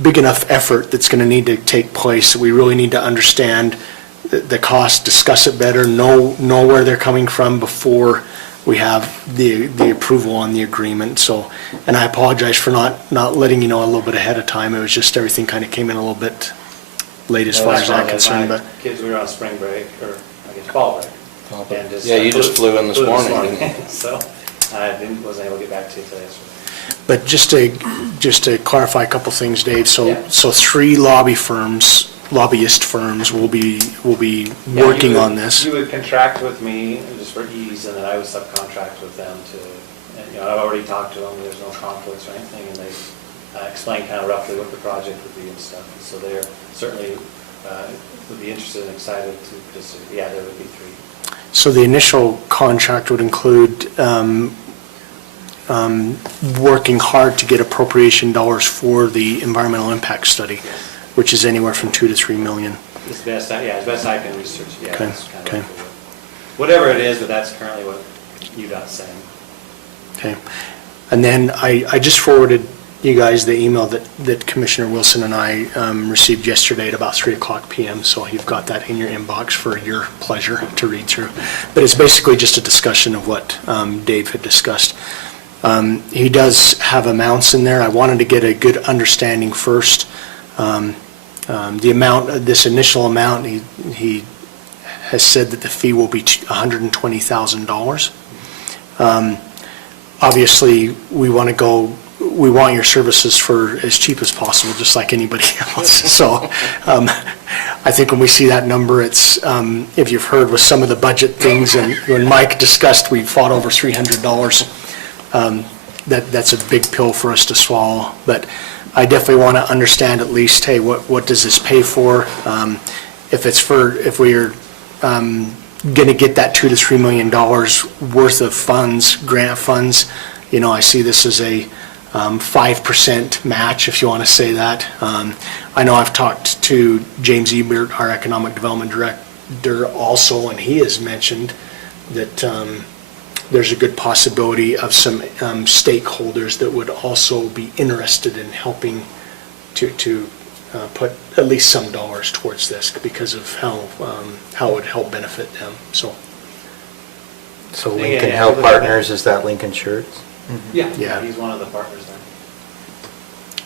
big enough effort that's going to need to take place. We really need to understand the cost, discuss it better, know where they're coming from before we have the approval on the agreement. So, and I apologize for not letting you know a little bit ahead of time. It was just everything kind of came in a little bit late as far as I'm concerned. But kids, we were on spring break, or I guess fall break. And you just flew in this morning, didn't you? So I wasn't able to get back to you today. But just to clarify a couple things, Dave. So 3 lobbyist firms will be working on this. You would contract with me just for ease, and then I would subcontract with them and I've already talked to them. There's no conflicts or anything, and they explain kind of roughly what the project would be and stuff. And so they're certainly would be interested and excited to participate, yeah, there would be 3. So the initial contract would include working hard to get appropriation dollars for the environmental impact study, which is anywhere from $2 to $3 million. As best I can research, yeah. Okay, that's kind of okay. Whatever it is, but that's currently what UDOT's saying. Okay. And then I just forwarded you guys the email that Commissioner Wilson and I received yesterday at about 3:00 p.m., so you've got that in your inbox for your pleasure to read through. But it's basically just a discussion of what Dave had discussed. He does have amounts in there. I wanted to get a good understanding first. The amount, this initial amount, he has said that the fee will be $120,000. Obviously, we want your services for as cheap as possible, just like anybody else. So I think when we see that number, it's, if you've heard with some of the budget things, and when Mike discussed, we fought over $300, that's a big pill for us to swallow. But I definitely want to understand at least, hey, what does this pay for? If we're going to get that $2 to $3 million worth of funds, grant funds, I see this as a 5% match, if you want to say that. I know I've talked to James Ebert, our Economic Development Director, also, and he has mentioned that there's a good possibility of some stakeholders that would also be interested in helping to put at least some dollars towards this because of how it would help benefit them. So Lincoln Health Partners, is that Lincoln Shirts? Yeah, he's one of the partners there.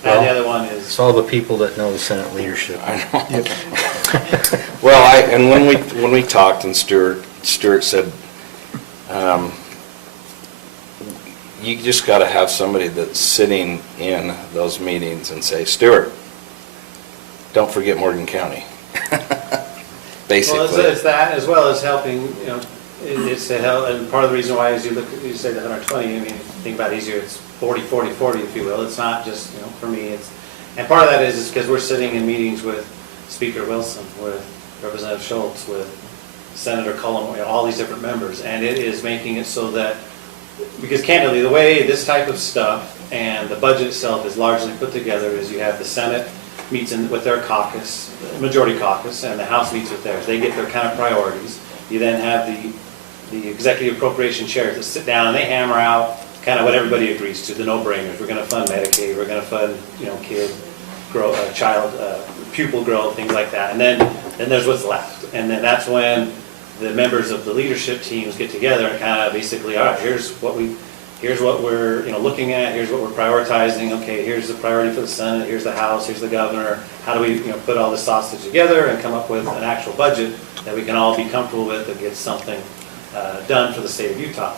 Well, And the other one is... It's all the people that know the Senate leadership. I know. Well, and when we talked, and Stuart said, you just got to have somebody that's sitting in those meetings and say, Stuart, don't forget Morgan County. Basically. Well, it's that as well as helping, it's to help, and part of the reason why is you say the 120, I mean, think about it easier, it's 40, 40, 40, if you will. It's not just, for me, and part of that is because we're sitting in meetings with Speaker Wilson, with Representative Schultz, with Senator Cullum, all these different members, and it is making it so that, because candidly, the way this type of stuff and the budget itself is largely put together is you have the Senate meets with their caucus, majority caucus, and the House meets with theirs. They get their kind of priorities. You then have the executive appropriation chairs that sit down and they hammer out kind of what everybody agrees to, the no-brainers. We're going to fund Medicaid. We're going to fund, kid growth, child pupil growth, things like that. And then there's what's left. And then that's when the members of the leadership teams get together and kind of basically, all right, here's what we're looking at, here's what we're prioritizing, okay, here's the priority for the Senate, here's the House, here's the governor, how do we put all this sausage together and come up with an actual budget that we can all be comfortable with that gets something done for the state of Utah.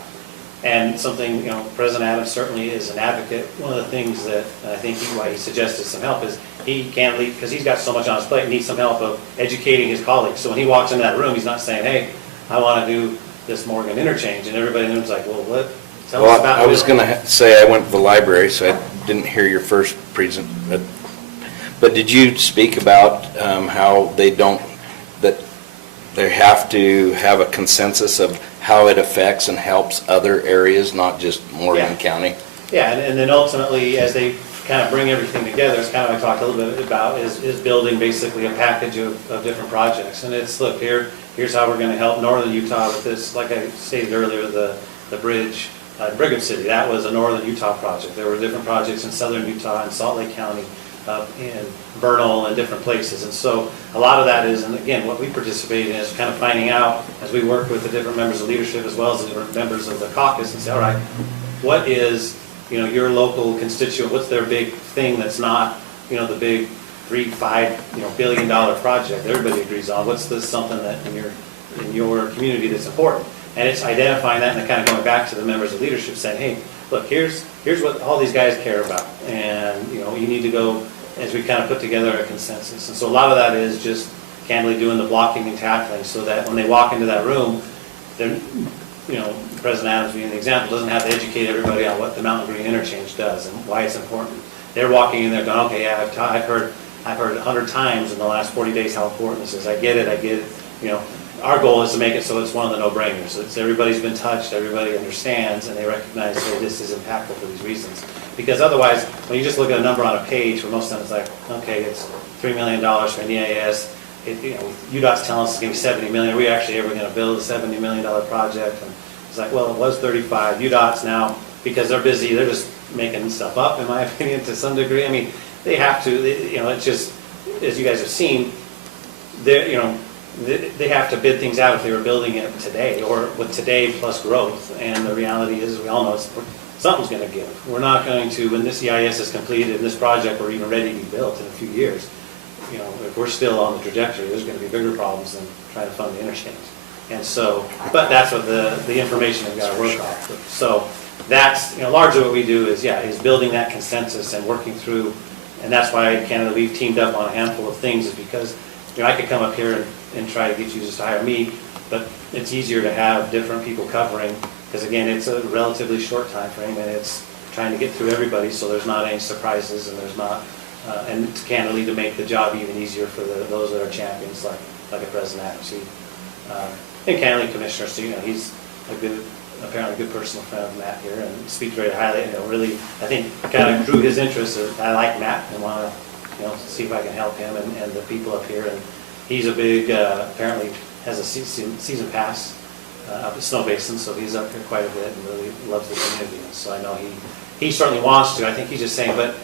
And something, President Adams certainly is an advocate. One of the things that I think why he suggested some help is he can't leave, because he's got so much on his plate, needs some help of educating his colleagues. So when he walks into that room, he's not saying, hey, I want to do this Morgan interchange, and everybody in the room's like, well, what? Tell us about I was going to say I went to the library, so I didn't hear your first present. But did you speak about how they have to have a consensus of how it affects and helps other areas, not just Morgan County? Yeah, and then ultimately, as they kind of bring everything together, it's kind of I talked a little bit about, is building basically a package of different projects. And it's, look, here's how we're going to help northern Utah with this, like I stated earlier, the bridge in Brigham City. That was a northern Utah project. There were different projects in southern Utah and Salt Lake County, in Vernal and different places. And so a lot of that is, and again, what we participate in is kind of finding out as we work with the different members of leadership as well as the different members of the caucus and say, all right, what is, your local constituent, what's their big thing that's not, the big $3-5 billion project everybody agrees on? What's this something that in your community that's important? And it's identifying that and then kind of going back to the members of leadership saying, hey, look, here's what all these guys care about. And, you need to go, as we kind of put together a consensus. And so a lot of that is just candidly doing the blocking and tackling so that when they walk into that room, they're, President Adams being the example, doesn't have to educate everybody on what the Mountain Green Interchange does and why it's important. They're walking in there going, okay, yeah, I've heard I've heard 100 times in the last 40 days how important this is. I get it, you know. Our goal is to make it so it's one of the no-brainers. It's everybody's been touched, everybody understands, and they recognize that this is impactful for these reasons. Because otherwise, when you just look at a number on a page, for most of them it's like, okay, it's $3 million for an EIS. UDOT's telling us it's going to be 70 million. Are we actually ever going to build a $70 million project? And it's like, well, it was 35. UDOT's now, because they're busy, they're just making stuff up, in my opinion, to some degree. I mean, they have to, it's just, as you guys have seen, they have to bid things out if they were building it today, or with today plus growth. And the reality is, we all know something's going to give. We're not going to, when this EIS is completed and this project we're even ready to be built in a few years, if we're still on the trajectory, there's going to be bigger problems than trying to fund the interchange. And so, but that's what the information we've got to work off. So that's, largely what we do is building that consensus and working through, and that's why Canada, we've teamed up on a handful of things, is because, I could come up here and try to get you just to hire me, but it's easier to have different people covering, because again, it's a relatively short time frame, and it's trying to get through everybody so there's not any surprises, and there's not, and it's candidly to make the job even easier for those that are champions, like a President Adams. And candidly, Commissioner, so he's apparently a good personal friend of Matt here, and speaks very highly, really, I think, kind of drew his interest. I like Matt and want to, see if I can help him and the people up here. And he's a big, apparently has a season pass up at Snow Basin, so he's up here quite a bit and really loves the community. And so I know he certainly wants to. I think he's just saying, but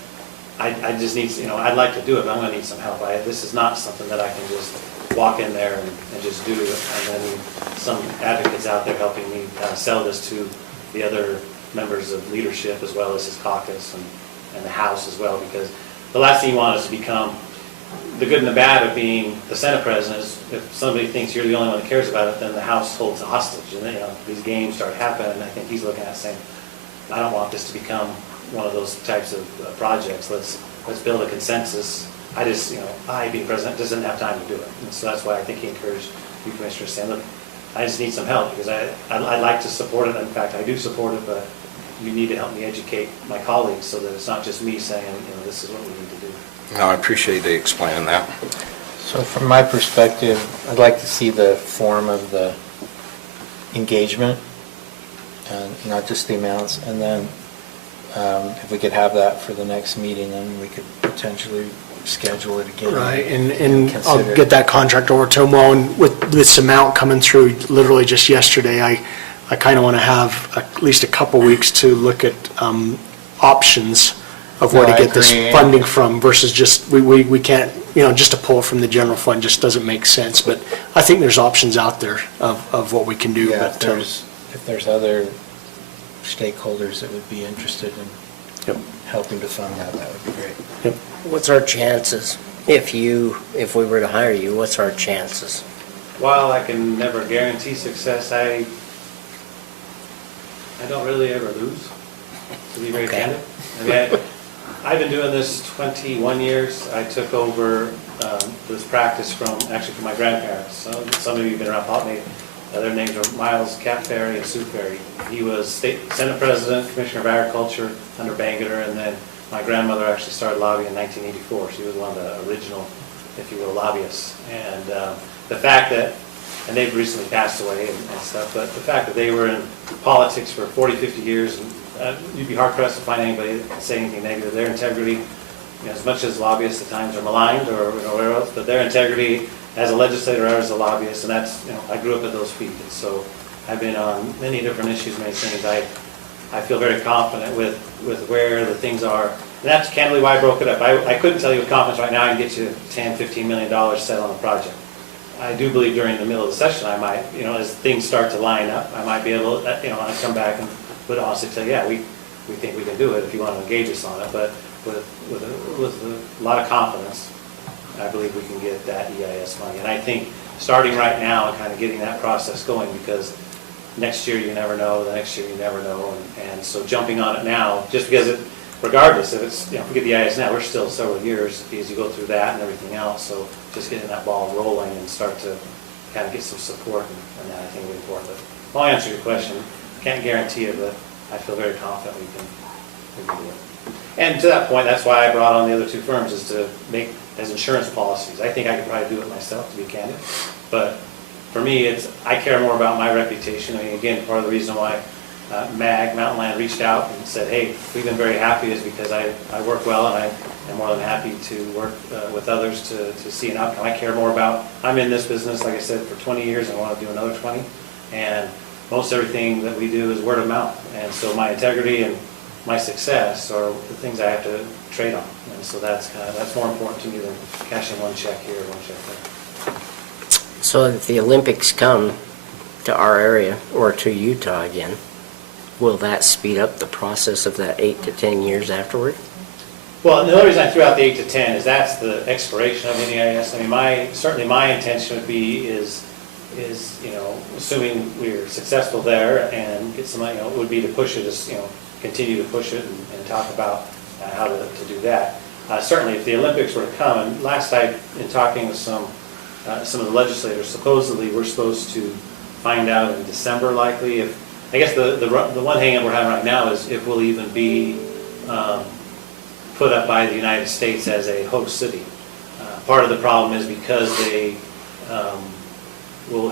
I just need, I'd like to do it, but I'm going to need some help. This is not something that I can just walk in there and just do it. And then some advocates out there helping me sell this to the other members of leadership, as well as his caucus and the House as well, because the last thing you want is to become the good and the bad of being the Senate president. Is if somebody thinks you're the only one that cares about it, then the House holds a hostage, and these games start happening. And I think he's looking at saying, I don't want this to become one of those types of projects. Let's build a consensus. I, being president, doesn't have time to do it. And so that's why I think he encouraged you commissioners saying, look, I just need some help, because I'd like to support it. In fact, I do support it, but you need to help me educate my colleagues so that it's not just me saying, this is what we need to do. No, I appreciate you explaining that. So from my perspective, I'd like to see the form of the engagement, and not just the amounts. And then if we could have that for the next meeting, then we could potentially schedule it again. Right, and I'll get that contract over to him. Well, and with this amount coming through literally just yesterday, I kind of want to have at least a couple weeks to look at options of where to get this funding from, versus just, we can't, just to pull from the general fund just doesn't make sense. But I think there's options out there of what we can do. Yeah, but if there's other stakeholders that would be interested in helping to fund that would be great. Yep. What's our chances, if we were to hire you, what's our chances? While I can never guarantee success, I don't really ever lose, to be very candid. I've been doing this 21 years. I took over this practice from my grandparents. Some of you have been around Pop, their names are Miles Cat Ferry and Sue Ferry. He was Senate President, Commissioner of Agriculture under Bangerter, and then my grandmother actually started lobbying in 1984. She was one of the original, if you will, lobbyists. And the fact that, and they've recently passed away and stuff, but the fact that they were in politics for 40, 50 years, and you'd be hard-pressed to find anybody that say anything negative. Their integrity, as much as lobbyists at times are maligned or whatever else, but their integrity as a legislator or as a lobbyist, and that's, I grew up at those feet. And so I've been on many different issues, many things. I feel very confident with where the things are. And that's candidly why I broke it up. I couldn't tell you with confidence right now I can get you $10, $15 million set on the project. I do believe during the middle of the session I might, as things start to line up, I might be able to, I come back and would honestly say, yeah, we think we can do it if you want to engage us on it. But with a lot of confidence, I believe we can get that EIS money. And I think starting right now and kind of getting that process going, because next year you never know, the next year you never know. And so jumping on it now, just because regardless, if it's, if we get the EIS now, we're still several years because you go through that and everything else. So just getting that ball rolling and start to kind of get some support, and that I think will be important. But I'll answer your question. Can't guarantee it, but I feel very confident we can do it. And to that point, that's why I brought on the other two firms, is to make as insurance policies. I think I could probably do it myself, to be candid. But for me, I care more about my reputation. I mean, again, part of the reason why Mountain Land reached out and said, hey, we've been very happy is because I work well, and I am more than happy to work with others to see an outcome. I care more about, I'm in this business, like I said, for 20 years, and I want to do another 20. And most everything that we do is word of mouth. And so my integrity and my success are the things I have to trade on. And so that's more important to me than cashing one check here or one check there. So if the Olympics come to our area or to Utah again, will that speed up the process of that 8 to 10 years afterward? Well, the only reason I threw out the 8 to 10 is that's the expiration of NEIS. I mean, certainly my intention would be is assuming we're successful there and get some, would be to push it, continue to push it and talk about how to do that. Certainly, if the Olympics were to come, and last night in talking with some of the legislators, supposedly we're supposed to find out in December likely. I guess the one hang-up we're having right now is if we'll even be put up by the United States as a host city. Part of the problem is because they will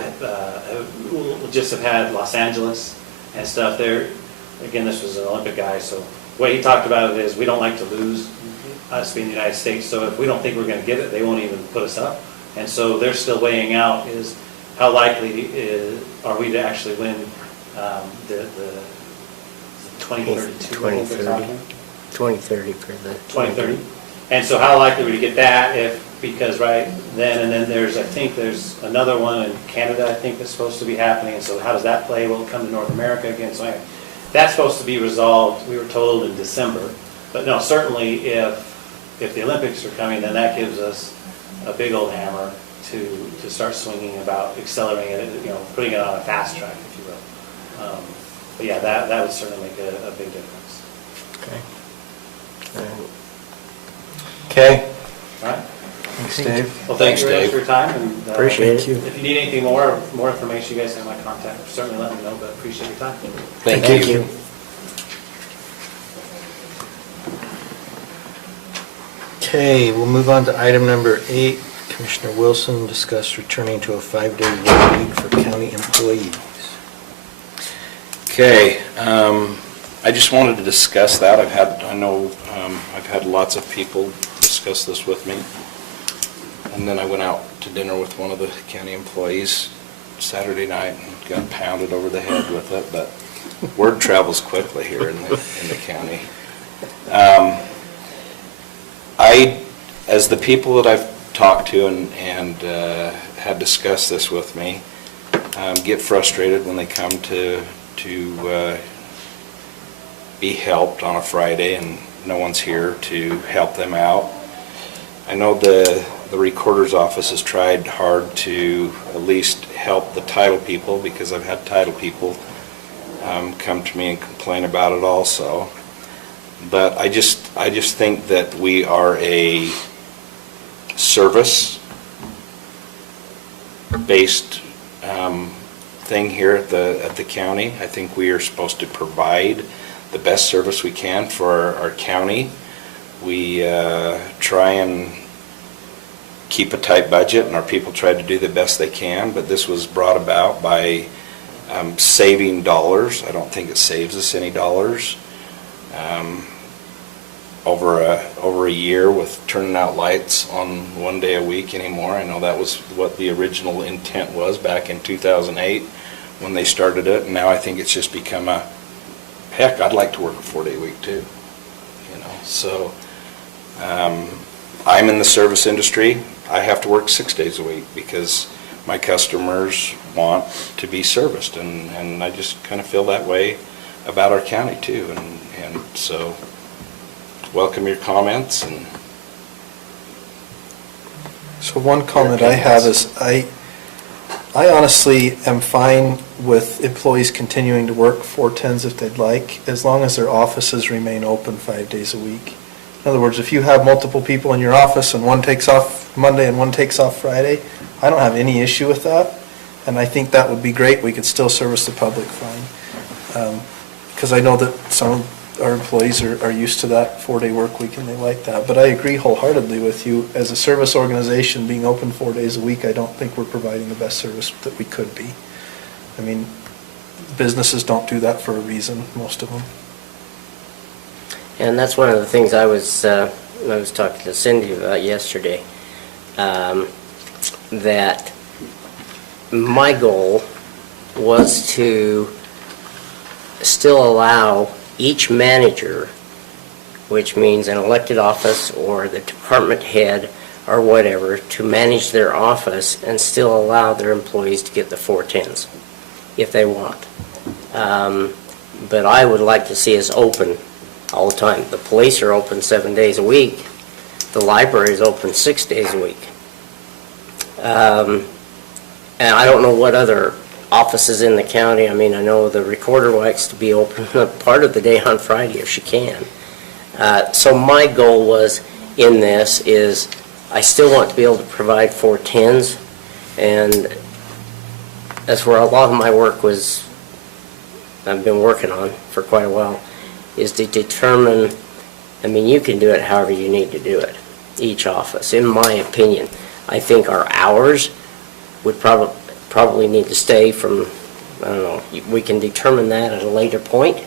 just have had Los Angeles and stuff there. Again, this was an Olympic guy, so the way he talked about it is we don't like to lose, us being the United States, so if we don't think we're going to get it, they won't even put us up. And so they're still weighing out is how likely are we to actually win the 2032 2030 for the 2030. And so how likely are we to get that because right then, and then there's another one in Canada, I think, that's supposed to be happening. And so how does that play? Will it come to North America again? So anyway, that's supposed to be resolved, we were told, in December. But no, certainly if the Olympics are coming, then that gives us a big old hammer to start swinging about accelerating it, putting it on a fast track, if you will. But yeah, that would certainly make a big difference. Okay. Okay. All right. Thanks, Dave. Well, thank you very much for your time. And, Appreciate it. If you need anything more information, you guys have my contact. Certainly let me know, but appreciate your time. Thank you. Okay, we'll move on to item number 8. Commissioner Wilson discussed returning to a 5-day work week for county employees. Okay, I just wanted to discuss that. I've had lots of people discuss this with me. And then I went out to dinner with one of the county employees Saturday night and got pounded over the head with it, but word travels quickly here in the county. As the people that I've talked to and had discussed this with me, get frustrated when they come to be helped on a Friday and no one's here to help them out. I know the recorder's office has tried hard to at least help the title people, because I've had title people come to me and complain about it also. But I just think that we are a service-based thing here at the county. I think we are supposed to provide the best service we can for our county. We try and keep a tight budget, and our people try to do the best they can, but this was brought about by saving dollars. I don't think it saves us any dollars. Over a year with turning out lights on one day a week anymore. I know that was what the original intent was back in 2008 when they started it, and now I think it's just become heck, I'd like to work a 4-day week too. So I'm in the service industry. I have to work 6 days a week because my customers want to be serviced, and I just kind of feel that way about our county too, and so welcome your comments. And so one comment I have is I honestly am fine with employees continuing to work 410s if they'd like, as long as their offices remain open 5 days a week. In other words, if you have multiple people in your office and one takes off Monday and one takes off Friday, I don't have any issue with that, and I think that would be great. We could still service the public fine. Because I know that some our employees are used to that 4-day work week and they like that. But I agree wholeheartedly with you. As a service organization, being open 4 days a week, I don't think we're providing the best service that we could be. I mean, businesses don't do that for a reason, most of them. And that's one of the things I was talking to Cindy about yesterday, that my goal was to still allow each manager, which means an elected office or the department head or whatever, to manage their office and still allow their employees to get the 410s if they want. But I would like to see us open all the time. The police are open 7 days a week. The library is open 6 days a week. And I don't know what other offices in the county. I mean, I know the recorder likes to be open part of the day on Friday if she can. So my goal was in this is I still want to be able to provide 410s, and that's where a lot of my work was, I've been working on for quite a while, is to determine, I mean, you can do it however you need to do it, each office. In my opinion, I think our hours would probably need to stay from, I don't know, we can determine that at a later point,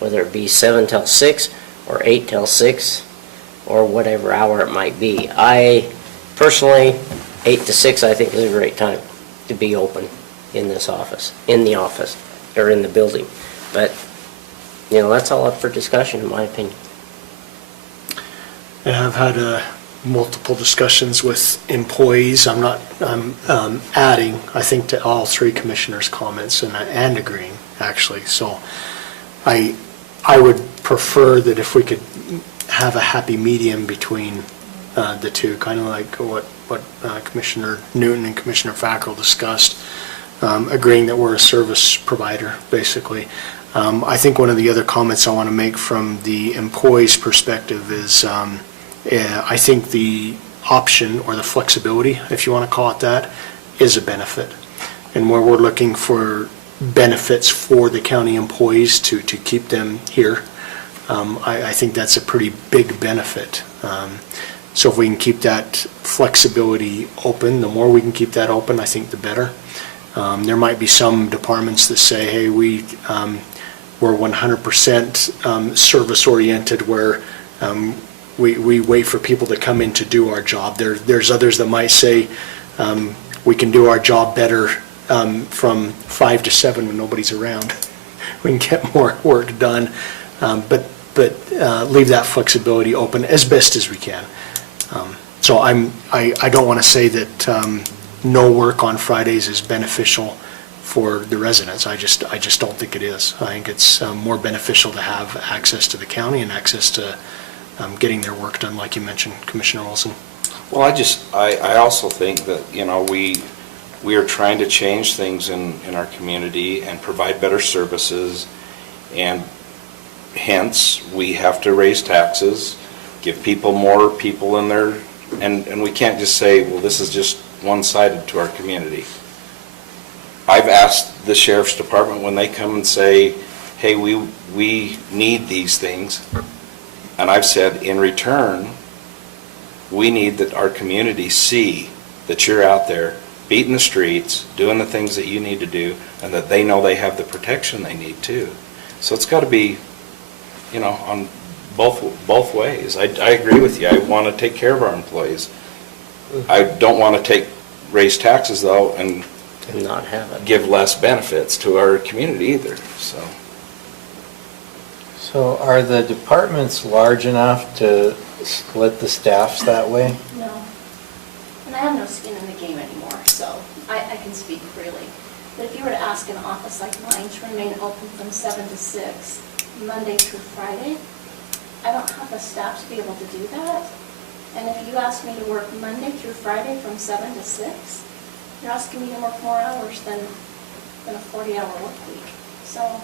whether it be 7 till 6 or 8 till 6 or whatever hour it might be. I personally, 8 to 6 I think is a great time to be open in this office, in the office, or in the building. But, you know, that's all up for discussion in my opinion. And I've had multiple discussions with employees. I'm adding, I think, to all three commissioners' comments and agreeing, actually. So I would prefer that if we could have a happy medium between the two, kind of like what Commissioner Newton and Commissioner Fackrell discussed, agreeing that we're a service provider, basically. I think one of the other comments I want to make from the employee's perspective is I think the option or the flexibility, if you want to call it that, is a benefit. And where we're looking for benefits for the county employees to keep them here, I think that's a pretty big benefit. So if we can keep that flexibility open, the more we can keep that open, I think the better. There might be some departments that say, hey, we're 100% service-oriented, where we wait for people to come in to do our job. There's others that might say we can do our job better from 5 to 7 when nobody's around. We can get more work done, but leave that flexibility open as best as we can. So I don't want to say that no work on Fridays is beneficial for the residents. I just don't think it is. I think it's more beneficial to have access to the county and access to getting their work done, like you mentioned, Commissioner Wilson. Well, I also think that, you know, we are trying to change things in our community and provide better services, and hence we have to raise taxes, give people more people in there, and we can't just say, well, this is just one-sided to our community. I've asked the Sheriff's Department when they come and say, hey, we need these things, and I've said, in return, we need that our community see that you're out there beating the streets, doing the things that you need to do, and that they know they have the protection they need too. So it's got to be, you know, on both ways. I agree with you. I want to take care of our employees. I don't want to raise taxes though and not have it. Give less benefits to our community either. So are the departments large enough to split the staffs that way? No. And I have no skin in the game anymore, so I can speak freely. But if you were to ask an office like mine to remain open from 7 to 6, Monday through Friday, I don't have the staff to be able to do that. And if you ask me to work Monday through Friday from 7 to 6, you're asking me to work more hours than a 40-hour work week. So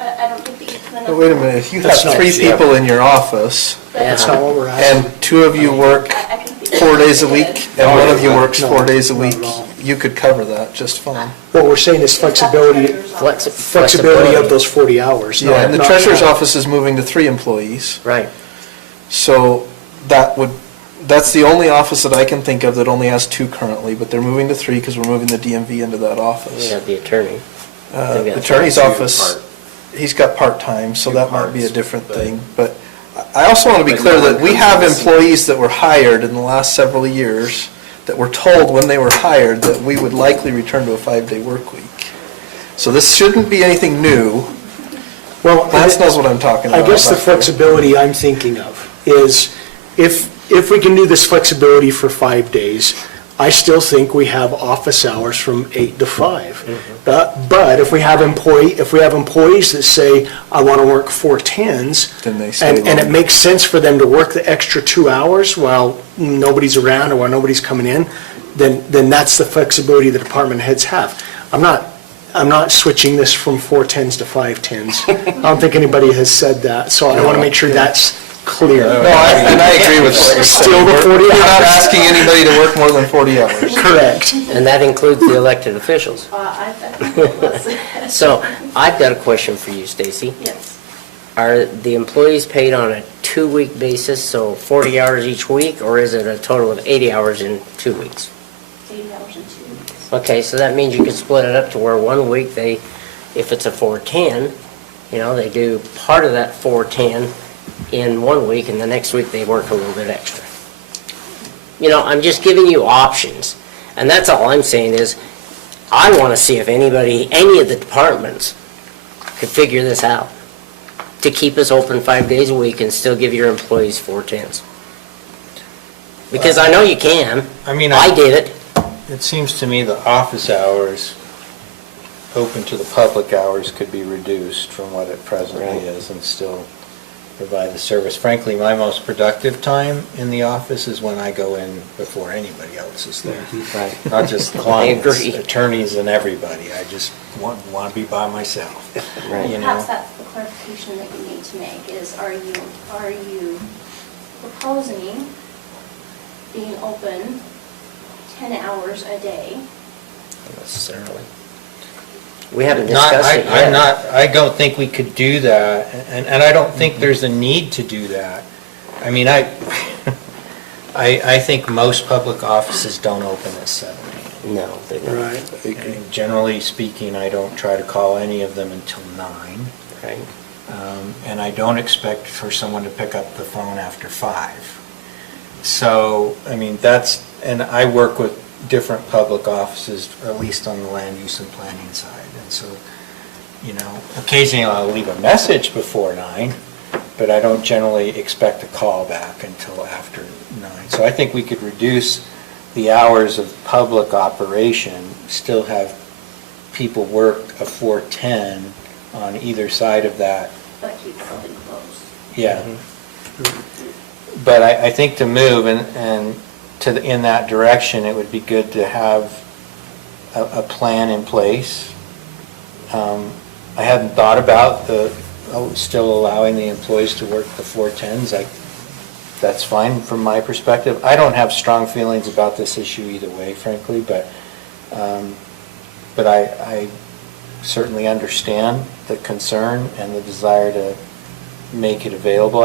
I don't think that you can. But wait a minute, if you have That's not- 3 people in your office, That's not what we're asking. and 2 of you work 4 days a week, and 1 of you works 4 days a week, you could cover that just fine. What we're saying is flexibility of those 40 hours. Yeah, and the not- treasurer's office is moving to 3 employees. Right. So that's the only office that I can think of that only has 2 currently, but they're moving to 3 because we're moving the DMV into that We office. got the attorney. The attorney's office, he's got part-time, so that might be a different thing. But I also want to be clear that we have employees that were hired in the last several years that were told when they were hired that we would likely return to a 5-day work week. So this shouldn't be anything new. Well, Lance knows what I'm talking about. I guess the flexibility I'm thinking of is if we can do this flexibility for 5 days, I still think we have office hours from 8 to 5. But if we have employees that say, I want to work 4 10s, Then they stay and it longer. makes sense for them to work the extra 2 hours while nobody's around or while nobody's coming in, then that's the flexibility the department heads have. I'm not switching this from 4 10s to 5 10s. I don't think anybody has said that, so I want to make sure that's clear. No, and I agree with what you're saying. Still the 40 We're not hours. asking anybody to work more than 40 hours. Correct. And that includes the elected officials. I think it was. So I've got a question for you, Stacy. Yes. Are the employees paid on a 2-week basis, so 40 hours each week, or is it a total of 80 hours in 2 weeks? 80 hours in 2 weeks. Okay, so that means you could split it up to where 1 week if it's a 410, they do part of that 410 in 1 week, and the next week they work a little bit extra. I'm just giving you options, and that's all I'm saying is, I want to see if any of the departments could figure this out, to keep us open 5 days a week and still give your employees 410s. Because I know you can. I did it. It seems to me the office hours, open to the public hours, could be reduced from what it presently is and still provide the service. Frankly, my most productive time in the office is when I go in before anybody else is there. Right. Not just clients, agree. attorneys and everybody. I just want to be by myself. Right. Perhaps that's the clarification that you need to make, is are you proposing being open 10 hours a day? Not necessarily. We haven't discussed it yet. I don't think we could do that, and I don't think there's a need to do that. I think most public offices don't open at 7 a.m. No, they don't. Right. And generally speaking, I don't try to call any of them until 9. Right. And I don't expect for someone to pick up the phone after 5. So, and I work with different public offices, at least on the land use and planning side. And so, occasionally I'll leave a message before 9, but I don't generally expect a call back until after 9. So I think we could reduce the hours of public operation, still have people work a 410 on either side of that. But keep something closed. Yeah. But I think to move in that direction, it would be good to have a plan in place. I hadn't thought about still allowing the employees to work the 410s. That's fine from my perspective. I don't have strong feelings about this issue either way, frankly, but I certainly understand the concern and the desire to make it available.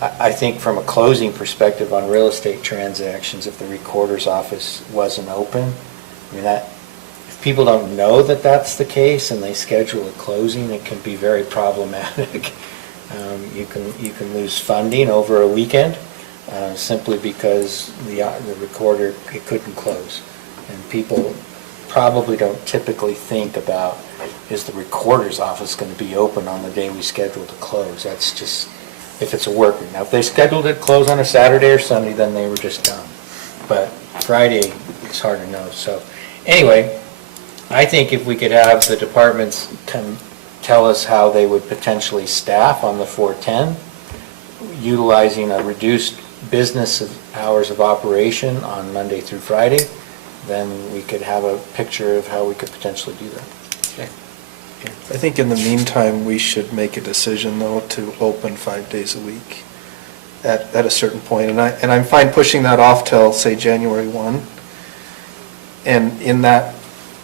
I think from a closing perspective on real estate transactions, if the recorder's office wasn't open, if people don't know that that's the case and they schedule a closing, it can be very problematic. You can lose funding over a weekend simply because the recorder, it couldn't close. And people probably don't typically think about, is the recorder's office going to be open on the day we scheduled to close? That's just, if it's a worker. Now, if they scheduled it to close on a Saturday or Sunday, then they were just done. But Friday, it's hard to know. So anyway, I think if we could have the departments tell us how they would potentially staff on the 410, utilizing a reduced business hours of operation on Monday through Friday, then we could have a picture of how we could potentially do that. I think in the meantime, we should make a decision, though, to open 5 days a week at a certain point. And I'm fine pushing that off till, say, January 1. And in that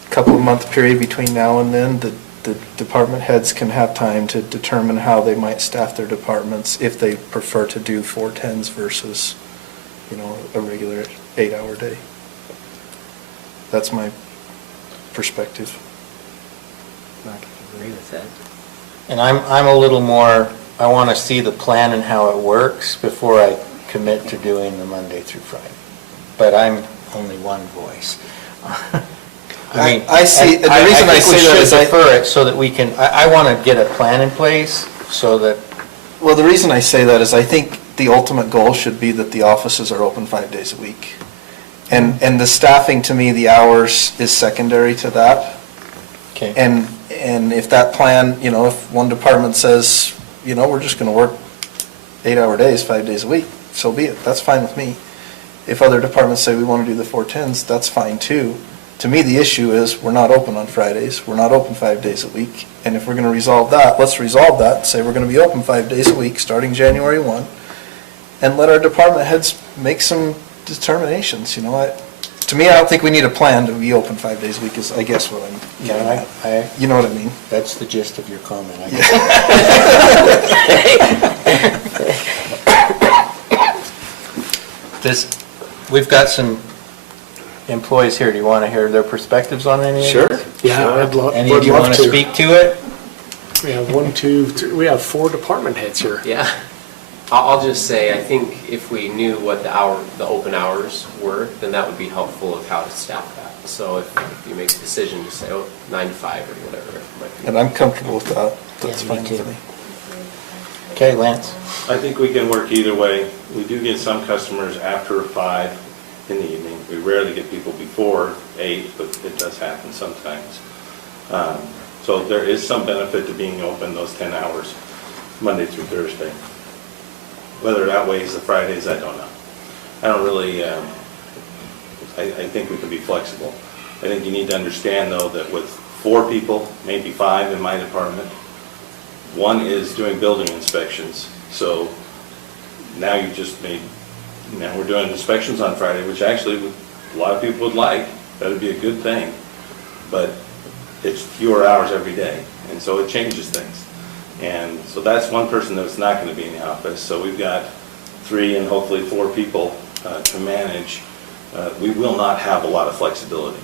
couple of month period between now and then, the department heads can have time to determine how they might staff their departments if they prefer to do 410s versus, a regular 8-hour day. That's my perspective. I can agree with that. And I'm a little more, I want to see the plan and how it works before I commit to doing the Monday through Friday. But I'm only one voice. I see, the reason I say that is I think we should defer it so that we can, I want to get a plan in place so that. Well, the reason I say that is I think the ultimate goal should be that the offices are open 5 days a week. And the staffing, to me, the hours is secondary to that. Okay. And if that plan, if one department says, we're just going to work 8-hour days, 5 days a week, so be it. That's fine with me. If other departments say we want to do the 410s, that's fine too. To me, the issue is we're not open on Fridays. We're not open 5 days a week. And if we're going to resolve that, let's resolve that and say we're going to be open 5 days a week starting January 1. And let our department heads make some determinations. To me, I don't think we need a plan to be open 5 days a week is, I guess, what I'm getting at. You know what I mean? That's the gist of your comment. We've got some employees here. Do you want to hear their perspectives on any of this? Yeah, I'd love to. Any of you want to speak to it? We have 1, 2, 3, we have 4 department heads here. Yeah. I'll just say, I think if we knew what the open hours were, then that would be helpful of how to staff that. So if you make a decision to say, 9 to 5 or whatever it might be. And I'm comfortable with that. That's Yeah, fine me with too. me. Okay, Lance. I think we can work either way. We do get some customers after 5 in the evening. We rarely get people before 8, but it does happen sometimes. So there is some benefit to being open those 10 hours, Monday through Thursday. Whether it outweighs the Fridays, I don't know. I don't really, I think we can be flexible. I think you need to understand, though, that with 4 people, maybe 5 in my department, 1 is doing building inspections. So now you just made, now we're doing inspections on Friday, which actually a lot of people would like. That would be a good thing. But it's fewer hours every day, and so it changes things. And so that's one person that's not going to be in the office. So we've got 3 and hopefully 4 people to manage. We will not have a lot of flexibility.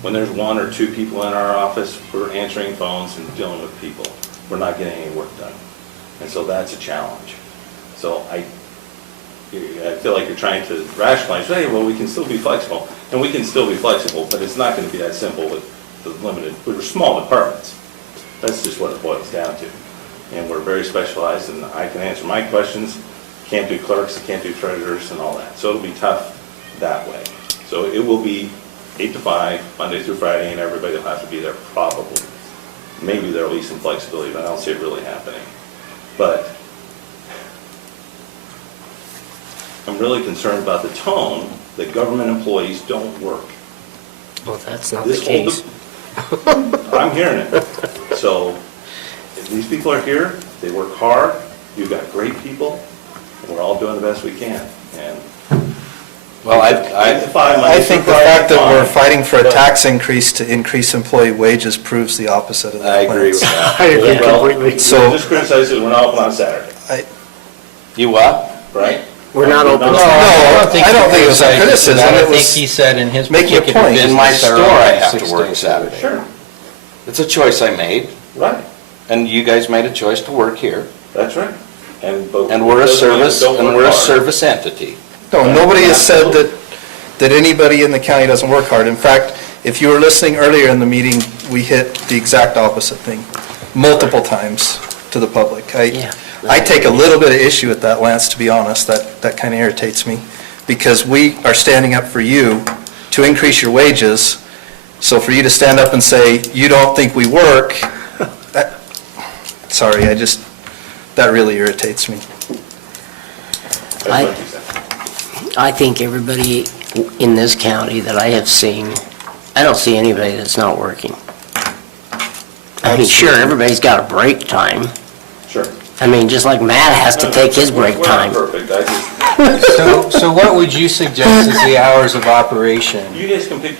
When there's 1 or 2 people in our office, we're answering phones and dealing with people. We're not getting any work done. And so that's a challenge. So I feel like you're trying to rationalize, hey, well, we can still be flexible. And we can still be flexible, but it's not going to be that simple with the limited, we're small departments. That's just what it boils down to. And we're very specialized, and I can answer my questions. Can't do clerks, I can't do treasurers and all that. So it'll be tough that way. So it will be 8 to 5, Monday through Friday, and everybody will have to be there probably. Maybe there'll be some flexibility, but I don't see it really happening. But I'm really concerned about the tone that government employees don't work. Well, that's not the case. I'm hearing it. So if these people are here, they work hard, you've got great people, and we're all doing the best we can. And Well, I think the fact that we're fighting for a tax increase to increase employee wages proves the opposite of that. I agree with that. I agree completely. So just criticize it, we're not open on Saturday, You what? right? We're not open. No, I don't think it was a criticism. I It think was he said in his making a particular point. business. In my they're store, open I have 6 to work days. Saturday. Sure, It's a choice I made, right, and you guys made a choice to work here. that's right. And We're a service, and we're a service entity. No, nobody has said that anybody in the county doesn't work hard. In fact, if you were listening earlier in the meeting, we hit the exact opposite thing multiple times to the public. I take a little bit of issue with that, Lance, to be honest. That kind of irritates me, because we are standing up for you to increase your wages. So for you to stand up and say, you don't think we work, sorry, that really irritates me. I think everybody in this county that I have seen, I don't see anybody that's not working. I mean, sure, everybody's got a break time. Sure. I mean, just like Matt has to take his break We're not time. perfect, I just, So what would you suggest is the hours of operation? you guys can pick.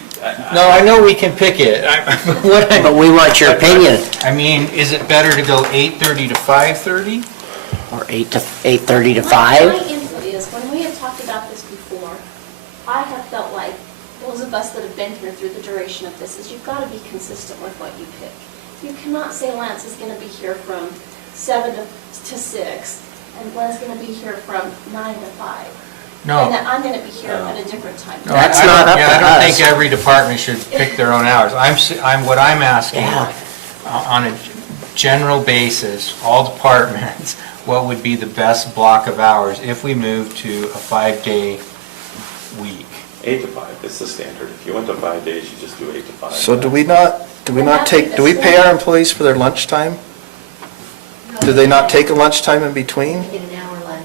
No, I know we can pick it. But we want your opinion. I mean, is it better to go 8:30 to 5:30? Or 8:30 to My 5? input is, when we had talked about this before, I have felt like those of us that have been here through the duration of this, is you've got to be consistent with what you pick. You cannot say Lance is going to be here from 7 to 6, and Glenn's going to be here from 9 to 5. No. And then I'm going to be here at a different time. No, That's I not don't- up yeah, to I don't us. think every department should pick their own hours. What I'm asking, Yeah. on a general basis, all departments, what would be the best block of hours if we move to a 5-day week? 8 to 5, it's the standard. If you went to 5 days, you just do 8 to 5. So do we pay our employees for their lunchtime? Do they not take a lunchtime in between? Get an hour lunch,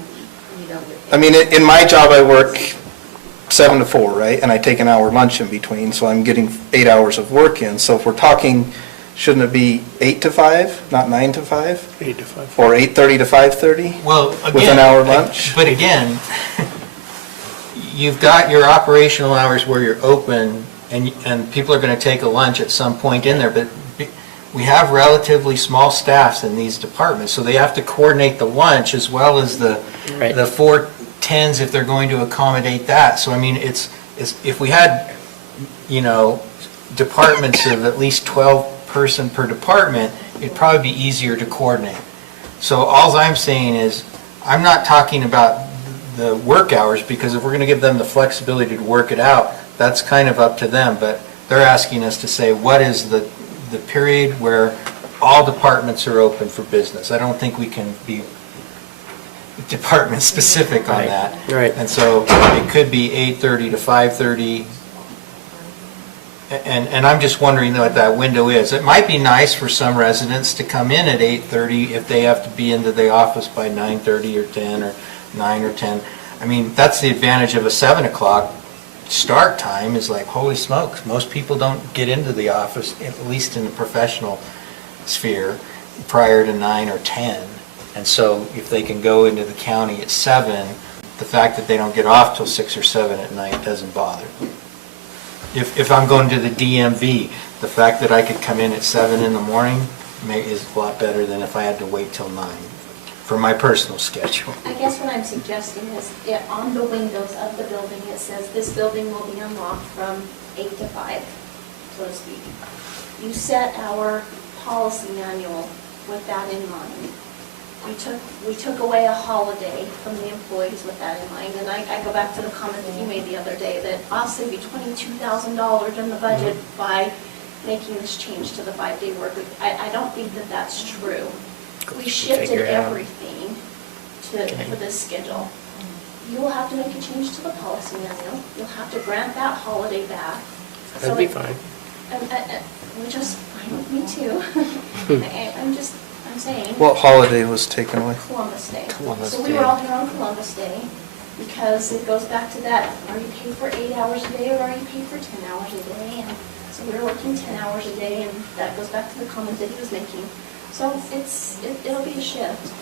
you don't get. I mean, in my job, I work 7 to 4, right? And I take an hour lunch in between, so I'm getting 8 hours of work in. So if we're talking, shouldn't it be 8 to 5, not 9 to 5? 8 to 5. Or 8:30 to 5:30? Well, again. With an hour lunch? But again, you've got your operational hours where you're open, and people are going to take a lunch at some point in there, but we have relatively small staffs in these departments, so they have to coordinate the lunch as well as the Right. 4:10s if they're going to accommodate that. So I mean, it's if we had, departments of at least 12 person per department, it'd probably be easier to coordinate. So all I'm saying is, I'm not talking about the work hours, because if we're going to give them the flexibility to work it out, that's kind of up to them, but they're asking us to say, what is the period where all departments are open for business? I don't think we can be department specific on Right, that. right. And so it could be 8:30 to 5:30. And I'm just wondering what that window is. It might be nice for some residents to come in at 8:30 if they have to be into the office by 9:30 or 10 or 9 or 10. I mean, that's the advantage of a 7 o'clock start time, is like, holy smokes, most people don't get into the office, at least in the professional sphere, prior to 9 or 10. And so if they can go into the county at 7, the fact that they don't get off till 6 or 7 at night doesn't bother me. If I'm going to the DMV, the fact that I could come in at 7 in the morning is a lot better than if I had to wait till 9 for my personal schedule. I guess what I'm suggesting is, on the windows of the building, it says this building will be unlocked from 8 to 5, so to speak. You set our policy manual with that in mind. We took away a holiday from the employees with that in mind, and I go back to the comment that you made the other day, that I'll save you $22,000 in the budget by making this change to the 5-day work week. I don't think that that's true. We shifted Figure it out. everything for this schedule. You will have to make a change to the policy manual. You'll have to grant that holiday back. That'd be fine. Which is fine with me too. I'm saying. What holiday was taken away? Columbus Day. Columbus So we Day. were all here on Columbus Day, because it goes back to that, are you paid for 8 hours a day, or are you paid for 10 hours a day? And so we were working 10 hours a day, and that goes back to the comment that he was making. So it'll be a shift.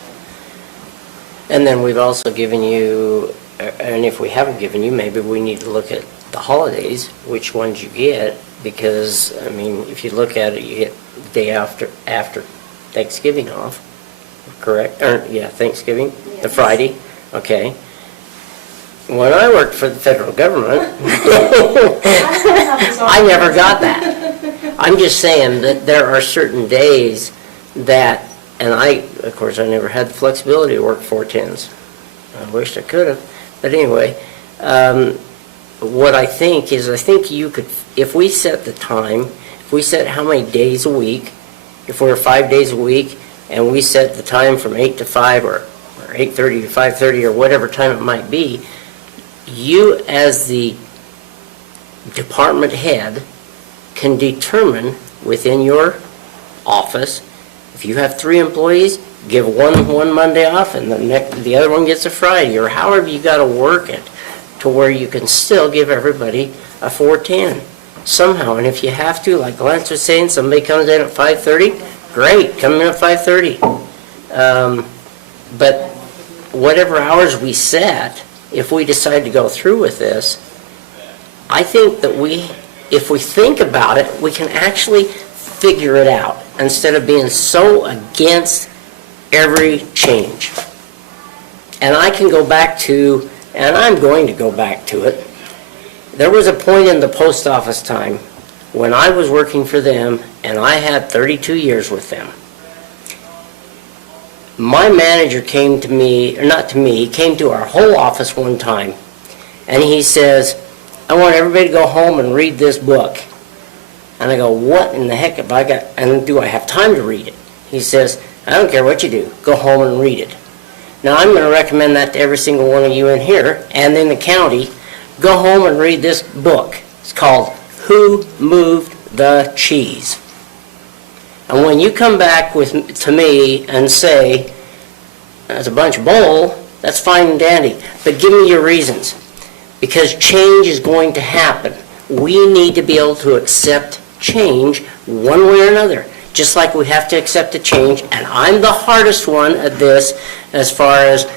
And then we've also given you, and if we haven't given you, maybe we need to look at the holidays, which ones you get, because, I mean, if you look at it, you get the day after Thanksgiving off, correct? Yeah, Thanksgiving, the Yes. Friday, okay. When I worked for the federal government, I never got that. I'm just saying that there are certain days that, and of course, I never had the flexibility to work 4/10s. I wished I could have, but anyway, what I think is, you could, if we set the time, if we set how many days a week, if we're 5 days a week, and we set the time from 8 to 5, or 8:30 to 5:30, or whatever time it might be, you as the department head can determine within your office, if you have 3 employees, give one Monday off, and the other one gets a Friday, or however you got to work it to where you can still give everybody a 4/10 somehow. And if you have to, like Lance was saying, somebody comes in at 5:30, great, come in at 5:30. But whatever hours we set, if we decide to go through with this, I think that if we think about it, we can actually figure it out instead of being so against every change. And I can go back to, and I'm going to go back to it, there was a point in the post office time when I was working for them and I had 32 years with them. My manager came to me, or not to me, he came to our whole office one time and he says, I want everybody to go home and read this book. And I go, what in the heck have I got, and do I have time to read it? He says, I don't care what you do, go home and read it. Now I'm going to recommend that to every single one of you in here and in the county. Go home and read this book. It's called Who Moved the Cheese? And when you come back to me and say, that's a bunch of bull, that's fine and dandy, but give me your reasons. Because change is going to happen. We need to be able to accept change one way or another, just like we have to accept a change. And I'm the hardest one at this as far as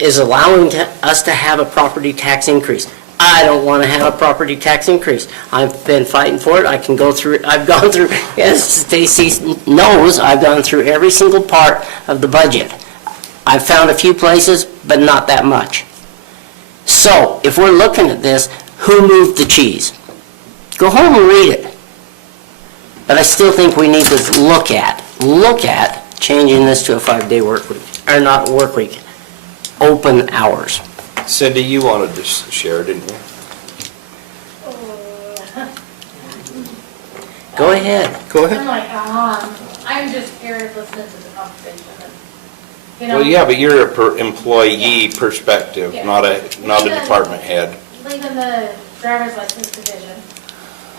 allowing us to have a property tax increase. I don't want to have a property tax increase. I've been fighting for it. I can go through it. I've gone through, as Stacy knows, I've gone through every single part of the budget. I've found a few places, but not that much. So, if we're looking at this, who moved the cheese? Go home and read it. But I still think we need to look at changing this to a 5-day work week, or not work week, open hours. Cindy, you wanted to share, didn't you? Go ahead. Go ahead. I'm like, I'm just here listening to the conversation. And, you know, Well, yeah, but you're a employee perspective, Yeah. not a department head. leaving the driver's license division,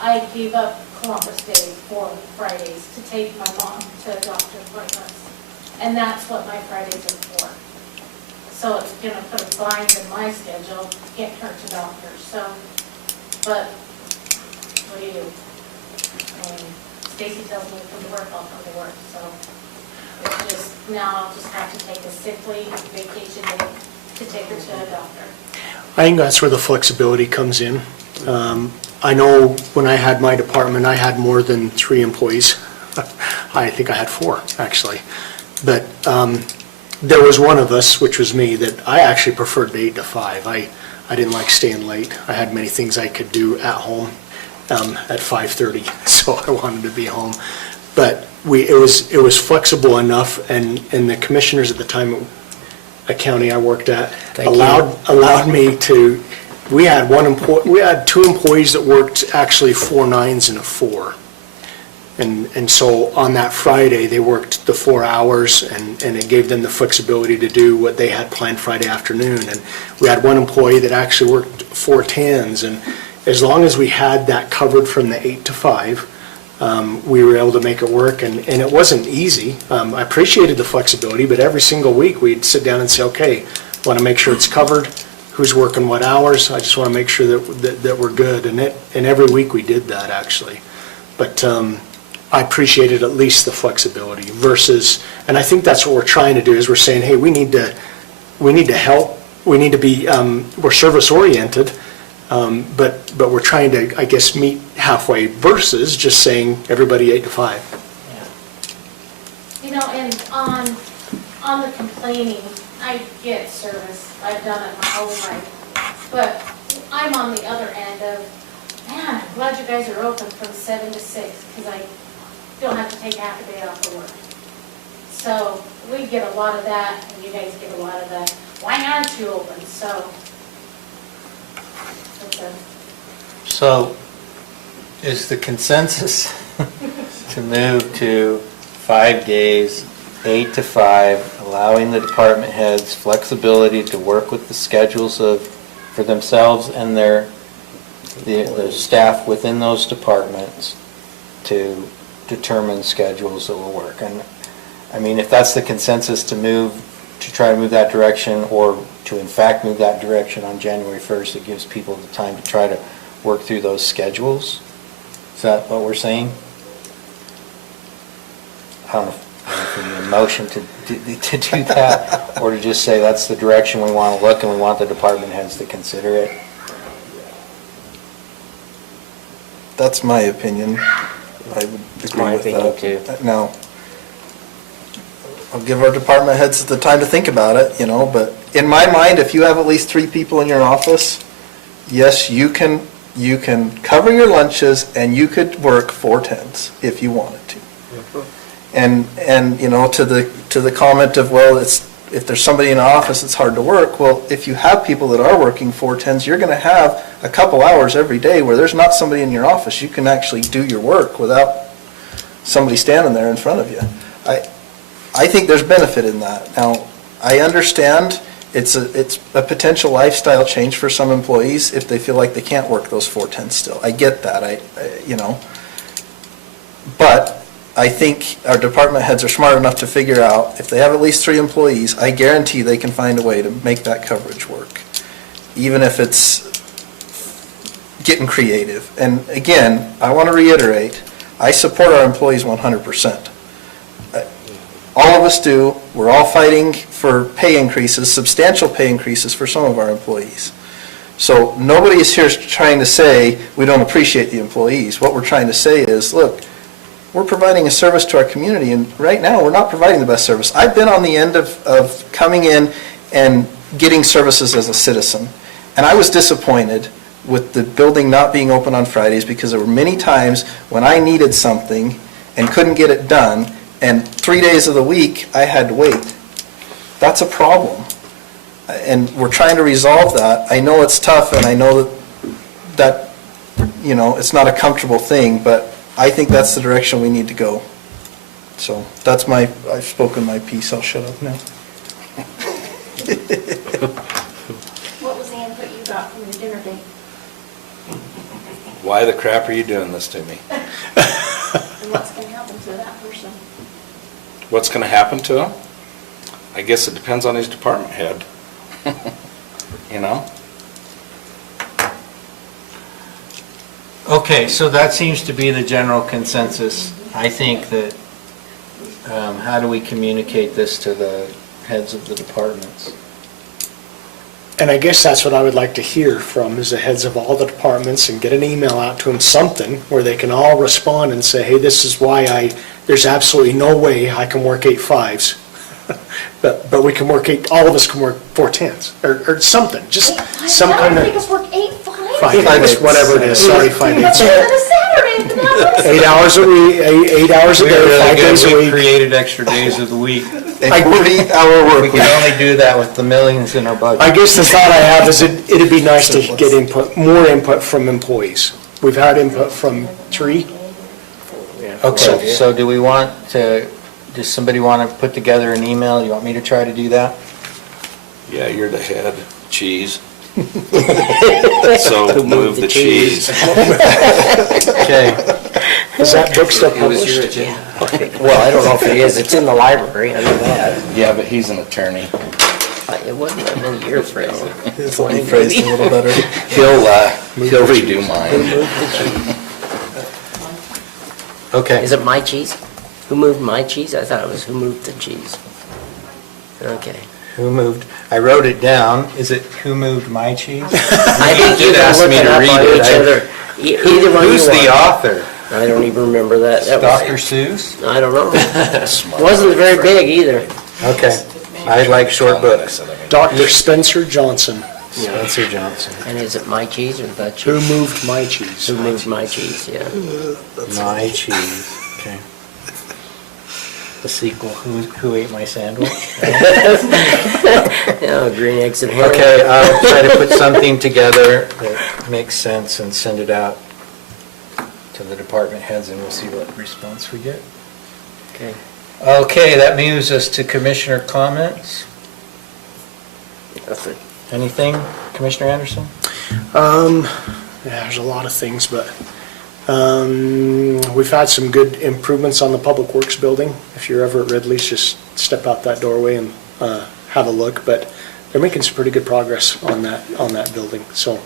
I gave up Columbus Day for Fridays to take my mom to doctor appointments. And that's what my Fridays are for. So it's gonna put a bind in my schedule, get her to doctors, so, but what do you do? I mean, Stacy tells me to come to work, I'll come to work, so it's just, now I'll just have to take a sick leave, vacation day to take her to a doctor. I think that's where the flexibility comes in. I know when I had my department, I had more than 3 employees. I think I had 4, actually. But there was one of us, which was me, that I actually preferred the 8 to 5. I didn't like staying late. I had many things I could do at home at 5:30, so I wanted to be home. But it was flexible enough, and the commissioners at the time, a county I worked at, allowed me to. We had 2 employees that worked actually 4 9s and a 4. And so on that Friday, they worked the 4 hours, and it gave them the flexibility to do what they had planned Friday afternoon. And we had 1 employee that actually worked 4 10s, and as long as we had that covered from the 8 to 5, we were able to make it work, and it wasn't easy. I appreciated the flexibility, but every single week, we'd sit down and say, okay, want to make sure it's covered, who's working what hours, I just want to make sure that we're good, and every week we did that, actually. But I appreciated at least the flexibility versus, and I think that's what we're trying to do, is we're saying, hey, we need to help, we need to be, we're service-oriented, but we're trying to, I guess, meet halfway versus just saying everybody 8 to 5. You know, and on the complaining, I get service, I've done it my whole life, but I'm on the other end of, man, I'm glad you guys are open from 7 to 6, because I don't have to take half a day off of work. So we get a lot of that, and you guys get a lot of that. Why aren't you open? So is the consensus to move to 5 days, 8 to 5, allowing the department heads flexibility to work with the schedules for themselves and the staff within those departments to determine schedules that will work? And I mean, if that's the consensus to try to move that direction, or to in fact move that direction on January 1st, it gives people the time to try to work through those schedules. Is that what we're saying? if we need a motion to do that, or to just say that's the direction we want to look and we want the department heads to consider it. That's my opinion. I would agree My with opinion, that. too. Now, I'll give our department heads the time to think about it, but in my mind, if you have at least 3 people in your office, yes, you can cover your lunches and you could work 4 10s if you wanted to. And to the comment of, well, if there's somebody in the office, it's hard to work. Well, if you have people that are working 4 10s, you're going to have a couple hours every day where there's not somebody in your office. You can actually do your work without somebody standing there in front of you. I think there's benefit in that. Now, I understand it's a potential lifestyle change for some employees if they feel like they can't work those 4 10s still. I get that. But I think our department heads are smart enough to figure out, if they have at least 3 employees, I guarantee they can find a way to make that coverage work, even if it's getting creative. And again, I want to reiterate, I support our employees 100%. All of us do. We're all fighting for pay increases, substantial pay increases for some of our employees. So nobody is here trying to say we don't appreciate the employees. What we're trying to say is, look, we're providing a service to our community, and right now, we're not providing the best service. I've been on the end of coming in and getting services as a citizen, and I was disappointed with the building not being open on Fridays because there were many times when I needed something and couldn't get it done, and 3 days of the week, I had to wait. That's a problem, and we're trying to resolve that. I know it's tough, and I know that it's not a comfortable thing, but I think that's the direction we need to go. So I've spoken my piece, I'll shut up now. What was the input you got from your dinner date? Why the crap are you doing this to me? And what's going to happen to that person? What's going to happen to him? I guess it depends on his department head. Okay, so that seems to be the general consensus. I think that, how do we communicate this to the heads of the departments? And I guess that's what I would like to hear from, is the heads of all the departments, and get an email out to them, something where they can all respond and say, hey, this is why there's absolutely no way I can work 8 5s. But we can work all of us can work 4 10s, or something, just some kind Make of us work 8 5? 5 8s, whatever it is, sorry, 5 That's 8s. better than a Saturday. 8 hours a week, 8 hours a day, 5 days a We week. created extra days of the week. A 40-hour work We week. can only do that with the millions in our budget. I guess the thought I have is it'd be nice to get more input from employees. We've had input from 3. Okay, so do we want to, does somebody want to put together an email? You want me to try to do that? Yeah, you're the head. Cheese. So move the cheese. Okay. Is that book still It was your published? agenda. Well, I don't know if it is. It's in the library, I know that. Yeah, but he's an attorney. It wasn't that many years ago. It's only phrased a little better. He'll redo mine. Okay. Is it my cheese? Who moved my cheese? I thought it was who moved the cheese. Okay. Who moved? I wrote it down. Is it who moved my cheese? I think you did can ask look me it to up read on it. each other. Either one you Who's the want. author? I don't even remember that. That was- Dr. Seuss? I don't know. Wasn't very big either. Okay. I like short books. Dr. Spencer Johnson. Spencer Johnson. And is it my cheese or the cheese? Who moved my cheese? Who moved my cheese, yeah. My cheese. Okay. The sequel, Who Ate My Sandwich? Yeah, green eggs and ham. Okay, I'll try to put something together that makes sense and send it out to the department heads, and we'll see what response we get. Okay. Okay, that moves us to commissioner comments. Nothing. Anything, Commissioner Anderson? There's a lot of things, but we've had some good improvements on the Public Works building. If you're ever at Ridley's, just step out that doorway and have a look. But they're making some pretty good progress on that building. So,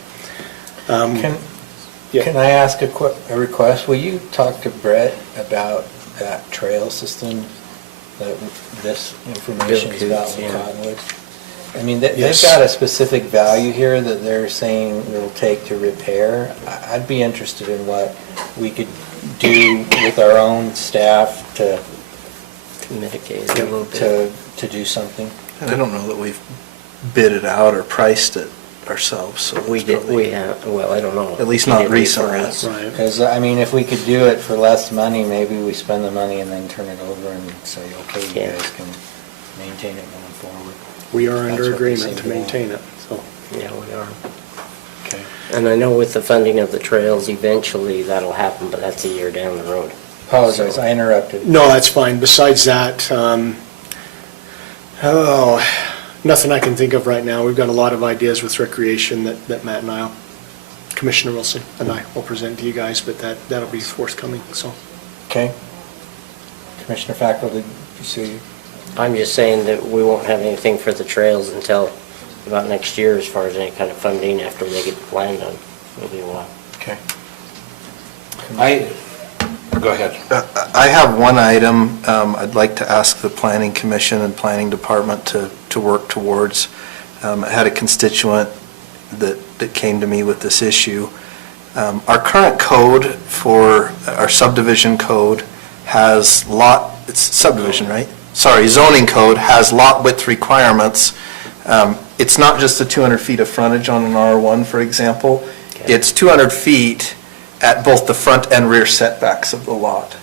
Can I ask a request? Will you talk to Brett about that trail system, that this information is about in Cottonwood? I mean, they've Yes. got a specific value here that they're saying it'll take to repair. I'd be interested in what we could do with our own staff to mitigate it a little bit. to do something. And I don't know that we've bid it out or priced it ourselves, so. We it's did, probably- we have, well, I don't know. At least He not did before recently. us. Right. Because, I mean, if we could do it for less money, maybe we spend the money and then turn it over and say, okay, you Yeah. guys can maintain it going forward. We are That's under what they agreement seem to to want. maintain it, so. Yeah, we are. Okay. And I know with the funding of the trails, eventually that'll happen, but that's a year down the road. Apologize, I interrupted. No, that's fine. Besides that, nothing I can think of right now. We've got a lot of ideas with recreation that Matt and I, Commissioner Wilson and I will present to you guys, but that'll be forthcoming, so. Okay. Commissioner Fackrell, did you see? I'm just saying that we won't have anything for the trails until about next year as far as any kind of funding after they get the plan done. It'll be a while. Okay. Go ahead. I have one item I'd like to ask the Planning Commission and Planning Department to work towards. I had a constituent that came to me with this issue. Our current code for, our subdivision code has it's subdivision, right? Sorry, zoning code has lot width requirements. It's not just the 200 feet of frontage on an R1, for example. It's 200 feet at both the front and rear setbacks of the lot.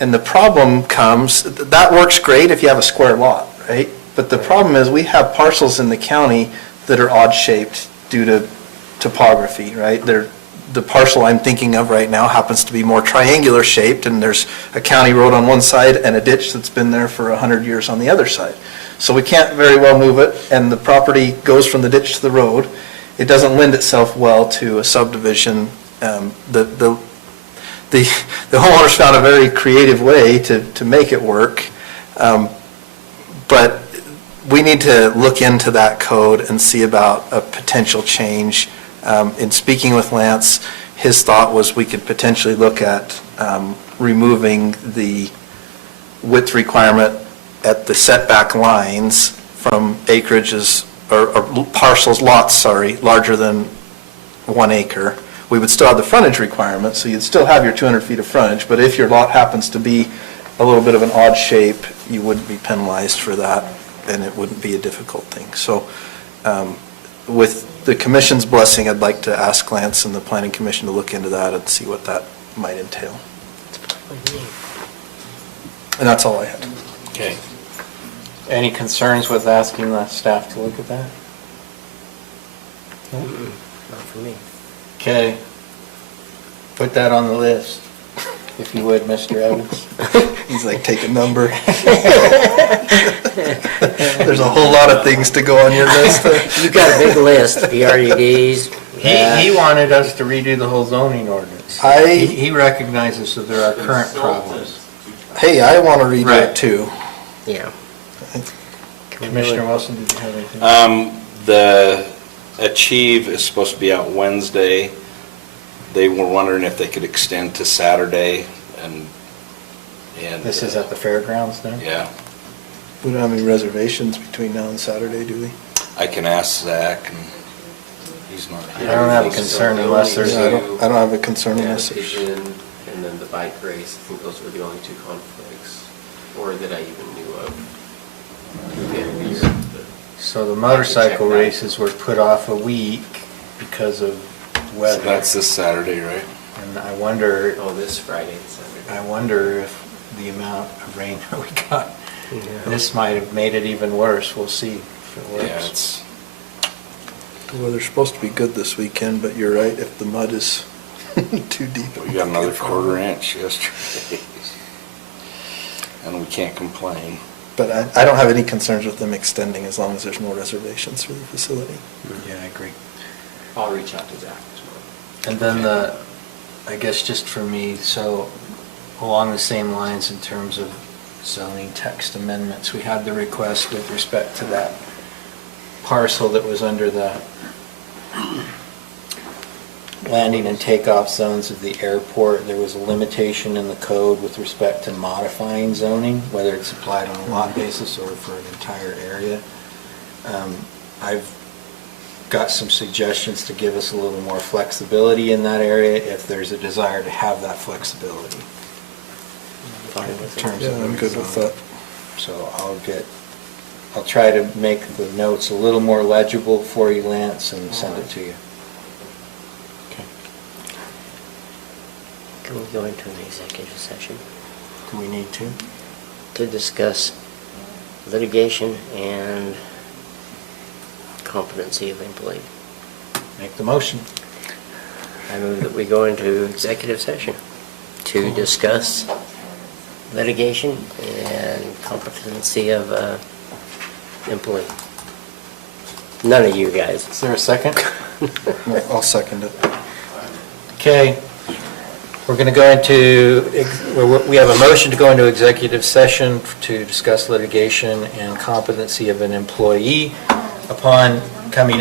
And the problem comes, that works great if you have a square lot, right? But the problem is we have parcels in the county that are odd-shaped due to topography, right? The parcel I'm thinking of right now happens to be more triangular shaped, and there's a county road on one side and a ditch that's been there for 100 years on the other side. So we can't very well move it, and the property goes from the ditch to the road. It doesn't lend itself well to a subdivision. The homeowners found a very creative way to make it work, but we need to look into that code and see about a potential change. In speaking with Lance, his thought was we could potentially look at removing the width requirement at the setback lines from acreages, or parcels, lots, sorry, larger than 1 acre. We would still have the frontage requirement, so you'd still have your 200 feet of frontage, but if your lot happens to be a little bit of an odd shape, you wouldn't be penalized for that, and it wouldn't be a difficult thing. So with the commission's blessing, I'd like to ask Lance and the Planning Commission to look into that and see what that might entail. And that's all I had. Okay. Any concerns with asking the staff to look at that? Not for me. Okay. Put that on the list, if you would, Mr. Evans. He's like, take a number. There's a whole lot of things to go on your list. You've got a big list, PRUDs. He wanted us to redo the whole zoning ordinance. He recognizes that there are current problems. Hey, I want to redo it too. Yeah. Commissioner Wilson, did you have anything? The Achieve is supposed to be out Wednesday. They were wondering if they could extend to Saturday, and This is at the fairgrounds then? yeah, We don't have any reservations between now and Saturday, do we? I can ask Zach, and he's not I here. don't have a concern unless there's I don't have a concern unless The there's. vision and then the bike race, I think those were the only two conflicts, or that I even knew of. At the end of the year, but So the motorcycle Check that. races were put off a week because of So weather. that's this Saturday, right? And I wonder, Oh, this Friday and Saturday. I wonder if the amount of rain that we got, this might have made it even worse. We'll see if it works. Yeah, it's, The weather's supposed to be good this weekend, but you're right, if the mud is too deep. we got another 1/4 inch yesterday. And we can't complain. But I don't have any concerns with them extending as long as there's no reservations for the facility. Yeah, I agree. I'll reach out to Zach tomorrow. And then I guess just for me, so along the same lines in terms of zoning text amendments, we had the request with respect to that parcel that was under the landing and takeoff zones of the airport, there was a limitation in the code with respect to modifying zoning, whether it's applied on a lot basis or for an entire area. I've got some suggestions to give us a little more flexibility in that area if there's a desire to have that flexibility. In terms of I'm good with zoning. that. So I'll try to make the notes a little more legible for you, Lance, and send it to you. Can we go into an executive session Do we need to? to discuss litigation and competency of employee? Make the motion. I move that we go into executive session to discuss litigation and competency of employee. None of you guys. Is there a second? I'll second it. Okay. We're going to go into, we have a motion to go into executive session to discuss litigation and competency of an employee. Upon coming